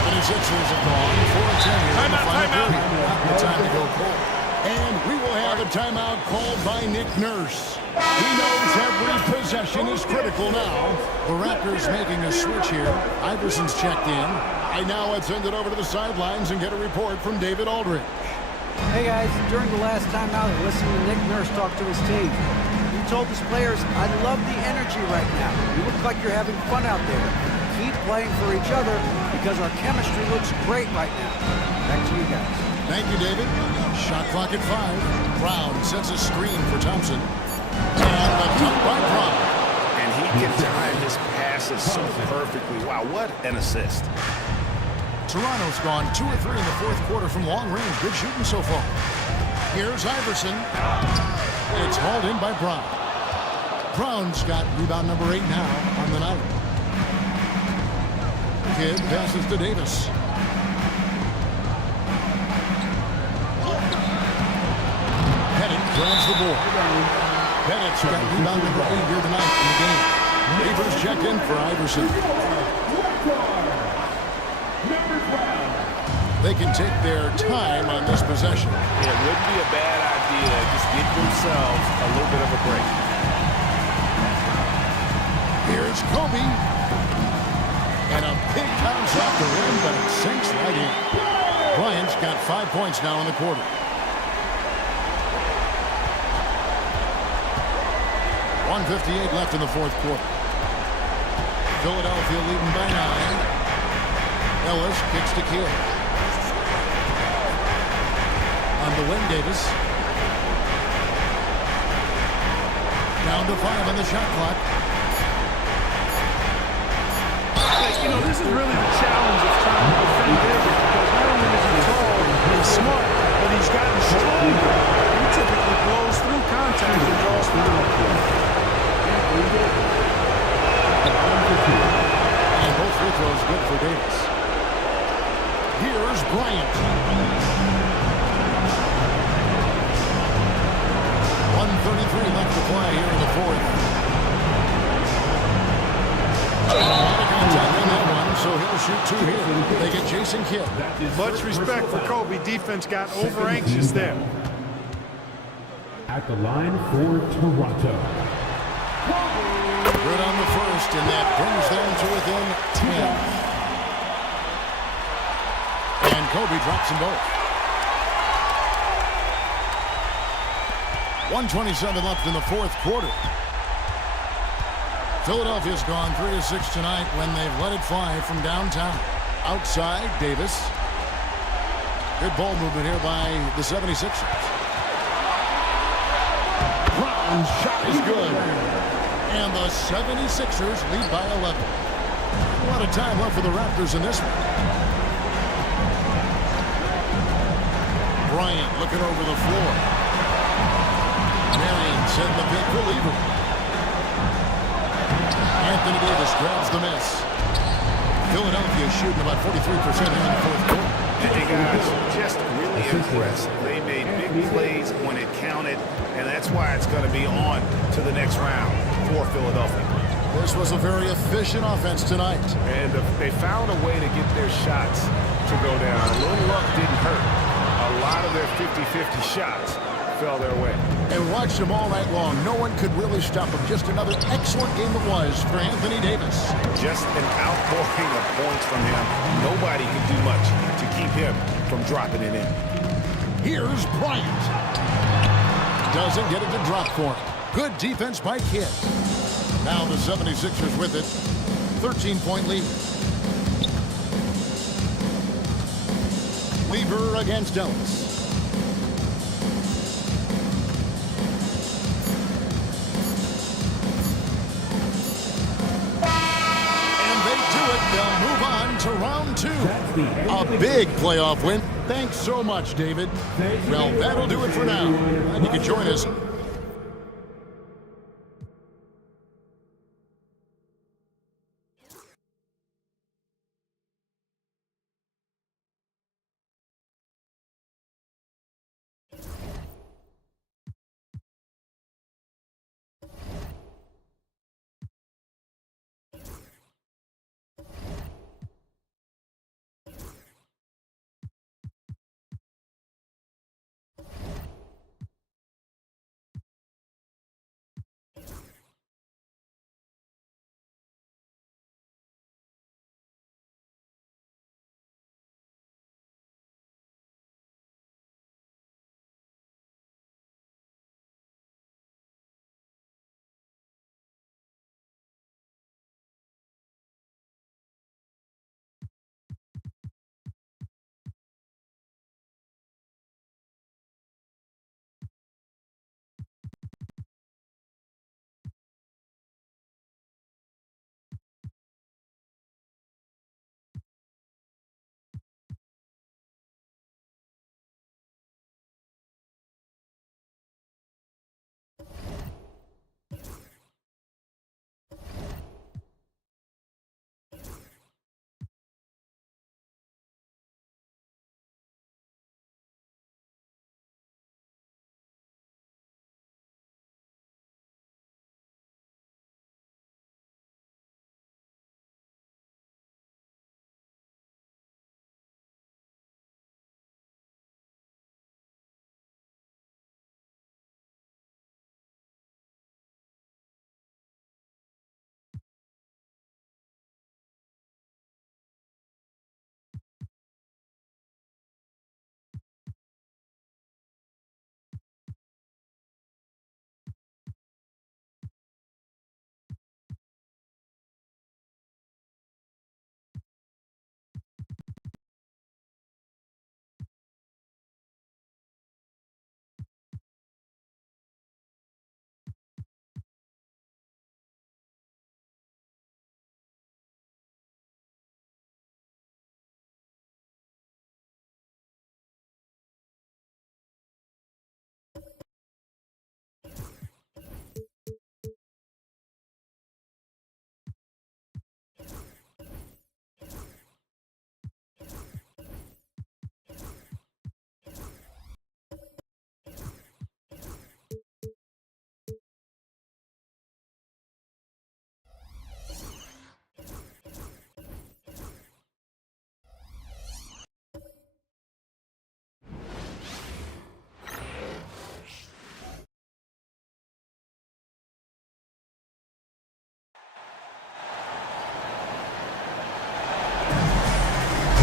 76ers have gone 4-10 here in the final period. Not the time to go cold. And we will have a timeout called by Nick Nurse. He knows every possession is critical now. The Raptors making a switch here. Iverson's checked in. And now let's send it over to the sidelines and get a report from David Aldridge. Hey guys, during the last timeout, I listened to Nick Nurse talk to his team. He told his players, I love the energy right now. You look like you're having fun out there. Keep playing for each other because our chemistry looks great right now. Back to you guys. Thank you, David. Shot clock at 5. Brown sets a screen for Thompson. And the dunk by Brown. And he can time his passes so perfectly. Wow, what an assist. Toronto's gone 2 or 3 in the fourth quarter from long range. Good shooting so far. Here's Iverson. It's hauled in by Brown. Brown's got rebound number 8 now on the night. Kidd passes to Davis. Pettit grabs the ball. Pettit's got rebound number 8 here tonight in the game. Neighbors checked in for Iverson. They can take their time on this possession. It wouldn't be a bad idea to just give themselves a little bit of a break. Here's Kobe. And a big bounce off the rim, but it sinks right in. Bryant's got 5 points now in the quarter. .158 left in the fourth quarter. Philadelphia leading by 9. Ellis kicks to Kidd. On the wing, Davis. Down to 5 on the shot clock. You know, this is really the challenge of trying to defend Davis because not only is he tall and smart, but he's gotten stronger. He typically blows through contact and draws foul. And both free throws good for Davis. Here's Bryant. 1:33 left to play here in the fourth. A lot of contact on that one, so he'll shoot 2 here. They get Jason Kidd. Much respect for Kobe. Defense got over anxious there. At the line for Toronto. Good on the first, and that brings them to within 10. And Kobe drops them both. 1:27 left in the fourth quarter. Philadelphia's gone 3-6 tonight when they've let it fly from downtown. Outside, Davis. Good ball movement here by the 76ers. Brown's shot is good. And the 76ers lead by 11. A lot of time left for the Raptors in this one. Bryant looking over the floor. Marion setting the pick for Lever. Anthony Davis grabs the miss. Philadelphia shooting about 43% here in the fourth quarter. Hey guys, just really impressed. They made big plays when it counted, and that's why it's going to be on to the next round for Philadelphia. This was a very efficient offense tonight. And they found a way to get their shots to go down. A little luck didn't hurt. A lot of their 50-50 shots fell their way. And watched them all night long. No one could really stop them. Just another excellent game it was for Anthony Davis. Just an outpouring of points from him. Nobody could do much to keep him from dropping it in. Here's Bryant. Doesn't get it to drop for him. Good defense by Kidd. Now the 76ers with it. 13-point lead. Lever against Ellis. They'll move on to round 2. A big playoff win. Thanks so much, David. Well, that'll do it for now. And you can join us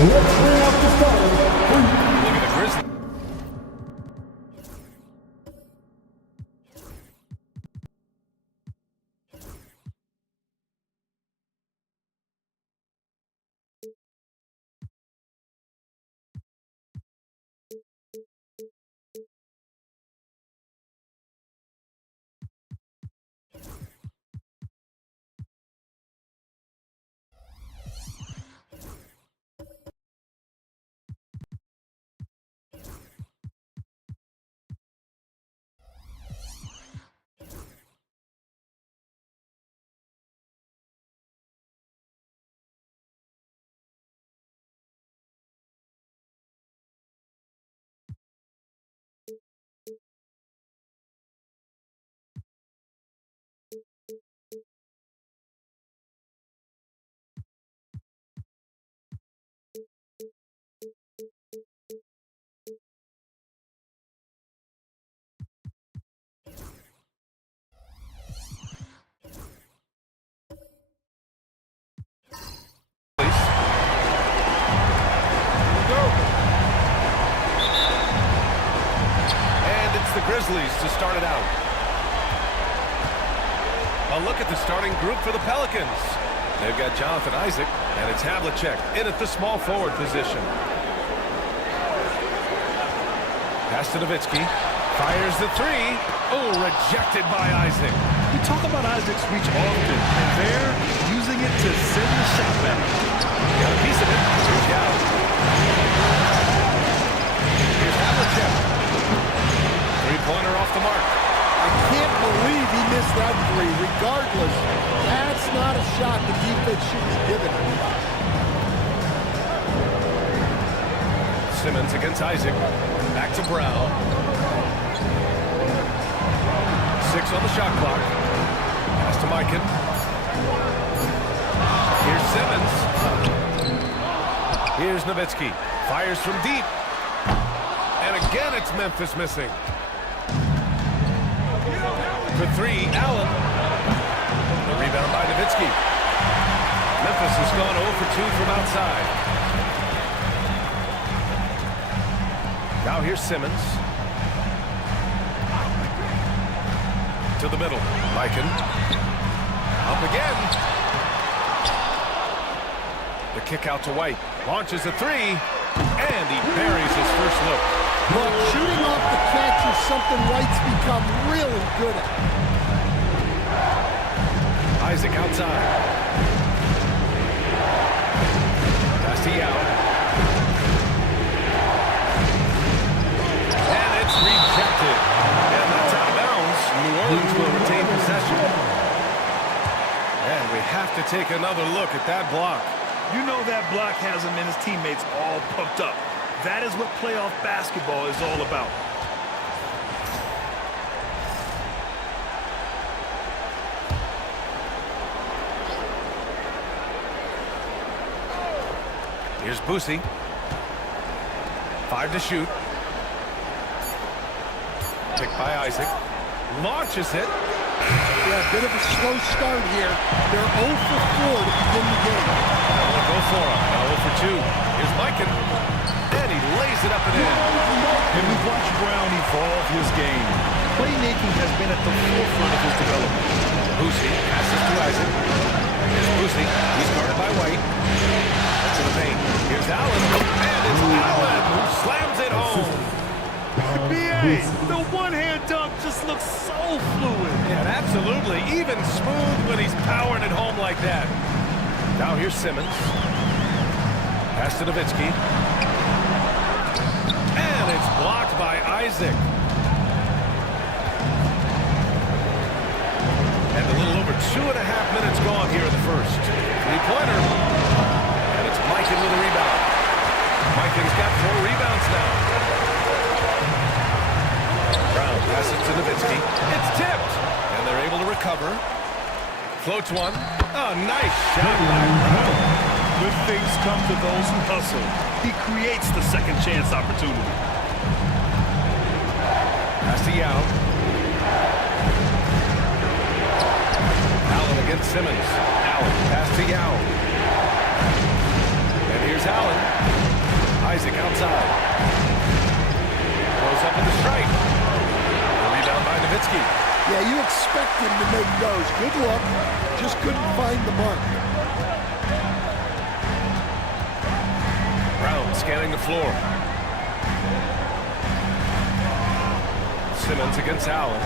Let's bring up the starter. Look at the Grizzlies. The Grizzlies to start it out. A look at the starting group for the Pelicans. They've got Jonathan Isaac, and it's Havlicek in at the small forward position. Pass to Nowitzki. Fires the three. Oh, rejected by Isaac. We talk about Isaac's reach often, and they're using it to send the shot back. Got a piece of it. Here's Yao. Here's Havlicek. Three-pointer off the mark. I can't believe he missed that three. Regardless, that's not a shot the defense should be giving him. Simmons against Isaac. Back to Brown. 6 on the shot clock. Pass to Mikan. Here's Simmons. Here's Nowitzki. Fires from deep. And again, it's Memphis missing. For three, Allen. The rebound by Nowitzki. Memphis has gone 0 for 2 from outside. Now here's Simmons. To the middle. Mikan. Up again. The kick out to White. Launches a three. And he buries his first look. Look, shooting off the catch is something White's become really good at. Isaac outside. Pass to Yao. And it's rejected. And that's out of bounds. New Orleans will retain possession. And we have to take another look at that block. You know that block has him and his teammates all pumped up. That is what playoff basketball is all about. Here's Boosie. 5 to shoot. Picked by Isaac. Launches it. Yeah, a bit of a slow start here. They're 0 for 4 to begin the game. They'll go for him. Now 0 for 2. Here's Mikan. And he lays it up and in. And we've watched Brown evolve his game. Playmaking has been at the forefront of his development. Boosie passes to Isaac. Here's Boosie. He's guarded by White. To the paint. Here's Allen. And it's Allen who slams it home. B.A., the one-hand dunk just looks so fluid. Yeah, absolutely. Even smooth when he's powering it home like that. Now here's Simmons. Pass to Nowitzki. And it's blocked by Isaac. And a little over 2.5 minutes gone here in the first. Three-pointer. And it's Mikan with a rebound. Mikan's got 4 rebounds now. Brown passes to Nowitzki. It's tipped. And they're able to recover. Floats one. Oh, nice shot by Brown. Good things come to those who hustle. He creates the second chance opportunity. Pass to Yao. Allen against Simmons. Allen pass to Yao. And here's Allen. Isaac outside. Goes up in the strike. The rebound by Nowitzki. Yeah, you expect him to make those. Good luck. Just couldn't find the mark. Brown scanning the floor. Simmons against Allen.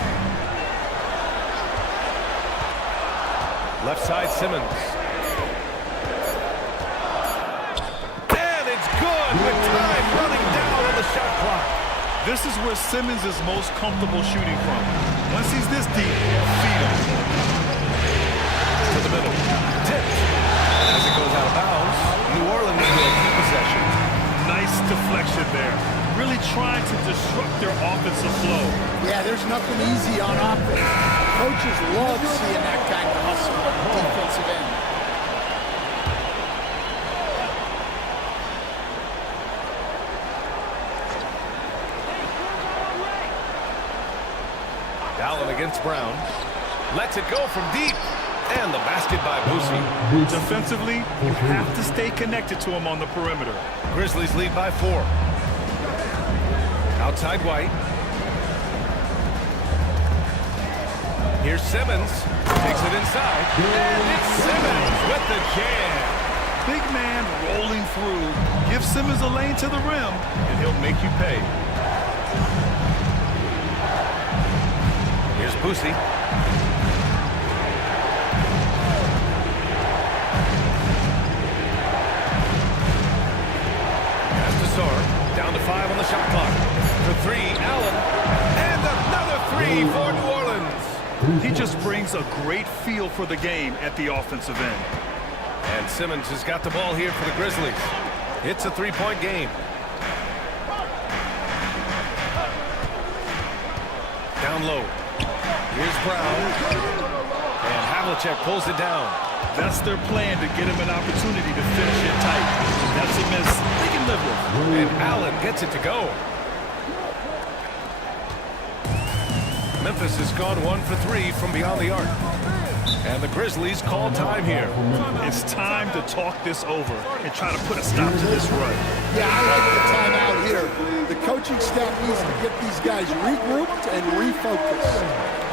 Left side, Simmons. And it's good with time running down on the shot clock. This is where Simmons is most comfortable shooting from. Once he's this deep, feed him. To the middle. Tipped. As it goes out of bounds, New Orleans will keep possession. Nice deflection there. Really trying to disrupt their offensive flow. Yeah, there's nothing easy on offense. Coaches love seeing that kind of hustle on the defensive end. Allen against Brown. Lets it go from deep. And the basket by Boosie. Defensively, you have to stay connected to him on the perimeter. Grizzlies lead by 4. Outside White. Here's Simmons. Takes it inside. And it's Simmons with the jam. Big man rolling through. Give Simmons a lane to the rim, and he'll make you pay. Here's Boosie. Down to 5 on the shot clock. The 3, Allen. And another 3 for New Orleans. He just brings a great feel for the game at the offensive end. And Simmons has got the ball here for the Grizzlies. It's a 3-point game. Down low. Here's Brown. And Havlicek pulls it down. That's their plan, to get him an opportunity to finish it tight. That's a miss they can live with. And Allen gets it to go. Memphis has gone 1 for 3 from beyond the arc. And the Grizzlies call time here. It's time to talk this over and try to put a stop to this run. Yeah, I like the timeout here. The coaching staff needs to get these guys regrouped and refocused.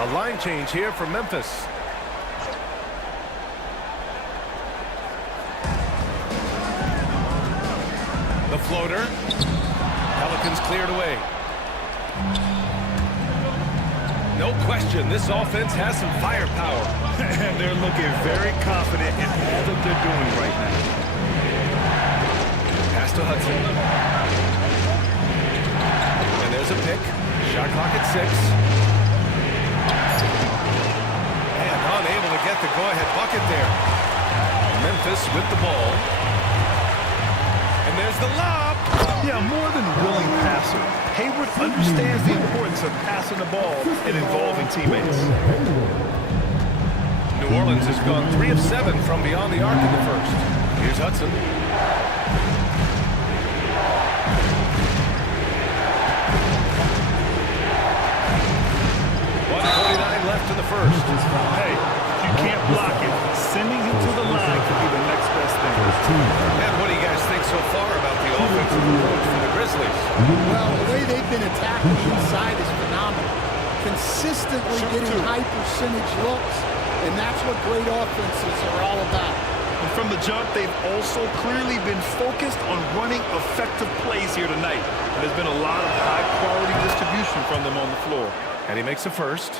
A line change here for Memphis. The floater. Pelicans cleared away. No question, this offense has some firepower. And they're looking very confident in all that they're doing right now. Pass to Hudson. And there's a pick. Shot clock at 6. And unable to get the go-ahead bucket there. Memphis with the ball. And there's the lob. Yeah, more than willing passer. Hayward understands the importance of passing the ball and involving teammates. New Orleans has gone 3 of 7 from beyond the arc in the first. Here's Hudson. 1:49 left in the first. Hey, if you can't block it, sending him to the line could be the next best thing. And what do you guys think so far about the offensive approach from the Grizzlies? Well, the way they've been attacking inside is phenomenal. Consistently getting high percentage looks, and that's what great offenses are all about. And from the jump, they've also clearly been focused on running effective plays here tonight. There's been a lot of high-quality distribution from them on the floor. And he makes a first.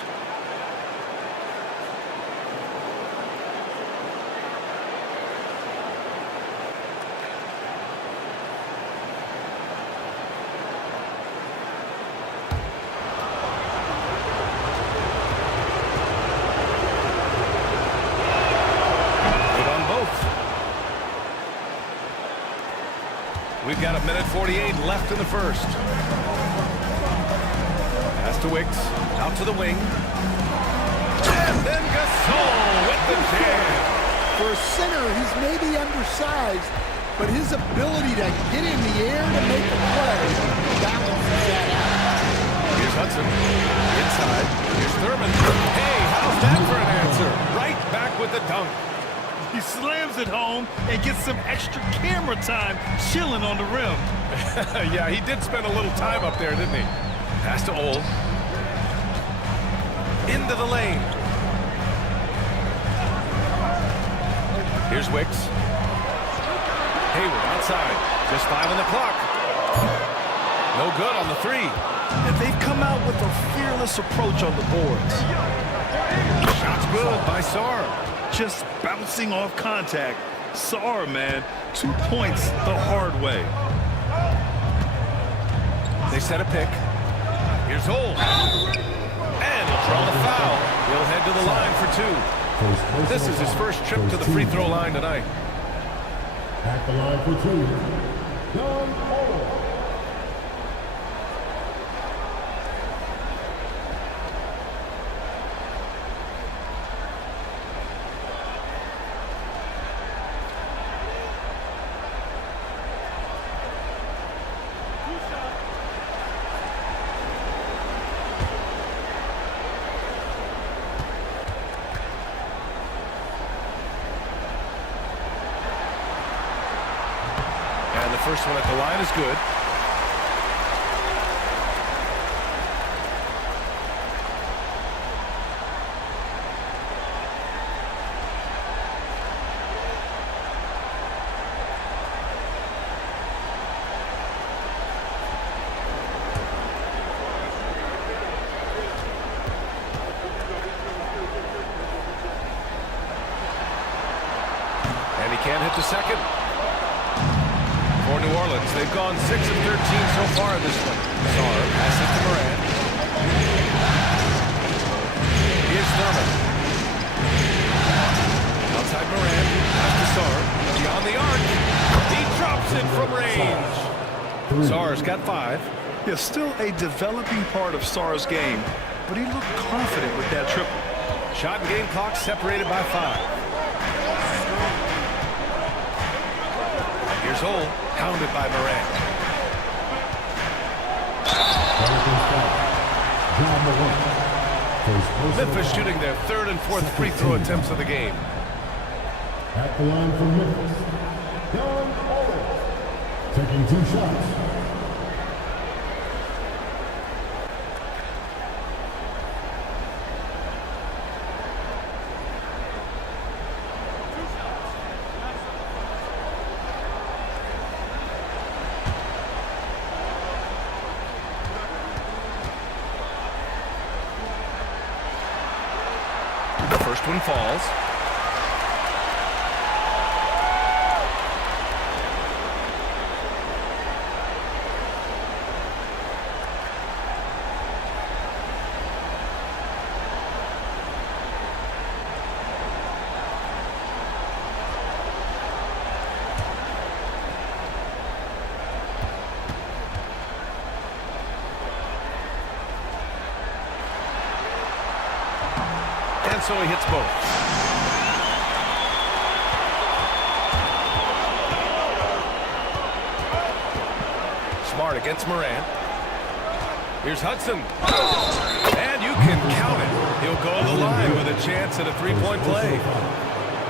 We've got 1:48 left in the first. Pass to Wicks, out to the wing. And then Gasol with the jam. For a center, he's maybe undersized, but his ability to get in the air to make a play balances that out. Here's Hudson, inside. Here's Thurman. Hey, how's that for an answer? Right back with the dunk. He slams it home and gets some extra camera time chilling on the rim. Yeah, he did spend a little time up there, didn't he? Pass to Ole. Into the lane. Here's Wicks. Hayward outside. Just 5 on the clock. No good on the 3. And they've come out with a fearless approach on the boards. Shot's good by Sarr. Just bouncing off contact. Sarr, man, 2 points the hard way. They set a pick. Here's Ole. And he'll draw the foul. He'll head to the line for 2. This is his first trip to the free throw line tonight. At the line for 2, John Ole. First one at the line is good. And he can't hit the second. For New Orleans, they've gone 6 of 13 so far this one. Sarr passes to Morant. Here's Thurman. Outside Morant, pass to Sarr. Beyond the arc. He drops it from range. Sarr's got 5. Yeah, still a developing part of Sarr's game, but he looked confident with that triple. Shot and game clock separated by 5. Here's Ole, pounded by Morant. Memphis shooting their 3rd and 4th free throw attempts of the game. At the line for Memphis, John Ole, taking 2 shots. First one falls. And so he hits both. Smart against Morant. Here's Hudson. And you can count it. He'll go to the line with a chance at a 3-point play.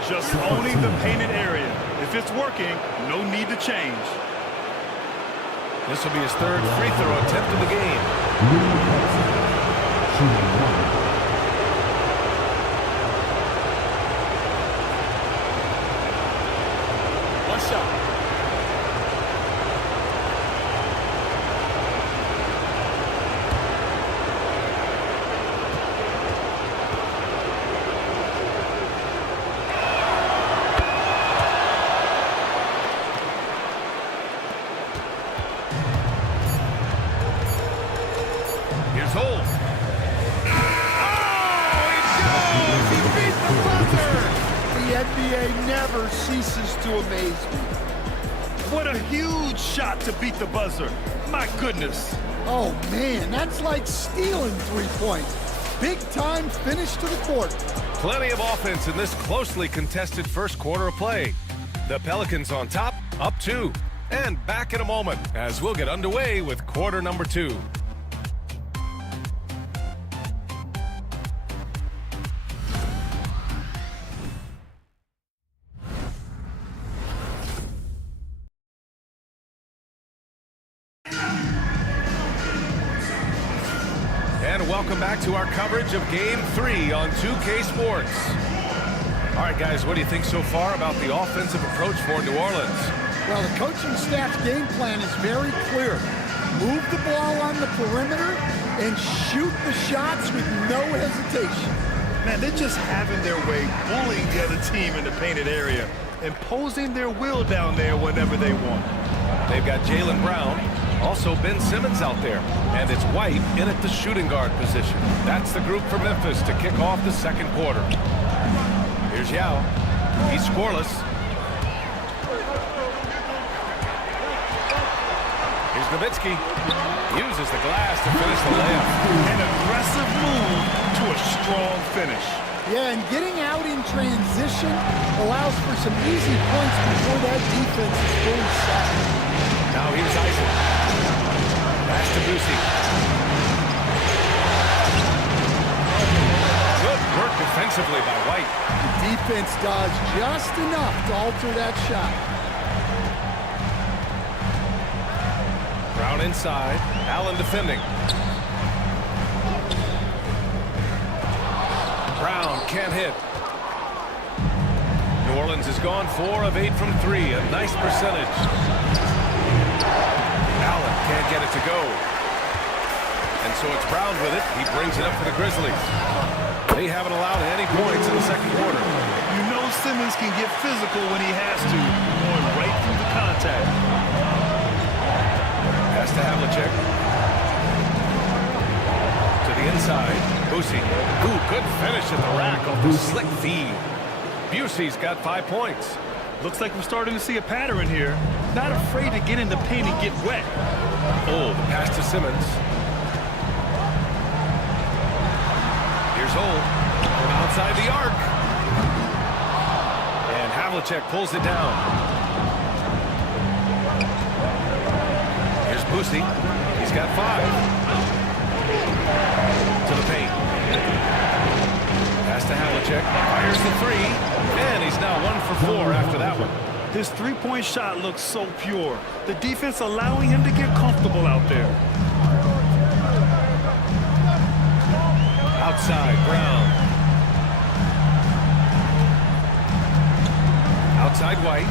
Just owning the painted area. If it's working, no need to change. This will be his 3rd free throw attempt of the game. One shot. Here's Ole. The NBA never ceases to amaze me. What a huge shot to beat the buzzer. My goodness. Oh, man, that's like stealing 3 points. Big time finish to the court. Plenty of offense in this closely contested first quarter of play. The Pelicans on top, up 2. And back in a moment as we'll get underway with quarter number 2. and welcome back to our coverage of Game 3 on 2K Sports. All right, guys, what do you think so far about the offensive approach for New Orleans? Well, the coaching staff's game plan is very clear. Move the ball on the perimeter and shoot the shots with no hesitation. Man, they're just having their way, bullying the other team in the painted area, imposing their will down there whenever they want. They've got Jaylen Brown, also Ben Simmons out there, and it's White in at the shooting guard position. That's the group for Memphis to kick off the second quarter. Here's Yao. He's scoreless. Here's Nowitzki. Uses the glass to finish the layup. An aggressive move to a strong finish. Yeah, and getting out in transition allows for some easy points before that defense is fully set. Now here's Isaac. Pass to Boosie. Good work defensively by White. The defense does just enough to alter that shot. Brown inside. Allen defending. Brown can't hit. New Orleans has gone 4 of 8 from 3. A nice percentage. Allen can't get it to go. And so it's Brown with it. He brings it up for the Grizzlies. They haven't allowed any points in the second quarter. You know Simmons can get physical when he has to, going right through the contact. Pass to Havlicek. To the inside. Boosie. Ooh, good finish at the rack off the slick feed. Busey's got 5 points. Looks like we're starting to see a pattern here. Not afraid to get in the paint and get wet. Oh, the pass to Simmons. Here's Holt from outside the arc. And Havlicek pulls it down. Here's Boosie. He's got 5. To the paint. Pass to Havlicek. Fires the 3. And he's now 1 for 4 after that one. His three-point shot looks so pure. The defense allowing him to get comfortable out there. Outside, Brown. Outside, White.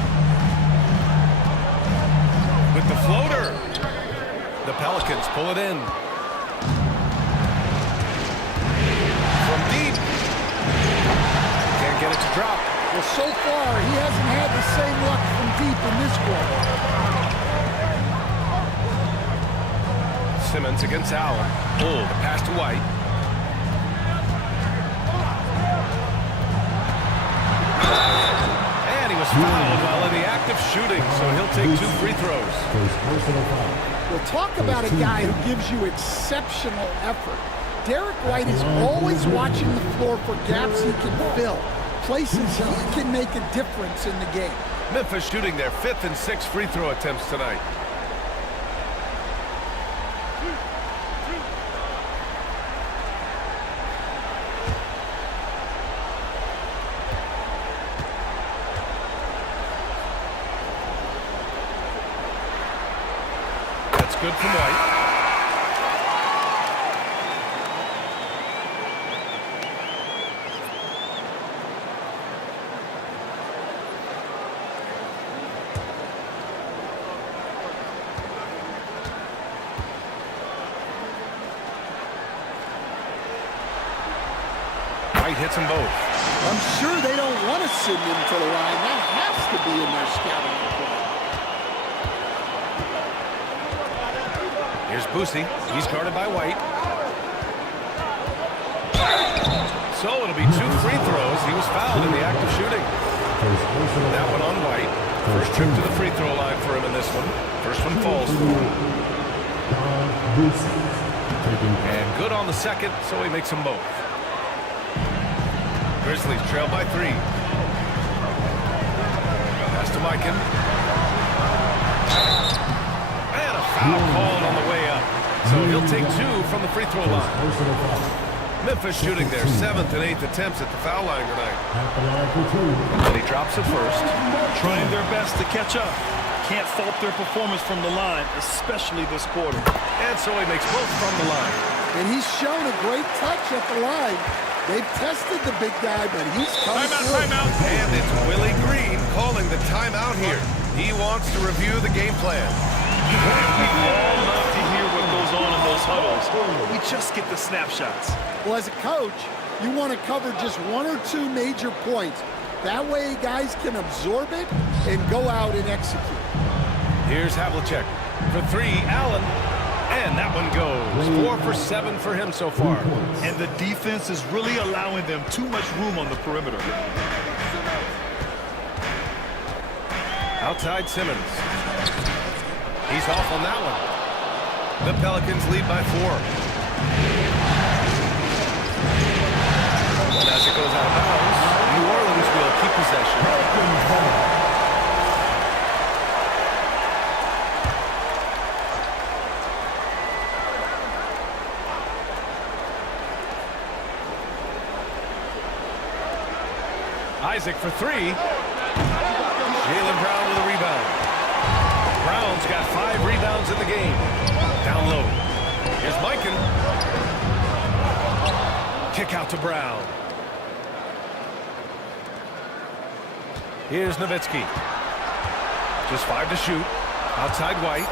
With the floater. The Pelicans pull it in. From deep. Can't get it to drop. Well, so far, he hasn't had the same luck from deep in this quarter. Simmons against Allen. Oh, the pass to White. And he was fouled while in the act of shooting, so he'll take 2 free throws. Well, talk about a guy who gives you exceptional effort. Derek White is always watching the floor for gaps he can fill, places he can make a difference in the game. Memphis shooting their 5th and 6th free throw attempts tonight. That's good from White. White hits them both. I'm sure they don't want to send him to the line. That has to be in their scouting report. Here's Boosie. He's guarded by White. So it'll be 2 free throws. He was fouled in the act of shooting. That one on White. First trip to the free throw line for him in this one. First one falls for him. And good on the second, so he makes them both. Grizzlies trail by 3. Pass to Mikan. And a foul called on the way up. So he'll take 2 from the free throw line. Memphis shooting their 7th and 8th attempts at the foul line tonight. And he drops it first. Trying their best to catch up. Can't fault their performance from the line, especially this quarter. And so he makes both from the line. And he's shown a great touch at the line. They've tested the big guy, but he's coming through. Timeout. And it's Willie Green calling the timeout here. He wants to review the game plan. We all love to hear what goes on in those huddles. We just get the snapshots. Well, as a coach, you want to cover just one or two major points. That way guys can absorb it and go out and execute. Here's Havlicek. For three, Allen. And that one goes. 4 for 7 for him so far. And the defense is really allowing them too much room on the perimeter. Outside Simmons. He's off on that one. The Pelicans lead by 4. And as it goes out of bounds, New Orleans will keep possession. Isaac for 3. Jaylen Brown with a rebound. Brown's got 5 rebounds in the game. Down low. Here's Mikan. Kick out to Brown. Here's Nowitzki. Just 5 to shoot. Outside White.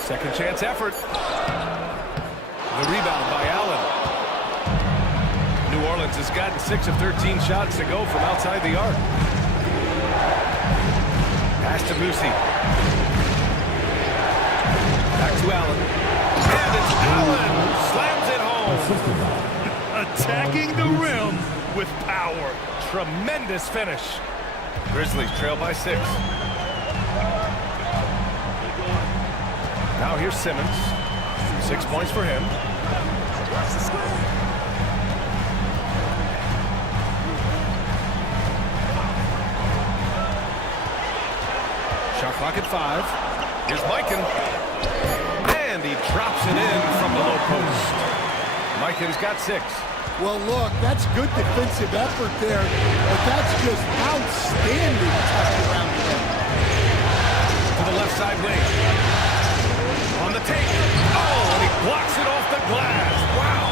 Second chance effort. The rebound by Allen. New Orleans has gotten 6 of 13 shots to go from outside the arc. Pass to Boosie. Back to Allen. And it's Allen who slams it home. Attacking the rim with power. Tremendous finish. Grizzlies trail by 6. Now here's Simmons. 6 points for him. Shot clock at 5. Here's Mikan. And he drops it in from the low post. Mikan's got 6. Well, look, that's good defensive effort there, but that's just outstanding touch around the rim. To the left side wing. On the take. Oh, and he blocks it off the glass. Wow.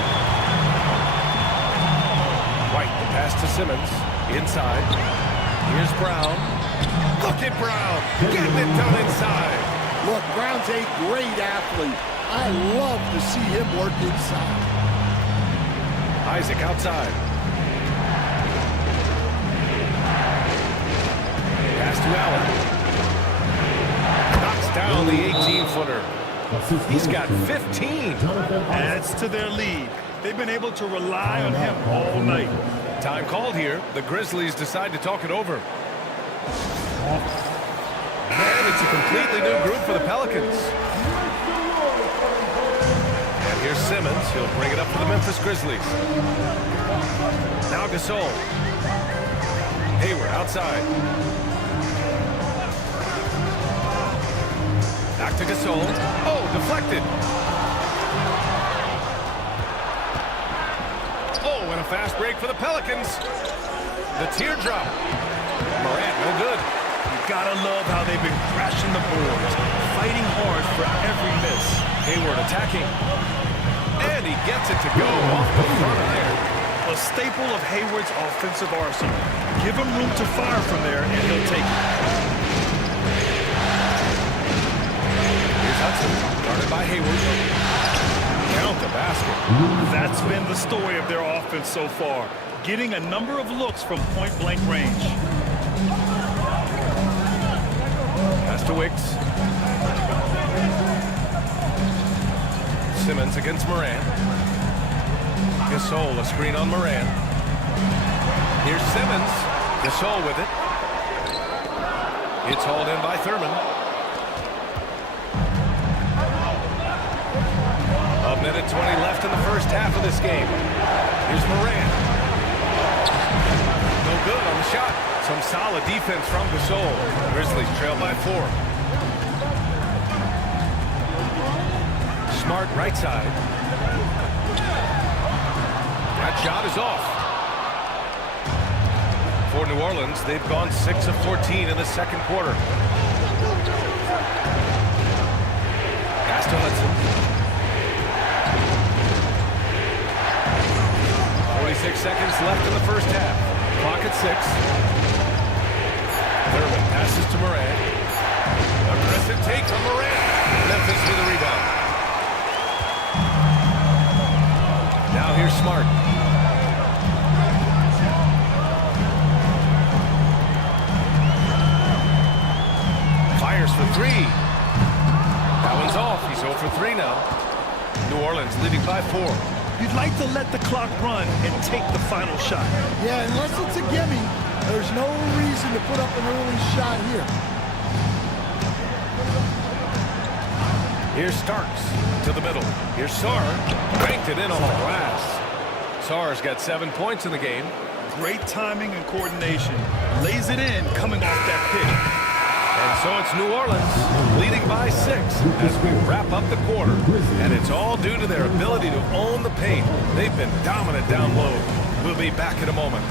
White, the pass to Simmons. Inside. Here's Brown. Look at Brown. Getting it done inside. Look, Brown's a great athlete. I love to see him work inside. Isaac outside. Pass to Allen. Knocks down the 18-footer. He's got 15. Adds to their lead. They've been able to rely on him all night. Time called here. The Grizzlies decide to talk it over. And it's a completely new group for the Pelicans. And here's Simmons. He'll bring it up for the Memphis Grizzlies. Now Gasol. Hayward outside. Back to Gasol. Oh, deflected. Oh, and a fast break for the Pelicans. The teardrop. Morant, no good. You gotta love how they've been crashing the boards, fighting hard for every miss. Hayward attacking. And he gets it to go off the front iron. A staple of Hayward's offensive arsenal. Give him room to fire from there, and he'll take it. Here's Hudson, guarded by Hayward. Count the basket. That's been the story of their offense so far. Getting a number of looks from point-blank range. Pass to Wicks. Simmons against Morant. Gasol, a screen on Morant. Here's Simmons. Gasol with it. It's hauled in by Thurman. A minute 20 left in the first half of this game. Here's Morant. No good on the shot. Some solid defense from Gasol. Grizzlies trail by 4. Smart right side. That shot is off. For New Orleans, they've gone 6 of 14 in the second quarter. Pass to Hudson. 46 seconds left in the first half. Clock at 6. Thurman passes to Moran. Aggressive take from Moran. Memphis with a rebound. Now here's Smart. Fires for 3. That one's off. He's 0 for 3 now. New Orleans leading by 4. You'd like to let the clock run and take the final shot. Yeah, unless it's a gimme, there's no reason to put up an early shot here. Here's Starks to the middle. Here's Sarr. Banked it in on the glass. Sarr's got 7 points in the game. Great timing and coordination. Lays it in coming off that pick. And so it's New Orleans leading by 6 as we wrap up the quarter. And it's all due to their ability to own the paint. They've been dominant down low. We'll be back in a moment.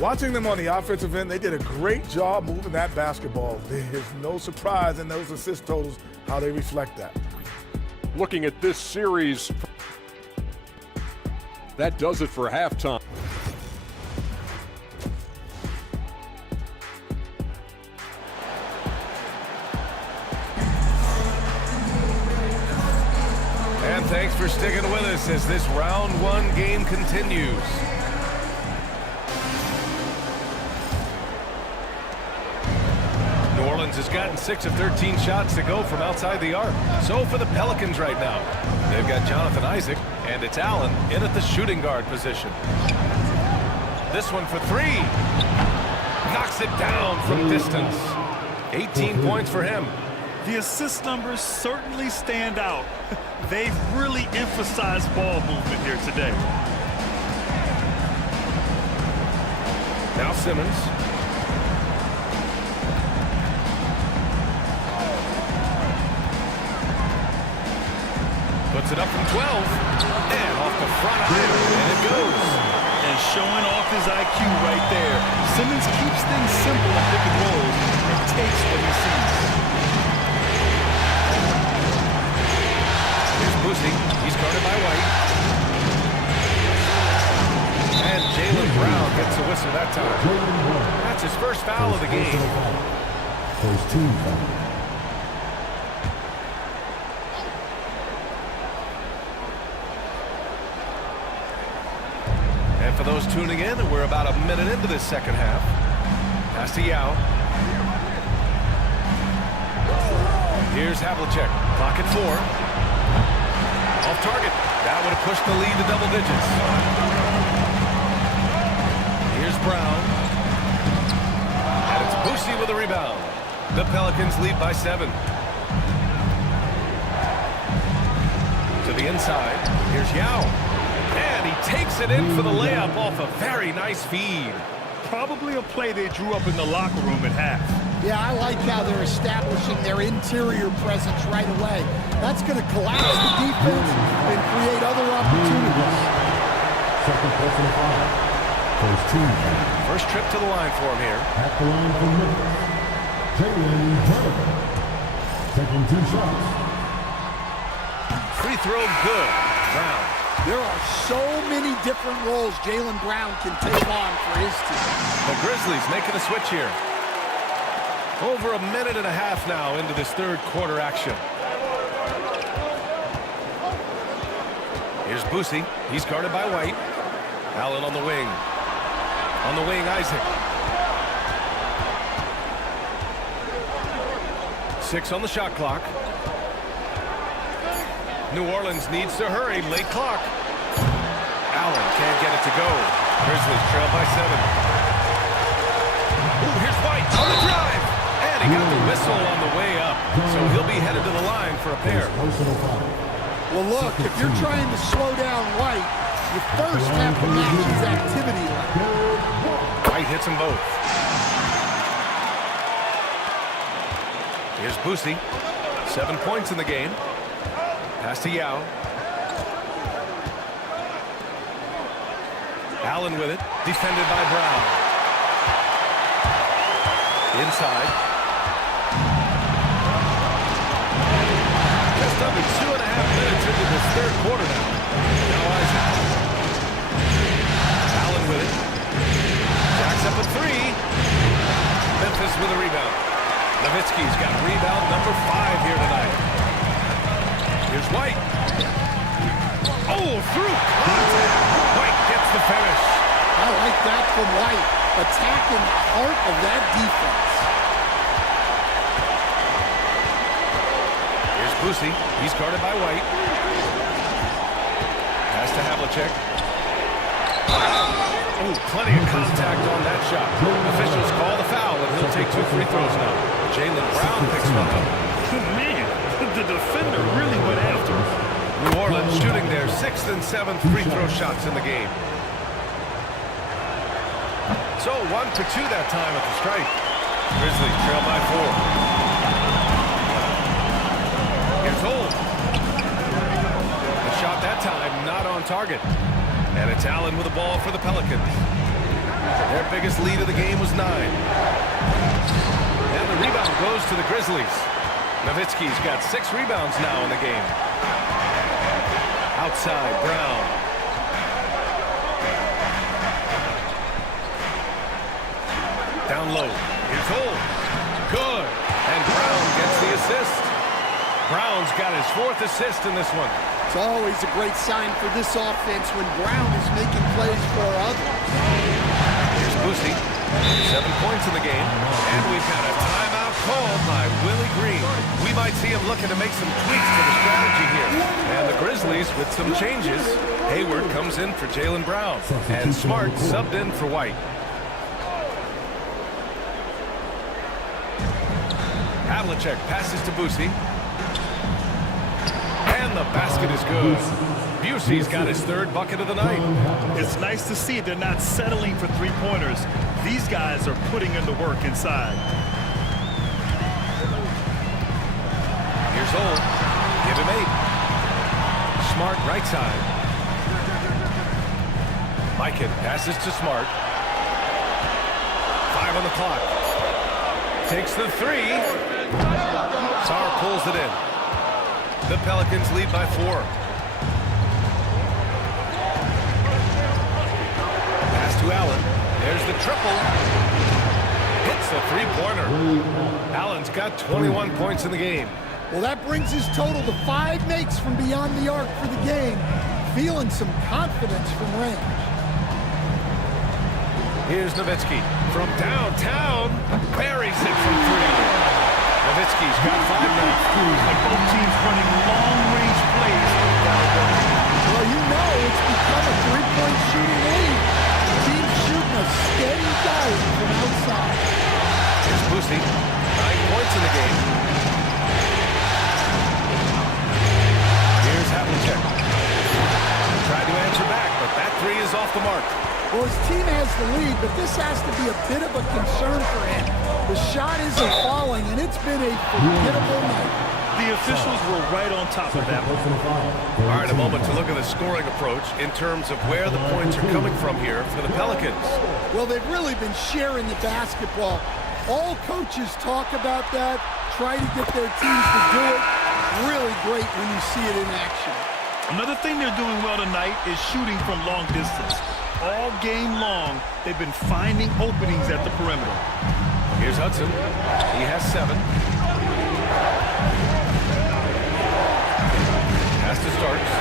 Watching them on the offensive end, they did a great job moving that basketball. There's no surprise in those assist totals, how they reflect that. Looking at this series, that does it for halftime. And thanks for sticking with us as this round 1 game continues. New Orleans has gotten 6 of 13 shots to go from outside the arc. So for the Pelicans right now, they've got Jonathan Isaac, and it's Allen in at the shooting guard position. This one for 3. Knocks it down from distance. 18 points for him. The assist numbers certainly stand out. They've really emphasized ball movement here today. Now Simmons. Puts it up from 12. And off the front iron. And it goes. And showing off his IQ right there. Simmons keeps things simple in pick and rolls and takes what he sees. Here's Boosie. He's guarded by White. And Jaylen Brown gets a whistle that time. That's his first foul of the game. First team foul. For those tuning in, we're about a minute into this second half. Pass to Yao. Here's Havlicek. Clock at 4. Off target. That would have pushed the lead to double digits. Here's Brown. And it's Boosie with a rebound. The Pelicans lead by 7. To the inside. Here's Yao. And he takes it in for the layup off a very nice feed. Probably a play they drew up in the locker room at half. Yeah, I like how they're establishing their interior presence right away. That's going to collapse the defense and create other opportunities. Second personal foul. First team foul. First trip to the line for him here. At the line for Memphis, Jaylen Brown. Taking 2 shots. Free throw good. Brown. There are so many different roles Jaylen Brown can take on for his team. The Grizzlies making a switch here. Over a minute and a half now into this third quarter action. Here's Boosie. He's guarded by White. Allen on the wing. On the wing, Isaac. 6 on the shot clock. New Orleans needs to hurry. Late clock. Allen can't get it to go. Grizzlies trail by 7. Ooh, here's White on the drive. And he got the whistle on the way up. So he'll be headed to the line for a pair. Well, look, if you're trying to slow down White, you first have to match his activity level. White hits them both. Here's Boosie. 7 points in the game. Pass to Yao. Allen with it. Defended by Brown. Inside. Just under 2.5 minutes into this third quarter now. Now Isaac. Allen with it. Jacks up a three. Memphis with a rebound. Nowitzki's got rebound number 5 here tonight. Here's White. Oh, through contact. White gets the finish. I like that from White, attacking the heart of that defense. Here's Boosie. He's guarded by White. Pass to Havlicek. Oh, plenty of contact on that shot. Officials call the foul, and he'll take 2 free throws now. Jaylen Brown picks one up. Man, the defender really went after him. New Orleans shooting their 6th and 7th free throw shots in the game. So 1 for 2 that time at the strike. Grizzlies trail by 4. Here's Holt. The shot that time not on target. And it's Allen with the ball for the Pelicans. Their biggest lead of the game was 9. And the rebound goes to the Grizzlies. Nowitzki's got 6 rebounds now in the game. Outside, Brown. Down low. Here's Holt. Good. And Brown gets the assist. Brown's got his 4th assist in this one. It's always a great sign for this offense when Brown is making plays for others. Here's Boosie. 7 points in the game. And we've got a timeout called by Willie Green. We might see him looking to make some tweaks to the strategy here. And the Grizzlies with some changes. Hayward comes in for Jaylen Brown. And Smart subbed in for White. Havlicek passes to Boosie. And the basket is good. Busey's got his 3rd bucket of the night. It's nice to see they're not settling for three-pointers. These guys are putting in the work inside. Here's Holt. Give him 8. Smart right side. Mikan passes to Smart. 5 on the clock. Takes the 3. Sarr pulls it in. The Pelicans lead by 4. Pass to Allen. There's the triple. Hits the 3-pointer. Allen's got 21 points in the game. Well, that brings his total to 5 makes from beyond the arc for the game. Feeling some confidence from range. Here's Nowitzki from downtown. Buries it from 3. Nowitzki's got 5 now. Like both teams running long-range plays. Well, you know it's become a 3-point shooting lead. The team's shooting a steady dive from outside. Here's Boosie. 9 points in the game. Here's Havlicek. Tried to answer back, but that 3 is off the mark. Well, his team has the lead, but this has to be a bit of a concern for him. The shot isn't falling, and it's been a forgettable night. The officials were right on top of that one. All right, a moment to look at the scoring approach in terms of where the points are coming from here for the Pelicans. Well, they've really been sharing the basketball. All coaches talk about that, try to get their teams to do it. Really great when you see it in action. Another thing they're doing well tonight is shooting from long distance. All game long, they've been finding openings at the perimeter. Here's Hudson. He has 7. Pass to Starks.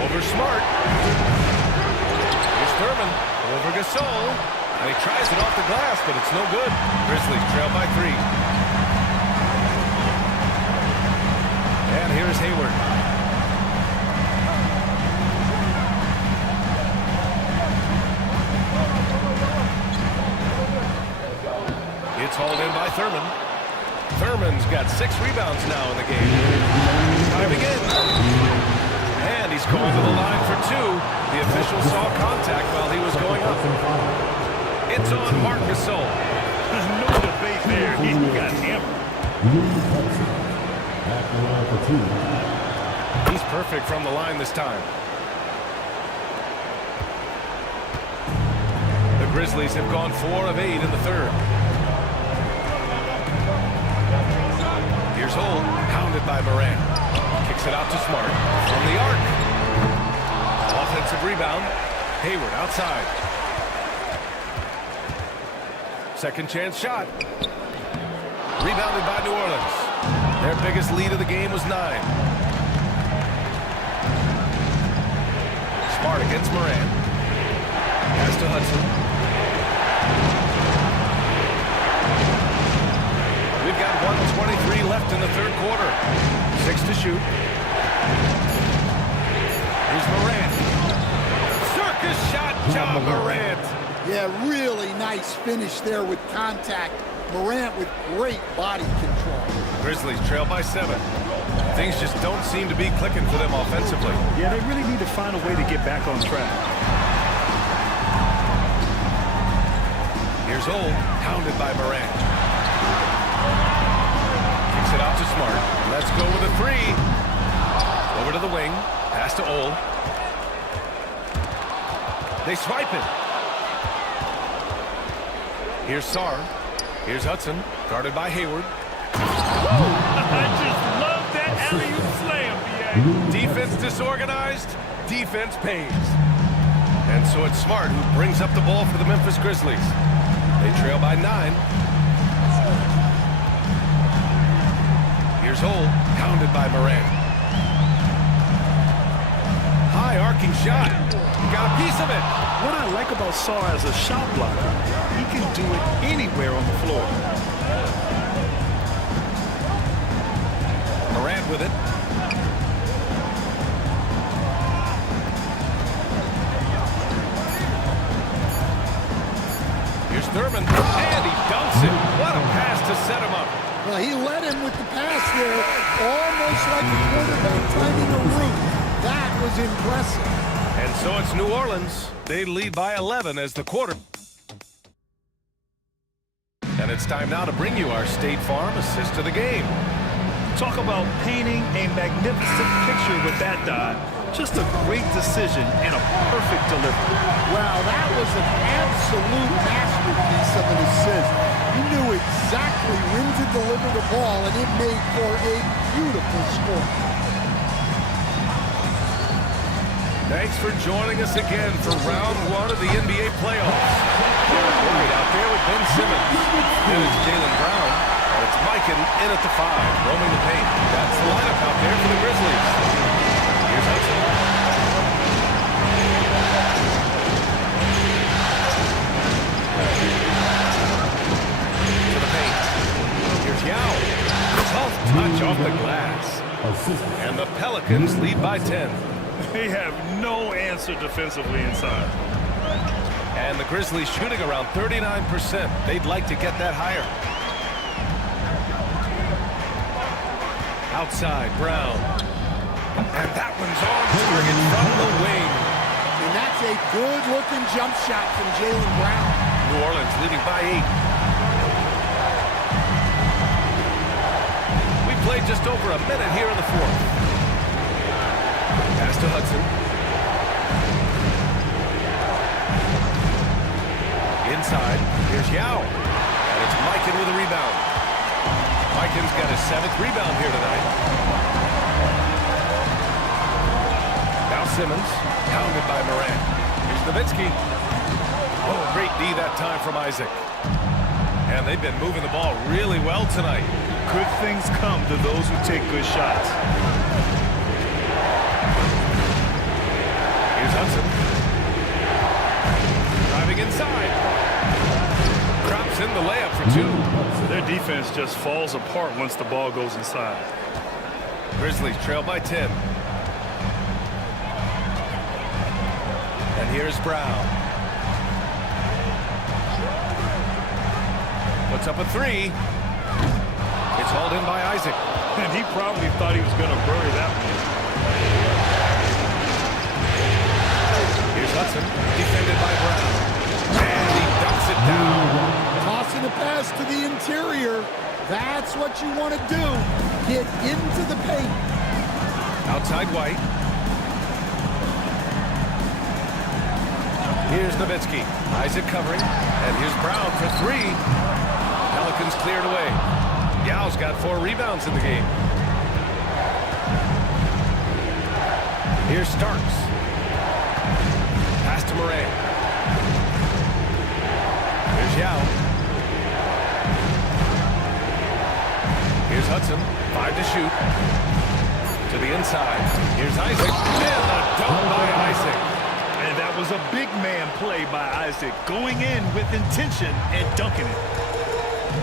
Over Smart. Here's Thurman. Over Gasol. And he tries it off the glass, but it's no good. Grizzlies trail by 3. And here's Hayward. It's hauled in by Thurman. Thurman's got 6 rebounds now in the game. Time again. And he's going to the line for 2. The official saw contact while he was going up. It's on Marc Gasol. No debate there. He got hammered. He's perfect from the line this time. The Grizzlies have gone 4 of 8 in the third. Here's Holt, hounded by Morant. Kicks it out to Smart from the arc. Offensive rebound. Hayward outside. Second chance shot. Rebounded by New Orleans. Their biggest lead of the game was 9. Smart against Morant. Pass to Hudson. We've got 1:23 left in the third quarter. 6 to shoot. Here's Morant. Circus shot, Ja Morant. Yeah, really nice finish there with contact. Morant with great body control. Grizzlies trail by 7. Things just don't seem to be clicking for them offensively. Yeah, they really need to find a way to get back on track. Here's Holt, hounded by Morant. Kicks it out to Smart. Let's go with a 3. Over to the wing. Pass to Ole. They swipe it. Here's Sarr. Here's Hudson, guarded by Hayward. I just love that alley-oop slam, B.A. Defense disorganized, defense pays. And so it's Smart who brings up the ball for the Memphis Grizzlies. They trail by 9. Here's Holt, hounded by Morant. High arcing shot. He got a piece of it. What I like about Sarr as a shot blocker, he can do it anywhere on the floor. Morant with it. Here's Thurman, and he dunks it. What a pass to set him up. Well, he led him with the pass there, almost like a quarterback timing a route. That was impressive. And so it's New Orleans. They lead by 11 as the quarter. And it's time now to bring you our State Farm assist of the game. Talk about painting a magnificent picture with that dive. Just a great decision and a perfect delivery. Wow, that was an absolute masterpiece of an assist. He knew exactly when to deliver the ball, and it made for a beautiful score. Thanks for joining us again for round 1 of the NBA playoffs. Right out there with Ben Simmons. Then it's Jaylen Brown. And it's Mikan in at the 5, roaming the paint. That's the lineup out there for the Grizzlies. Here's Hudson. To the paint. Here's Yao. Tough touch off the glass. And the Pelicans lead by 10. They have no answer defensively inside. And the Grizzlies shooting around 39%. They'd like to get that higher. Outside, Brown. And that one's on target from the wing. And that's a good-looking jump shot from Jaylen Brown. New Orleans leading by 8. We played just over a minute here in the fourth. Pass to Hudson. Inside, here's Yao. And it's Mikan with a rebound. Mikan's got his 7th rebound here tonight. Now Simmons, pounded by Morant. Here's Nowitzki. Oh, great D that time from Isaac. And they've been moving the ball really well tonight. Good things come to those who take good shots. Here's Hudson. Driving inside. Drops in the layup for 2. Their defense just falls apart once the ball goes inside. Grizzlies trail by 10. And here's Brown. Puts up a 3. It's hauled in by Isaac. And he probably thought he was going to bury that one. Here's Hudson, defended by Brown. And he dumps it cross to the interior. That's what you want to do. Get into the paint. Outside White. Here's Nowitzki. Isaac covering. And here's Brown for three. Pelicans cleared away. Yao's got 4 rebounds in the game. Here's Starks. Pass to Moran. Here's Yao. Here's Hudson. 5 to shoot. To the inside. Here's Isaac. And a dunk by Isaac. And that was a big man play by Isaac. Going in with intention and dunking it.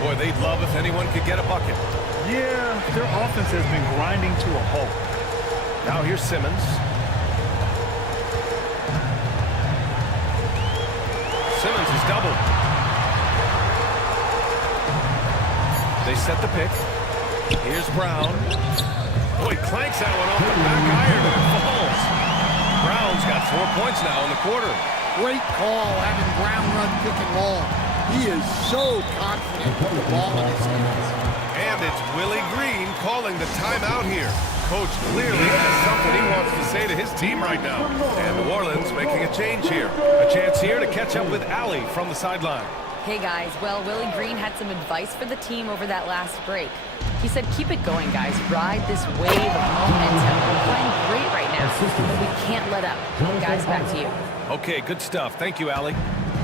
Boy, they'd love if anyone could get a bucket. Yeah, their offense has been grinding to a halt. Now here's Simmons. Simmons is doubled. They set the pick. Here's Brown. Oh, he clanks that one off the back iron and it falls. Brown's got 4 points now in the quarter. Great call having Brown run pick and roll. He is so confident with the ball in his hands. And it's Willie Green calling the timeout here. Coach clearly has something he wants to say to his team right now. And New Orleans making a change here. A chance here to catch up with Allie from the sideline. Hey guys, well, Willie Green had some advice for the team over that last break. He said, keep it going, guys. Ride this wave of momentum. We're playing great right now, but we can't let up. Guys, back to you. Okay, good stuff. Thank you, Allie.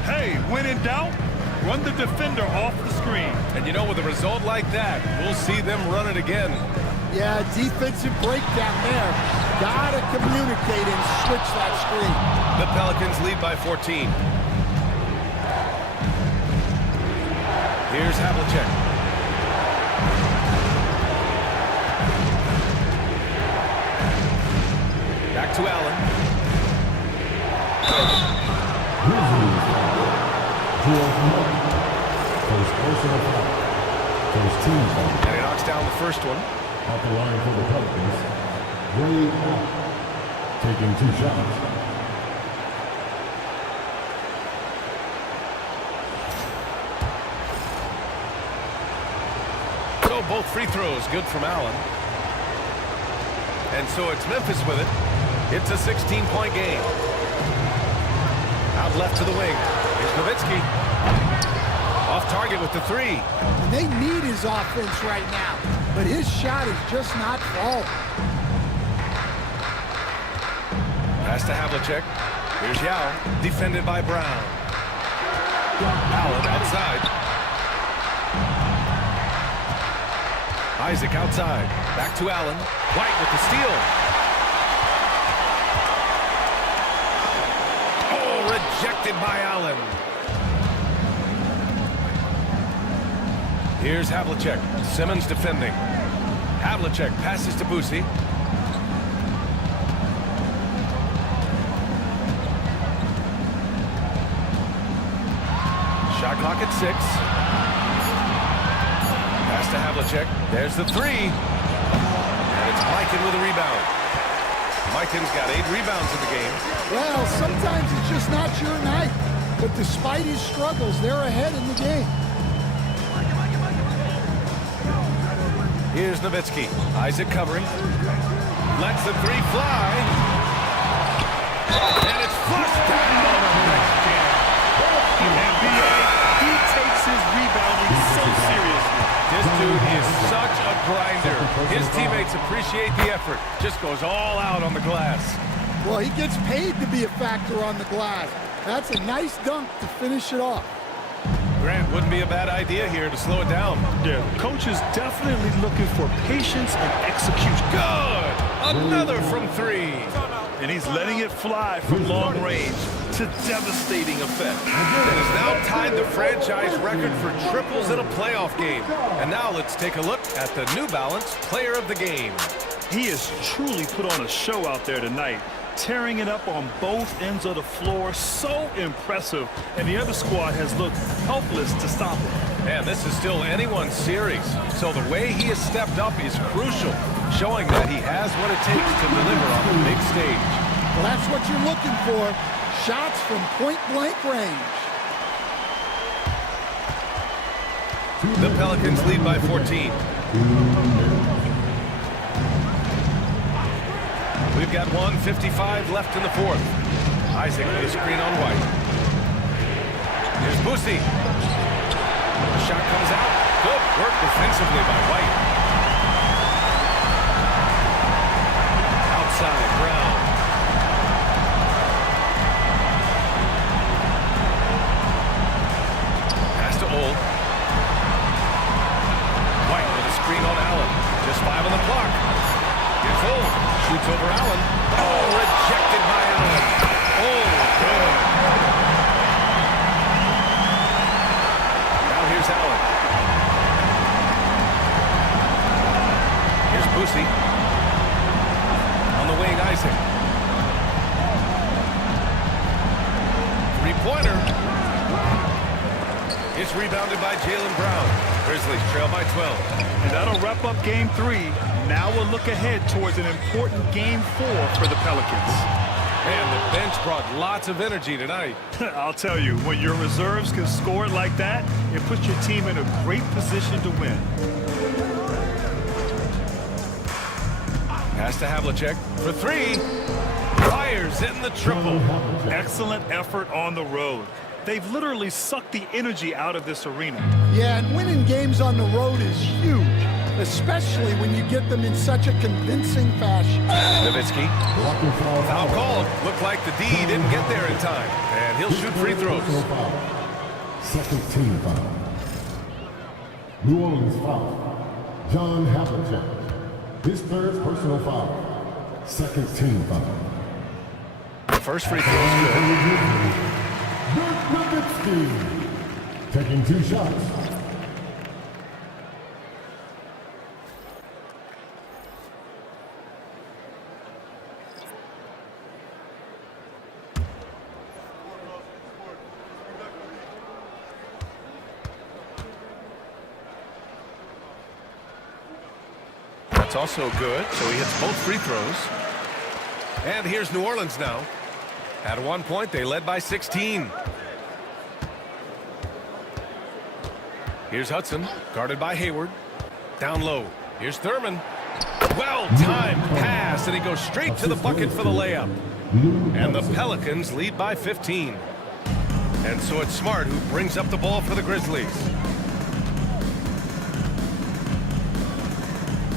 Hey, when in doubt, run the defender off the screen. And you know, with a result like that, we'll see them run it again. Yeah, defensive breakdown there. Gotta communicate and switch that screen. The Pelicans lead by 14. Here's Havlicek. Back to Allen. And he knocks down the first one. Off the line for the Pelicans. Bleague out. Taking 2 shots. So both free throws good from Allen. And so it's Memphis with it. It's a 16-point game. Out left to the wing. Here's Nowitzki. Off target with the 3. And they need his offense right now, but his shot is just not falling. Pass to Havlicek. Here's Yao. Defended by Brown. Allen outside. Isaac outside. Back to Allen. White with the steal. Oh, rejected by Allen. Here's Havlicek. Simmons defending. Havlicek passes to Boosie. Shot clock at 6. Pass to Havlicek. There's the 3. And it's Mikan with a rebound. Mikan's got 8 rebounds in the game. Well, sometimes it's just not your night. But despite his struggles, they're ahead in the game. Here's Nowitzki. Isaac covering. Lets the 3 fly. And it's flushed down. NBA, he takes his rebounding so seriously. This dude is such a grinder. His teammates appreciate the effort. Just goes all out on the glass. Well, he gets paid to be a factor on the glass. That's a nice dunk to finish it off. Grant, wouldn't be a bad idea here to slow it down. Yeah, coach is definitely looking for patience and execution. Good! Another from 3. And he's letting it fly from long range to devastating effect. That has now tied the franchise record for triples in a playoff game. And now let's take a look at the New Balance Player of the Game. He has truly put on a show out there tonight, tearing it up on both ends of the floor. So impressive. And the other squad has looked helpless to stop him. Man, this is still anyone's series. So the way he has stepped up is crucial, showing that he has what it takes to deliver on the big stage. Well, that's what you're looking for. Shots from point-blank range. The Pelicans lead by 14. We've got 1:55 left in the fourth. Isaac with a screen on White. Here's Boosie. The shot comes out. Good work defensively by White. Outside, Brown. Pass to Old. White with a screen on Allen. Just 5 on the clock. Gets Old. Shoots over Allen. Oh, rejected by Allen. Oh, good. Now here's Allen. Here's Boosie. On the wing, Isaac. Three-pointer. It's rebounded by Jaylen Brown. Grizzlies trail by 12. And that'll wrap up game 3. Now we'll look ahead towards an important game 4 for the Pelicans. And the bench brought lots of energy tonight. I'll tell you, when your reserves can score it like that, it puts your team in a great position to win. Pass to Havlicek for 3. Fires in the triple. Excellent effort on the road. They've literally sucked the energy out of this arena. Yeah, and winning games on the road is huge, especially when you get them in such a convincing fashion. Nowitzki. Foul called. Looked like the D didn't get there in time. And he'll shoot free throws. Second team foul. New Orleans foul. John Havlicek. His third personal foul. Second team foul. First free throw is good. Nowitzki taking 2 shots. That's also good, so he hits both free throws. And here's New Orleans now. At one point, they led by 16. Here's Hudson, guarded by Hayward. Down low. Here's Thurman. Well-timed pass, and he goes straight to the bucket for the layup. And the Pelicans lead by 15. And so it's Smart who brings up the ball for the Grizzlies.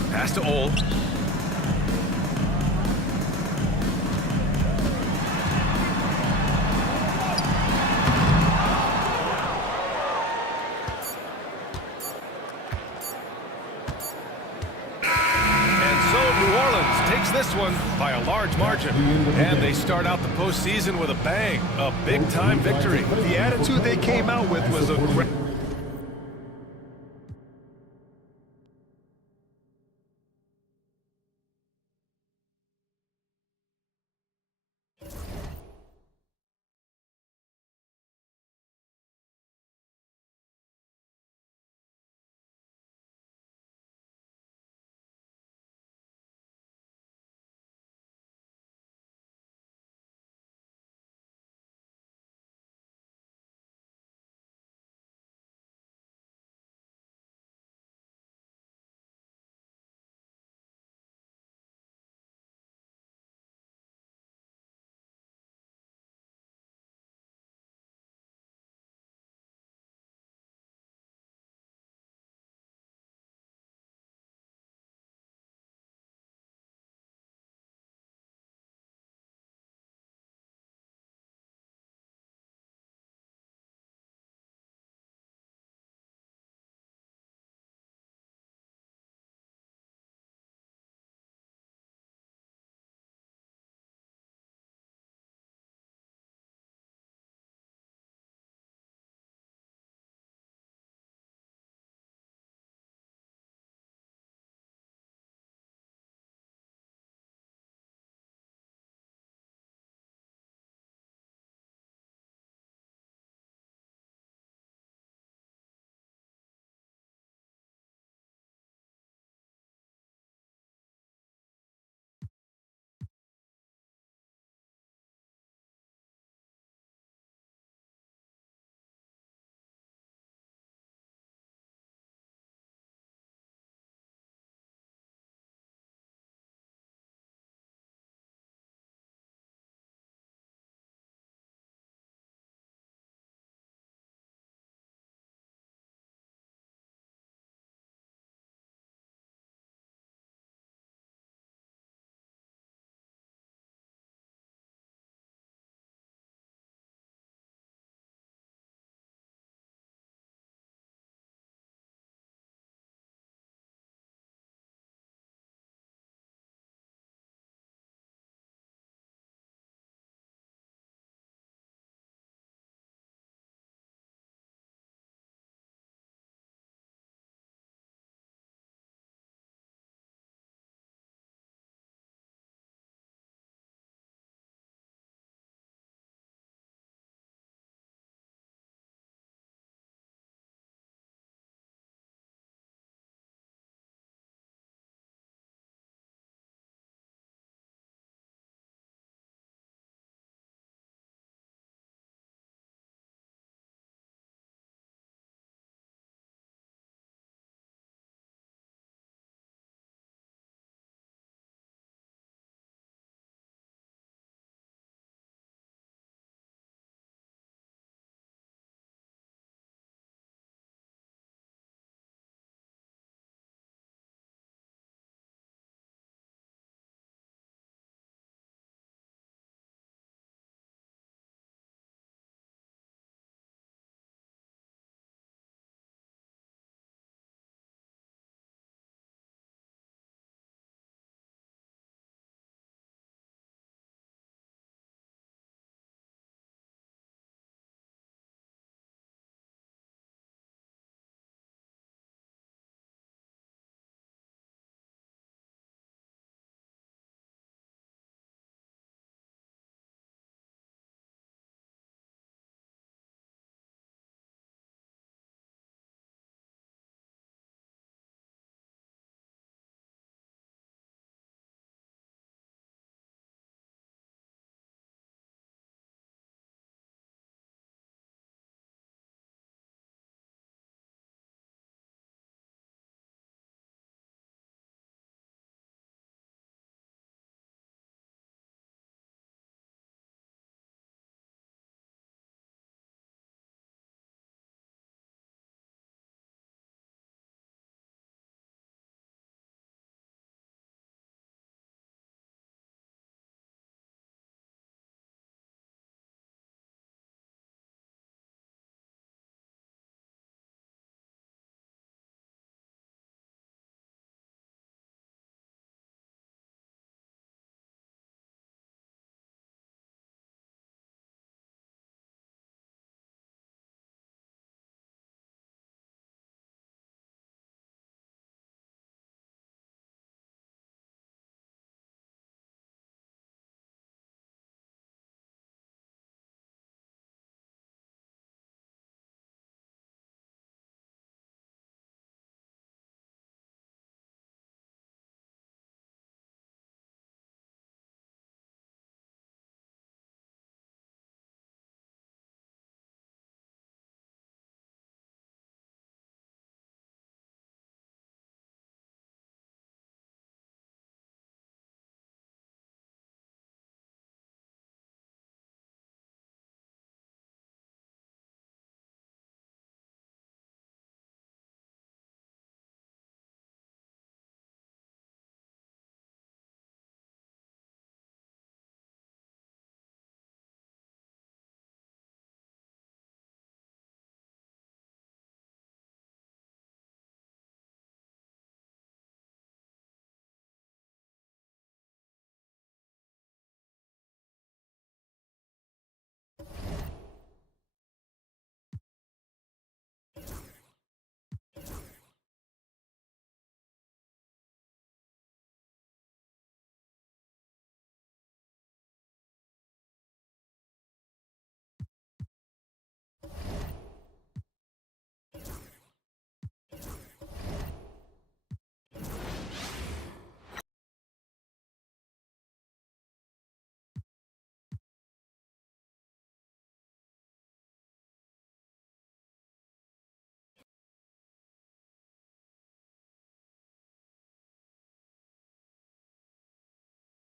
Pass to Old. This one by a large margin, and they start out the postseason with a bang, a big-time victory. The attitude they came out with was a great...